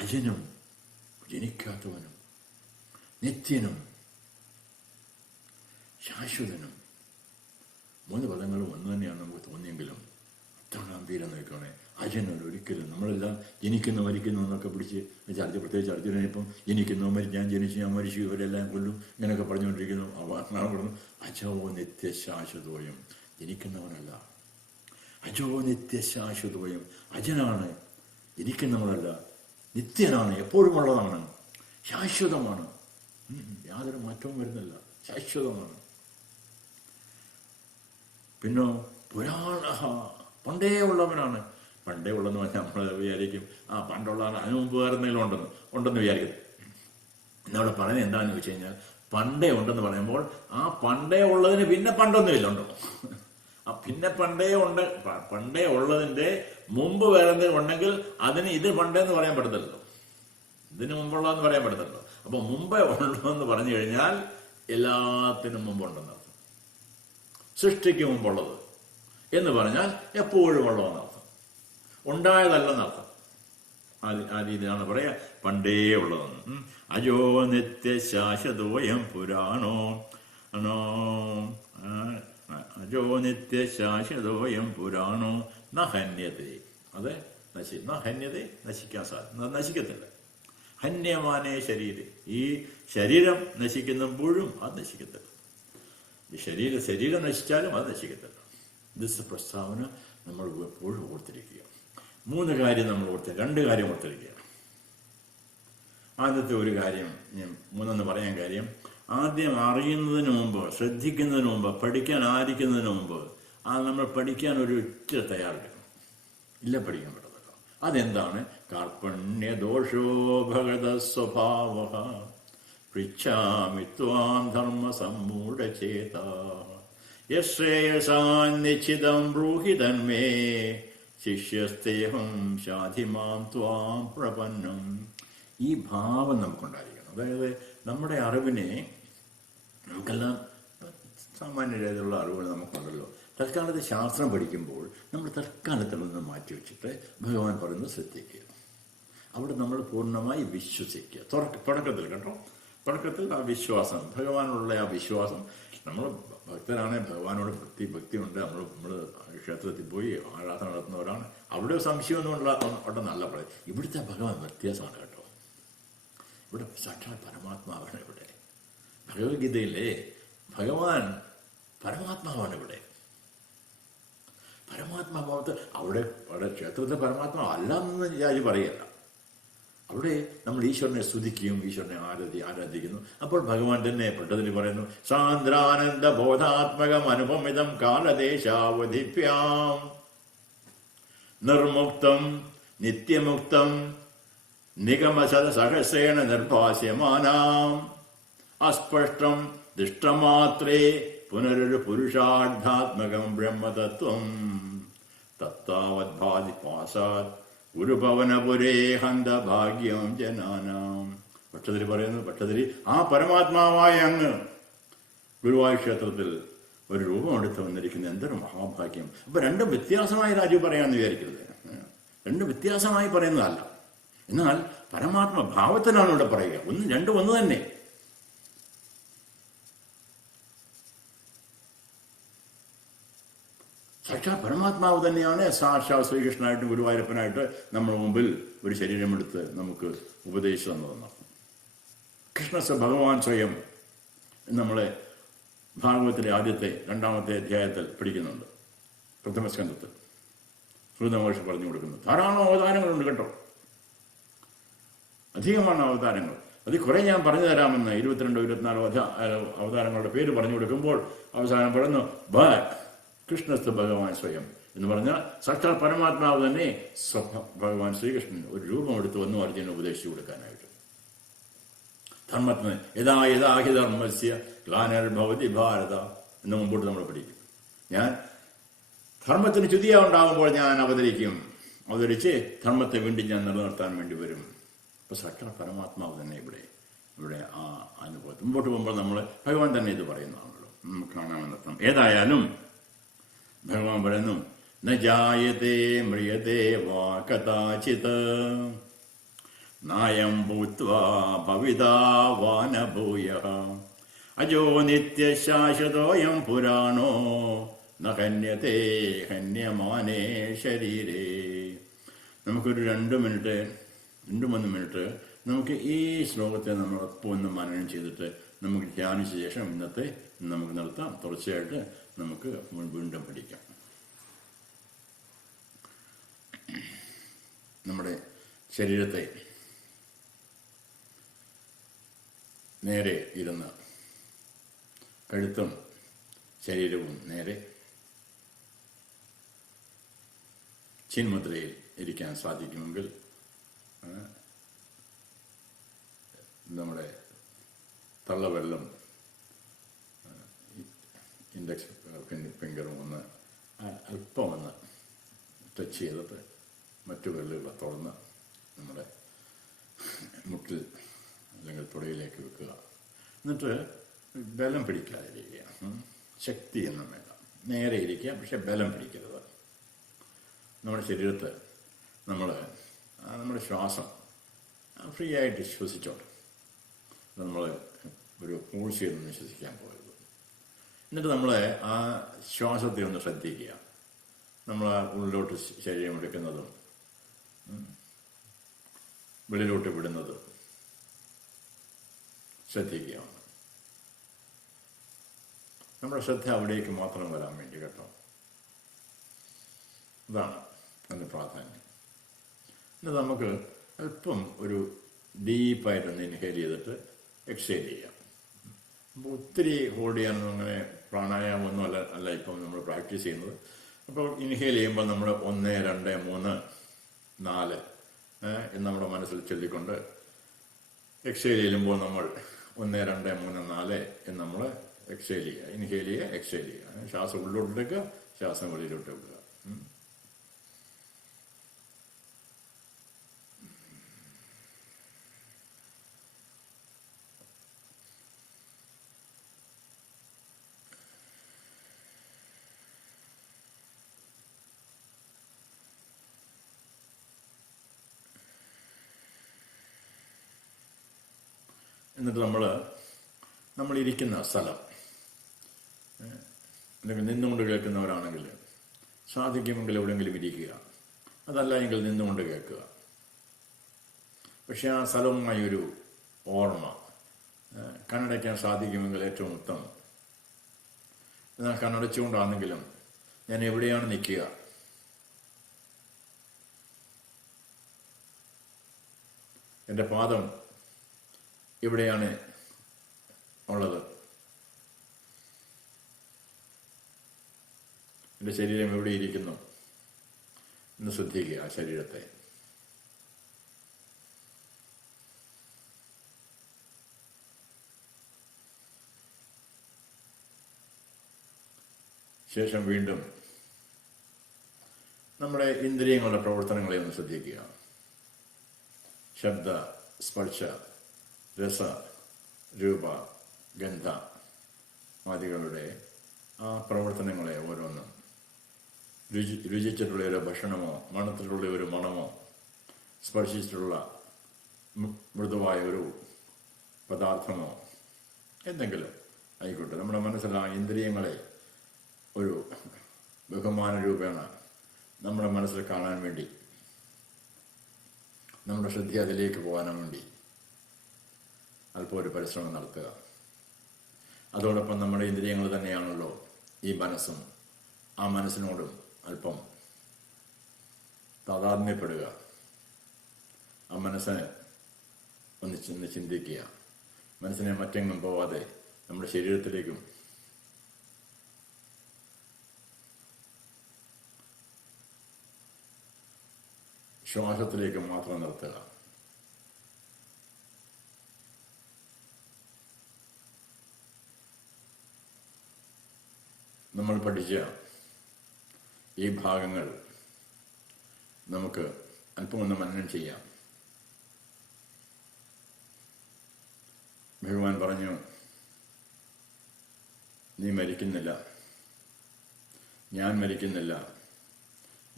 അജനും ജനിക്കാത്തവനും നിത്യനും ശാശ്വതനും. 3 പദങ്ങളും ഒന്ന് തന്നെയാണ് നമുക്ക് തോന്നിയെങ്കിലും അത്ര ഗംഭീരം നോക്കുകയാണെ. അജനൻ ഒരിക്കലും, നമ്മളെല്ലാം ജനിക്കുന്നു മരിക്കുന്നു എന്നൊക്കെ പിടിച്ച് പ്രത്യേകിച്ച് അർജുനനിപ്പം ജനിക്കുന്നു, ഞാൻ ജനിച്ചു, ഞാൻ മരിച്ചു, ഇവരെല്ലാം കൊല്ലും, ഇങ്ങനെയൊക്കെ പറഞ്ഞുകൊണ്ടിരിക്കുന്നു. പറഞ്ഞു അജോ നിത്യശാശ്വതോയം. ജനിക്കുന്നവനല്ല, അജോ നിത്യശാശ്വതോയം. അജനാണ്, ജനിക്കുന്നവനല്ല, നിത്യനാണ്, എപ്പോഴും ഉള്ളതാണ്, ശാശ്വതമാണ്, യാതൊരു മാറ്റവും വരുന്നില്ല, ശാശ്വതമാണ്. പിന്നോ പുരാണ, പണ്ടേ ഉള്ളവനാണ്. പണ്ടേ ഉള്ളതെന്ന് പറഞ്ഞാൽ നമ്മൾ വിചാരിക്കും പണ്ടുള്ളതാണ്, അതിന് മുമ്പ് വേറെ എന്തെങ്കിലും ഉണ്ടെന്ന് വിചാരിക്കും. എന്നവിടെ പറയുന്നത് എന്താണെന്ന് വെച്ച് കഴിഞ്ഞാൽ, പണ്ടേ ഉണ്ടെന്ന് പറയുമ്പോൾ ആ പണ്ടേ ഉള്ളതിന് പിന്നെ പണ്ടൊന്നുമില്ല, ഉണ്ടോ? പിന്നെ പണ്ടേ ഉള്ളതിന്റെ മുമ്പ് വേറെ എന്തെങ്കിലും ഉണ്ടെങ്കിൽ അതിന് ഇത് പണ്ടേന്ന് പറയാൻ പറ്റത്തില്ലല്ലോ, ഇതിന് മുമ്പുള്ളതെന്ന് പറയാൻ പറ്റത്തില്ലല്ലോ. അപ്പൊ മുമ്പേ ഉള്ളതെന്ന് പറഞ്ഞു കഴിഞ്ഞാൽ എല്ലാത്തിനും മുമ്പുണ്ടെന്നർത്ഥം. സൃഷ്ടിക്ക് മുമ്പുള്ളത് എന്ന് പറഞ്ഞാൽ എപ്പോഴും ഉള്ളതെന്നർത്ഥം, ഉണ്ടായതല്ലെന്നർത്ഥം. ആ രീതിയിലാണ് പറയാ പണ്ടേ ഉള്ളതെന്ന്. അജോ നിത്യശാശ്വതോയം പുരാണോ അജോ നിത്യശാശ്വതോയം പുരാണോ ന ഹന്യതേ. അത് ഹന്യതേ, നശിക്കാൻ നശിക്കത്തില്ല. ഹന്യമാനേ ശരീരം. ഈ ശരീരം നശിക്കുമ്പോഴും അത് നശിക്കത്തില്ല. ഈ ശരീരം നശിച്ചാലും അത് നശിക്കത്തില്ല. ഇത് പ്രസ്താവന നമ്മൾ എപ്പോഴും ഓർത്തിരിക്കുക. 2 കാര്യം ഓർത്തിരിക്കുക. ആദ്യത്തെ ഒരു കാര്യം, ഞാൻ 3 പറയാൻ കാര്യം, ആദ്യം അറിയുന്നതിന് മുമ്പ്, ശ്രദ്ധിക്കുന്നതിന് മുമ്പ്, പഠിക്കാൻ ആരംഭിക്കുന്നതിന് മുമ്പ് നമ്മൾ പഠിക്കാൻ ഒരു ഇച്ചിരി തയ്യാറെടുക്കണം. ഇല്ല പഠിക്കാൻ പറ്റത്തില്ല. അതെന്താണ്? കാർപ്പണ്യദോഷോ ഭഗത സ്വഭാവ പൃച്ഛാമി ത്വാം ധർമ്മസമ്മൂഢചേതാ യശ്രേയസാൻ നിശ്ചിതം ബ്രൂഹി തന്മേ ശിഷ്യസ്തേഹം ശാധിമാം ത്വാം പ്രപന്നം. ഈ ഭാവം നമുക്കുണ്ടായിരിക്കണം. അതായത് നമ്മുടെ അറിവിനെ, നമുക്കെല്ലാം സാമാന്യ രീതിയിലുള്ള അറിവുകൾ നമുക്കുണ്ടല്ലോ. തൽക്കാലത്ത് ശാസ്ത്രം പഠിക്കുമ്പോൾ നമ്മൾ തൽക്കാലത്തിൽ നിന്ന് മാറ്റി വെച്ചിട്ട് ഭഗവാൻ പറയുന്നത് ശ്രദ്ധിക്കുക. അവിടെ നമ്മൾ പൂർണ്ണമായി വിശ്വസിക്കുക. തുടക്കത്തിൽ കേട്ടോ, തുടക്കത്തിൽ ആ വിശ്വാസം, ഭഗവാനുള്ള ആ വിശ്വാസം. നമ്മൾ ഭക്തരാണെങ്കിൽ ഭഗവാനോട് ഭക്തിയുണ്ട്. നമ്മൾ ക്ഷേത്രത്തിൽ പോയി ആരാധന നടത്തുന്നവരാണ്. അവിടെ സംശയമൊന്നും ഉണ്ടെന്നല്ല പറയും. ഇവിടുത്തെ ഭഗവാൻ വ്യത്യാസമാണ് കേട്ടോ. ഇവിടെ സാക്ഷാൽ പരമാത്മാവാണ്. ഇവിടെ ഭഗവത്ഗീതയിലെ ഭഗവാൻ പരമാത്മാവാണ്. ഇവിടെ പരമാത്മാവത്ത് അവിടെ ക്ഷേത്രത്തിലെ പരമാത്മാവ് അല്ല എന്ന് വിചാരിച്ച് പറയല്ല. അവിടെ നമ്മൾ ഈശ്വരനെ സ്തുതിക്കുകയും ഈശ്വരനെ ആരാധിക്കുന്നു. അപ്പോൾ ഭഗവാൻ തന്നെ പെട്ടതിൽ പറയുന്നു, സാന്ദ്രാനന്ദ ബോധാത്മകം അനുപമിതം കാലദേശാവധിഭ്യാം നിർമുക്തം നിത്യമുക്തം നിഗമസദ സഹസ്രേണ നിർഭാസ്യമാനാം അസ്പഷ്ടം ദൃഷ്ടമാത്രേ പുനരൊരു പുരുഷാർത്ഥാത്മകം ബ്രഹ്മതത്വം തത്താവദ്ഭാതി പാസാത് ഗുരുഭവനപുരേ ഹന്ത ഭാഗ്യം ജനാനാം. ഭട്ടതിരി പറയുന്നു, ഭട്ടതിരി ആ പരമാത്മാവായ അങ്ങ് ഗുരുവായൂർ ക്ഷേത്രത്തിൽ ഒരു രൂപം എടുത്ത് വന്നിരിക്കുന്ന എന്തൊരു മഹാഭാഗ്യം. അപ്പൊ രണ്ടും വ്യത്യാസമായി രാജു പറയാമെന്ന് വിചാരിക്കരുത്. രണ്ടും വ്യത്യാസമായി പറയുന്നതല്ല. എന്നാൽ പരമാത്മഭാവത്തിലാണ് ഇവിടെ പറയുക. രണ്ടും ഒന്ന് തന്നെ. സാക്ഷാ പരമാത്മാവ് തന്നെയാണ് സാക്ഷാത് ശ്രീകൃഷ്ണനായിട്ടും ഗുരുവായൂരപ്പനായിട്ട് നമ്മുടെ മുമ്പിൽ ഒരു ശരീരമെടുത്ത് നമുക്ക് ഉപദേശിച്ചു തന്നതെന്നാണ്. കൃഷ്ണസ ഭഗവാൻ സ്വയം നമ്മളെ ഭാഗവത്തിലെ ആദ്യത്തെ 2ാമത്തെ അധ്യായത്തിൽ പഠിക്കുന്നുണ്ട്. പ്രഥമ സ്കന്ധത്തിൽ ശ്രുതമഹർഷി പറഞ്ഞു കൊടുക്കുന്നു. ധാരാളം അവതാരങ്ങളുണ്ട് കേട്ടോ, അധികമാണ് അവതാരങ്ങൾ. അത് കുറെ ഞാൻ പറഞ്ഞു തരാമെന്ന് 22, 24 അവതാരങ്ങളുടെ പേര് പറഞ്ഞു കൊടുക്കുമ്പോൾ അവസാനം പറയുന്നു കൃഷ്ണസ്ഥ ഭഗവാൻ സ്വയം എന്ന് പറഞ്ഞാൽ സാക്ഷാൽ പരമാത്മാവ് തന്നെ ഭഗവാൻ ശ്രീകൃഷ്ണൻ ഒരു രൂപം എടുത്ത് വന്നു അർജുനന് ഉപദേശിച്ചു കൊടുക്കാനായിട്ട്. ധർമ്മത്തിന് യഥാഹി ധർമ്മസ്യ ഗ്ലാനിർഭവതി ഭാരത എന്ന് മുമ്പോട്ട് നമ്മൾ പഠിക്കും. ഞാൻ ധർമ്മത്തിന് ച്യുതിയ ഉണ്ടാകുമ്പോൾ ഞാൻ അവതരിച്ച് ധർമ്മത്തെ വീണ്ടും ഞാൻ നിലനിർത്താൻ വേണ്ടി വരും. അപ്പൊ സാക്ഷാൽ പരമാത്മാവ് തന്നെ ഇവിടെ ആ അനുഭവത്തിൽ മുമ്പോട്ട് പോകുമ്പോൾ നമ്മൾ ഭഗവാൻ തന്നെ ഇത് പറയുന്നതാണല്ലോ, നമുക്ക് കാണാമെന്നർത്ഥം. ഏതായാലും ഭഗവാൻ പറയുന്നു, ന ജായതേ മ്രിയതേ വാ കഥാചിത് നായം ഭൂത്വാ ഭവിതാ വാ ന ഭൂയഃ അജോ നിത്യശാശ്വതോയം പുരാണോ ന ഹന്യതേ ഹന്യമാനേ ശരീരേ. നമുക്കൊരു 2-3 മിനിറ്റ് നമുക്ക് ഈ ശ്ലോകത്തെ നമ്മളൊപ്പം ഒന്ന് മനനം ചെയ്തിട്ട് നമുക്ക് ധ്യാനിച്ച ശേഷം ഇന്നത്തെ നമുക്ക് നിർത്താം. തുടർച്ചയായിട്ട് നമുക്ക് വീണ്ടും പഠിക്കാം. നമ്മുടെ ശരീരത്തെ നേരെ ഇരുന്ന് കഴുത്തും ശരീരവും നേരെ ചിന്മുദ്രയിൽ ഇരിക്കാൻ സാധിക്കുമെങ്കിൽ നമ്മുടെ തള്ളവെള്ളം ഇൻഡെക്സ് ഫിംഗറും അല്പം ടച്ച് ചെയ്തിട്ട് മറ്റു വെള്ളുകളെ തുറന്ന് നമ്മുടെ മുട്ടിൽ അല്ലെങ്കിൽ തുടയിലേക്ക് വെക്കുക. എന്നിട്ട് ബലം പിടിക്കാതിരിക്കുക. ശക്തിയൊന്നും വേണ്ട, നേരെ ഇരിക്കുക, പക്ഷെ ബലം പിടിക്കരുത്. നമ്മുടെ ശരീരത്ത് നമ്മുടെ ശ്വാസം ഫ്രീ ആയിട്ട് ശ്വസിച്ചോട്ടെ. നമ്മൾ ഒരു മൂഴ്ചയൊന്നും ശ്വസിക്കാൻ പോകരുത്. എന്നിട്ട് നമ്മൾ ആ ശ്വാസത്തെ ഒന്ന് ശ്രദ്ധിക്കുക. നമ്മൾ ഉള്ളിലോട്ട് ശരീരം എടുക്കുന്നതും വെളിയിലോട്ട് വിടുന്നതും ശ്രദ്ധിക്കുക. നമ്മുടെ ശ്രദ്ധ അവിടേക്ക് മാത്രം വരാൻ വേണ്ടി കേട്ടോ. ഇതാണ് അതിൻ്റെ പ്രാധാന്യം. എന്നിട്ട് നമുക്ക് അല്പം ഒരു ഡീപ്പായിട്ടൊന്ന് ഇൻഹേൽ ചെയ്തിട്ട് എക്സേൽ ചെയ്യാം. അപ്പോൾ ഒത്തിരി ഹോൾഡ് ചെയ്യാനൊന്നും അങ്ങനെ പ്രാണായാമമൊന്നും അല്ല ഇപ്പം നമ്മൾ പ്രാക്ടീസ് ചെയ്യുന്നത്. അപ്പോൾ ഇൻഹേൽ ചെയ്യുമ്പോൾ നമ്മൾ 1, 2, 3, 4 എന്ന് നമ്മുടെ മനസ്സിൽ ചൊല്ലിക്കൊണ്ട് എക്സേൽ ചെയ്യുമ്പോൾ നമ്മൾ 1, 2, 3, 4 എന്ന് നമ്മൾ എക്സേൽ ചെയ്യുക. ഇൻഹേൽ ചെയ്യുക, എക്സേൽ ചെയ്യുക. ശ്വാസം ഉള്ളിലോട്ടെടുക്കുക, ശ്വാസം വെളിയിലോട്ട് വെക്കുക. എന്നിട്ട് നമ്മളിരിക്കുന്ന സ്ഥലം, അല്ലെങ്കിൽ നിന്നുകൊണ്ട് കേൾക്കുന്നവരാണെങ്കിൽ സാധിക്കുമെങ്കിൽ എവിടെയെങ്കിലും ഇരിക്കുക, അതല്ല എങ്കിൽ നിന്നുകൊണ്ട് കേൾക്കുക. പക്ഷെ ആ സ്ഥലവുമായൊരു ഓർമ്മ കണ്ണടയ്ക്കാൻ സാധിക്കുമെങ്കിൽ ഏറ്റവും ഉത്തമം. എന്നാൽ കണ്ണടച്ചുകൊണ്ടാണെങ്കിലും ഞാൻ എവിടെയാണ് നിൽക്കുക, എൻ്റെ പാദം എവിടെയാണ് ഉള്ളത്, എൻ്റെ ശരീരം എവിടെ ഇരിക്കുന്നു എന്ന് ശ്രദ്ധിക്കുക. ആ ശരീരത്തെ ശേഷം വീണ്ടും നമ്മുടെ ഇന്ദ്രിയങ്ങളുടെ പ്രവർത്തനങ്ങളെ ഒന്ന് ശ്രദ്ധിക്കുക. ശബ്ദ, സ്പർശ, രസ, രൂപ, ഗന്ധ ആദികളുടെ ആ പ്രവർത്തനങ്ങളെ ഓരോന്നും, രുചിച്ചിട്ടുള്ള ഒരു ഭക്ഷണമോ, മണത്തിലുള്ള ഒരു മണമോ, സ്പർശിച്ചിട്ടുള്ള മൃദുവായ ഒരു പദാർത്ഥമോ എന്തെങ്കിലും ആയിക്കോട്ടെ, നമ്മുടെ മനസ്സിൽ ആ ഇന്ദ്രിയങ്ങളെ ഒരു ബഹുമാന രൂപേണ നമ്മുടെ മനസ്സിൽ കാണാൻ വേണ്ടി, നമ്മുടെ ശ്രദ്ധ അതിലേക്ക് പോകാൻ വേണ്ടി അല്പം ഒരു പരിശ്രമം നടത്തുക. അതോടൊപ്പം നമ്മുടെ ഇന്ദ്രിയങ്ങൾ തന്നെയാണല്ലോ ഈ മനസ്സും. ആ മനസ്സിനോടും അല്പം താതാത്മ്യപ്പെടുക. ആ മനസ്സിനെ ഒന്ന് ചിന്തിക്കുക. മനസ്സിനെ മറ്റെങ്ങും പോവാതെ നമ്മുടെ ശരീരത്തിലേക്കും ശ്വാസത്തിലേക്ക് മാത്രം നിർത്തുക. നമ്മൾ പഠിച്ച ഈ ഭാഗങ്ങൾ നമുക്ക് അല്പം ഒന്ന് മനനം ചെയ്യാം. ഭഗവാൻ പറഞ്ഞു, നീ മരിക്കുന്നില്ല, ഞാൻ മരിക്കുന്നില്ല,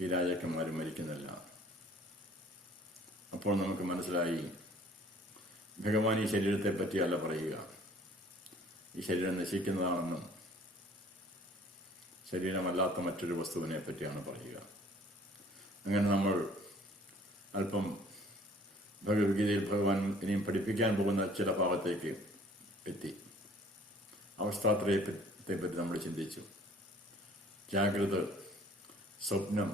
ഈ രാജാക്കന്മാരും മരിക്കുന്നില്ല. അപ്പോൾ നമുക്ക് മനസ്സിലായി, ഭഗവാൻ ഈ ശരീരത്തെ പറ്റിയല്ല പറയുക, ഈ ശരീരം നശിക്കുന്നതാണെന്നും ശരീരമല്ലാത്ത മറ്റൊരു വസ്തുവിനെ പറ്റിയാണ് പറയുക. അങ്ങനെ നമ്മൾ അല്പം ഭഗവത്ഗീതയിൽ ഭഗവാൻ ഇനിയും പഠിപ്പിക്കാൻ പോകുന്ന ചില ഭാഗത്തേക്ക് എത്തി. അവസ്ഥാത്രയത്തെ പറ്റി നമ്മൾ ചിന്തിച്ചു. ജാഗ്രത, സ്വപ്നം,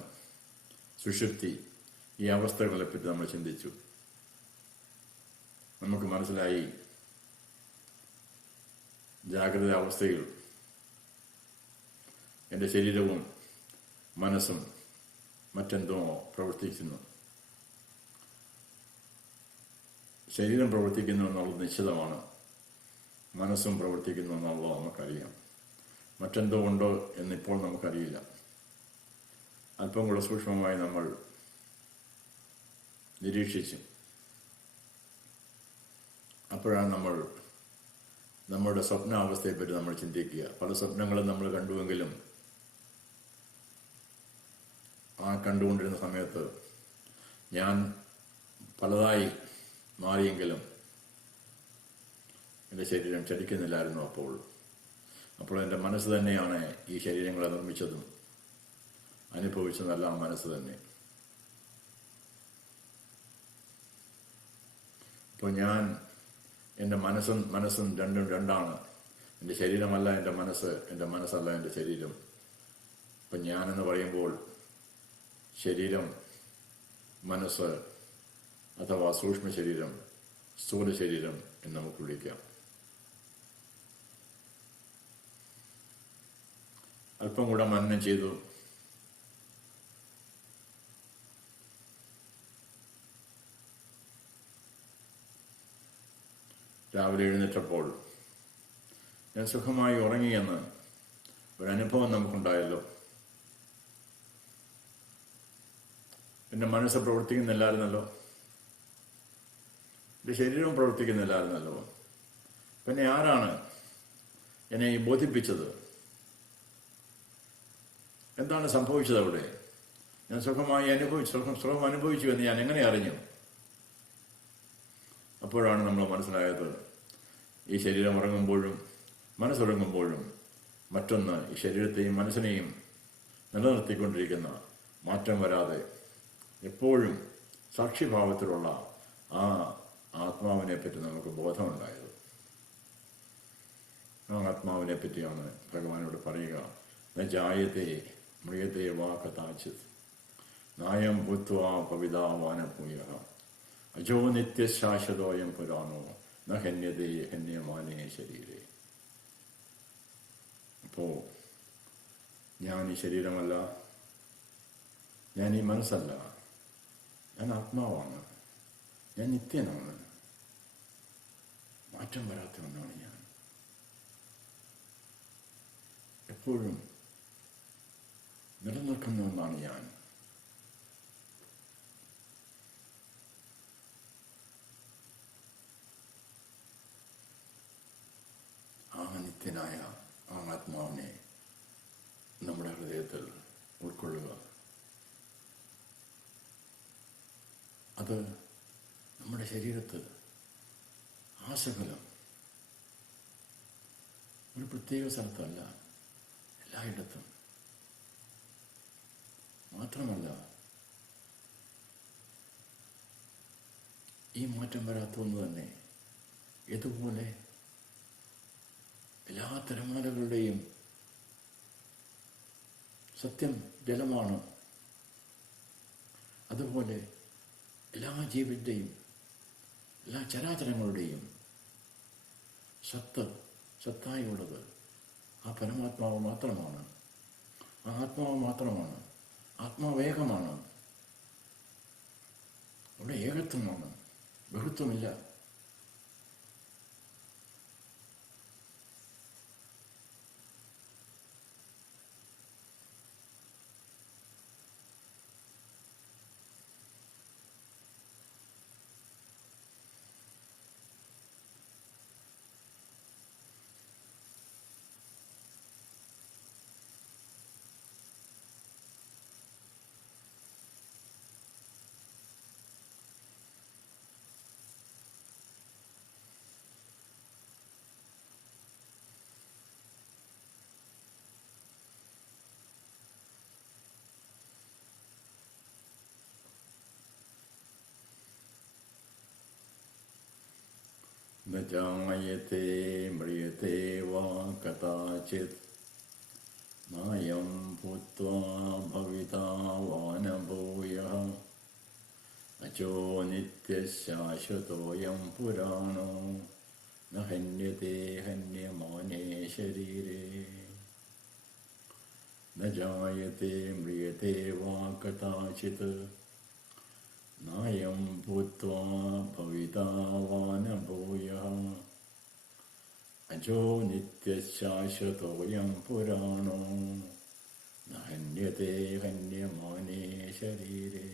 സുഷുപ്തി, ഈ അവസ്ഥകളെപ്പറ്റി നമ്മൾ ചിന്തിച്ചു. നമുക്ക് മനസ്സിലായി, ജാഗ്രത അവസ്ഥയിൽ എൻ്റെ ശരീരവും മനസ്സും മറ്റെന്തോ പ്രവർത്തിക്കുന്നു. ശരീരം പ്രവർത്തിക്കുന്നു എന്നുള്ളത് നിശ്ചിതമാണ്, മനസ്സും പ്രവർത്തിക്കുന്നു എന്നുള്ളത് നമുക്കറിയാം. മറ്റെന്തോ ഉണ്ടോ എന്നിപ്പോൾ നമുക്കറിയില്ല. അല്പം കൂടെ സൂക്ഷ്മമായി നമ്മൾ നിരീക്ഷിച്ചു. അപ്പോഴാണ് നമ്മൾ നമ്മുടെ സ്വപ്നാവസ്ഥയെപ്പറ്റി നമ്മൾ ചിന്തിക്കുക. പല സ്വപ്നങ്ങളും നമ്മൾ കണ്ടുവെങ്കിലും ആ കണ്ടുകൊണ്ടിരുന്ന സമയത്ത് ഞാൻ പലതായി മാറിയെങ്കിലും എൻ്റെ ശരീരം ചലിക്കുന്നില്ലായിരുന്നു. അപ്പോൾ എൻ്റെ മനസ്സ് തന്നെയാണ് ഈ ശരീരങ്ങളെ നിർമ്മിച്ചതും അനുഭവിച്ചതെല്ലാം മനസ്സ് തന്നെ. അപ്പോൾ ഞാൻ, എൻ്റെ മനസ്സും രണ്ടും രണ്ടാണ്. എൻ്റെ ശരീരമല്ല എൻ്റെ മനസ്സ്, എൻ്റെ മനസ്സല്ല എൻ്റെ ശരീരം. അപ്പം ഞാനെന്ന് പറയുമ്പോൾ ശരീരം, മനസ്സ് അഥവാ സൂക്ഷ്മ ശരീരം, സ്ഥൂല ശരീരം എന്ന് നമുക്ക് വിളിക്കാം. അല്പം കൂടെ മനനം ചെയ്തു. രാവിലെ എഴുന്നേറ്റപ്പോൾ ഞാൻ സുഖമായി ഉറങ്ങിയെന്ന് ഒരനുഭവം നമുക്കുണ്ടായല്ലോ. എൻ്റെ മനസ്സ് പ്രവർത്തിക്കുന്നില്ലായിരുന്നല്ലോ, എൻ്റെ ശരീരവും പ്രവർത്തിക്കുന്നില്ലായിരുന്നല്ലോ. പിന്നെ ആരാണ് എന്നെ ബോധിപ്പിച്ചത്? എന്താണ് സംഭവിച്ചത് അവിടെ? ഞാൻ സുഖം അനുഭവിച്ചു എന്ന് ഞാൻ എങ്ങനെ അറിഞ്ഞു? അപ്പോഴാണ് നമ്മൾ മനസ്സിലായത്, ഈ ശരീരം ഉറങ്ങുമ്പോഴും മനസ്സുറങ്ങുമ്പോഴും മറ്റൊന്ന് ഈ ശരീരത്തെയും മനസ്സിനെയും നിലനിർത്തിക്കൊണ്ടിരിക്കുന്ന, മാറ്റം വരാതെ എപ്പോഴും സാക്ഷിഭാവത്തിലുള്ള ആ ആത്മാവിനെ പറ്റി നമുക്ക് ബോധമുണ്ടായത്. ആ ആത്മാവിനെ പറ്റിയാണ് ഭഗവാനോട് പറയുക, ന ജായത്തെ മ്രിയത്തെ വാ കഥാചിത് നായം ഭൂത്വാ ഭവിതാവാനഭൂയ അജോ നിത്യശാശ്വതോയം പുരാണോ ന ഹന്യതേ ഹന്യമാനേ ശരീരേ. അപ്പോ ഞാൻ ഈ ശരീരമല്ല, ഞാൻ ഈ മനസ്സല്ല, ഞാൻ ആത്മാവാണ്, ഞാൻ നിത്യനാണ്, മാറ്റം വരാത്ത ഒന്നാണ് ഞാൻ. എപ്പോഴും നിലനിൽക്കുന്ന ഒന്നാണ് ഞാൻ. ആ നിത്യനായ ആ ആത്മാവിനെ നമ്മുടെ ഹൃദയത്തിൽ ഉൾക്കൊള്ളുക. അത് നമ്മുടെ ശരീരത്തിൽ ആസകലം, ഒരു പ്രത്യേക സ്ഥലത്തല്ല, എല്ലായിടത്തും. മാത്രമല്ല, ഈ മാറ്റം വരാത്ത ഒന്ന് തന്നെ ഇതുപോലെ എല്ലാ തിരമാലകളുടെയും സത്യം ജലമാണ്. അതുപോലെ എല്ലാ ജീവന്റെയും എല്ലാ ചരാചരങ്ങളുടെയും സത്തായുള്ളത് ആ പരമാത്മാവ് മാത്രമാണ്. ആ ആത്മാവ് മാത്രമാണ്. ആത്മാവേകമാണ്. അവിടെ ഏകത്വമാണ്, ബഹുത്വമില്ല. ന ജായത്തെ മ്രിയത്തെ വാ കഥാചിത് നായം ഭൂത്വാ ഭവിതാ വാ ന ഭൂയഃ അജോ നിത്യശാശ്വതോയം പുരാണോ ന ഹന്യതേ ഹന്യമാനേ ശരീരേ. ന ജായത്തെ മ്രിയത്തെ വാ കഥാചിത് നായം ഭൂത്വാ ഭവിതാ വാ ന ഭൂയഃ അജോ നിത്യശാശ്വതോയം പുരാണോ ന ഹന്യതേ ഹന്യമാനേ ശരീരേ.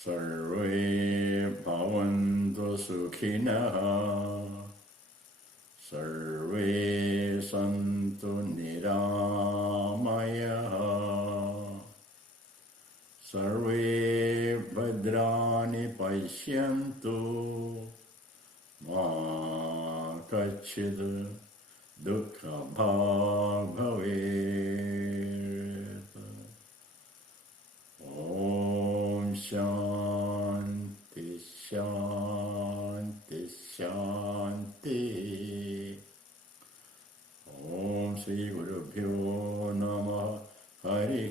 സർവേ ഭവന്തു സുഖിനഃ സർവേ സന്തു നിരാമയഃ സർവേ ഭദ്രാണി പശ്യന്തു മാ കശ്ചിത് ദുഃഖഭാഗ് ഭവേത്. ഓം ശാന്തി ശാന്തി ശാന്തി. ഓം ശ്രീ ഗുരുഭ്യോ നമഃ. ഹരി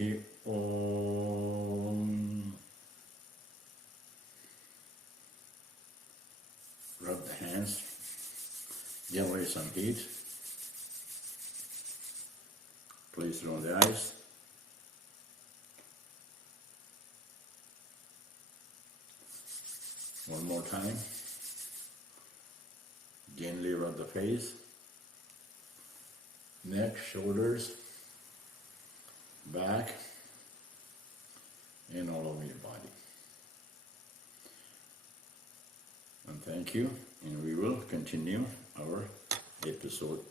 ഓം. Rub the hands, generate some heat. Place it on the ice. One more time. Gently rub the face, neck, shoulders, back, and all over your body. And thank you, and we will continue our episode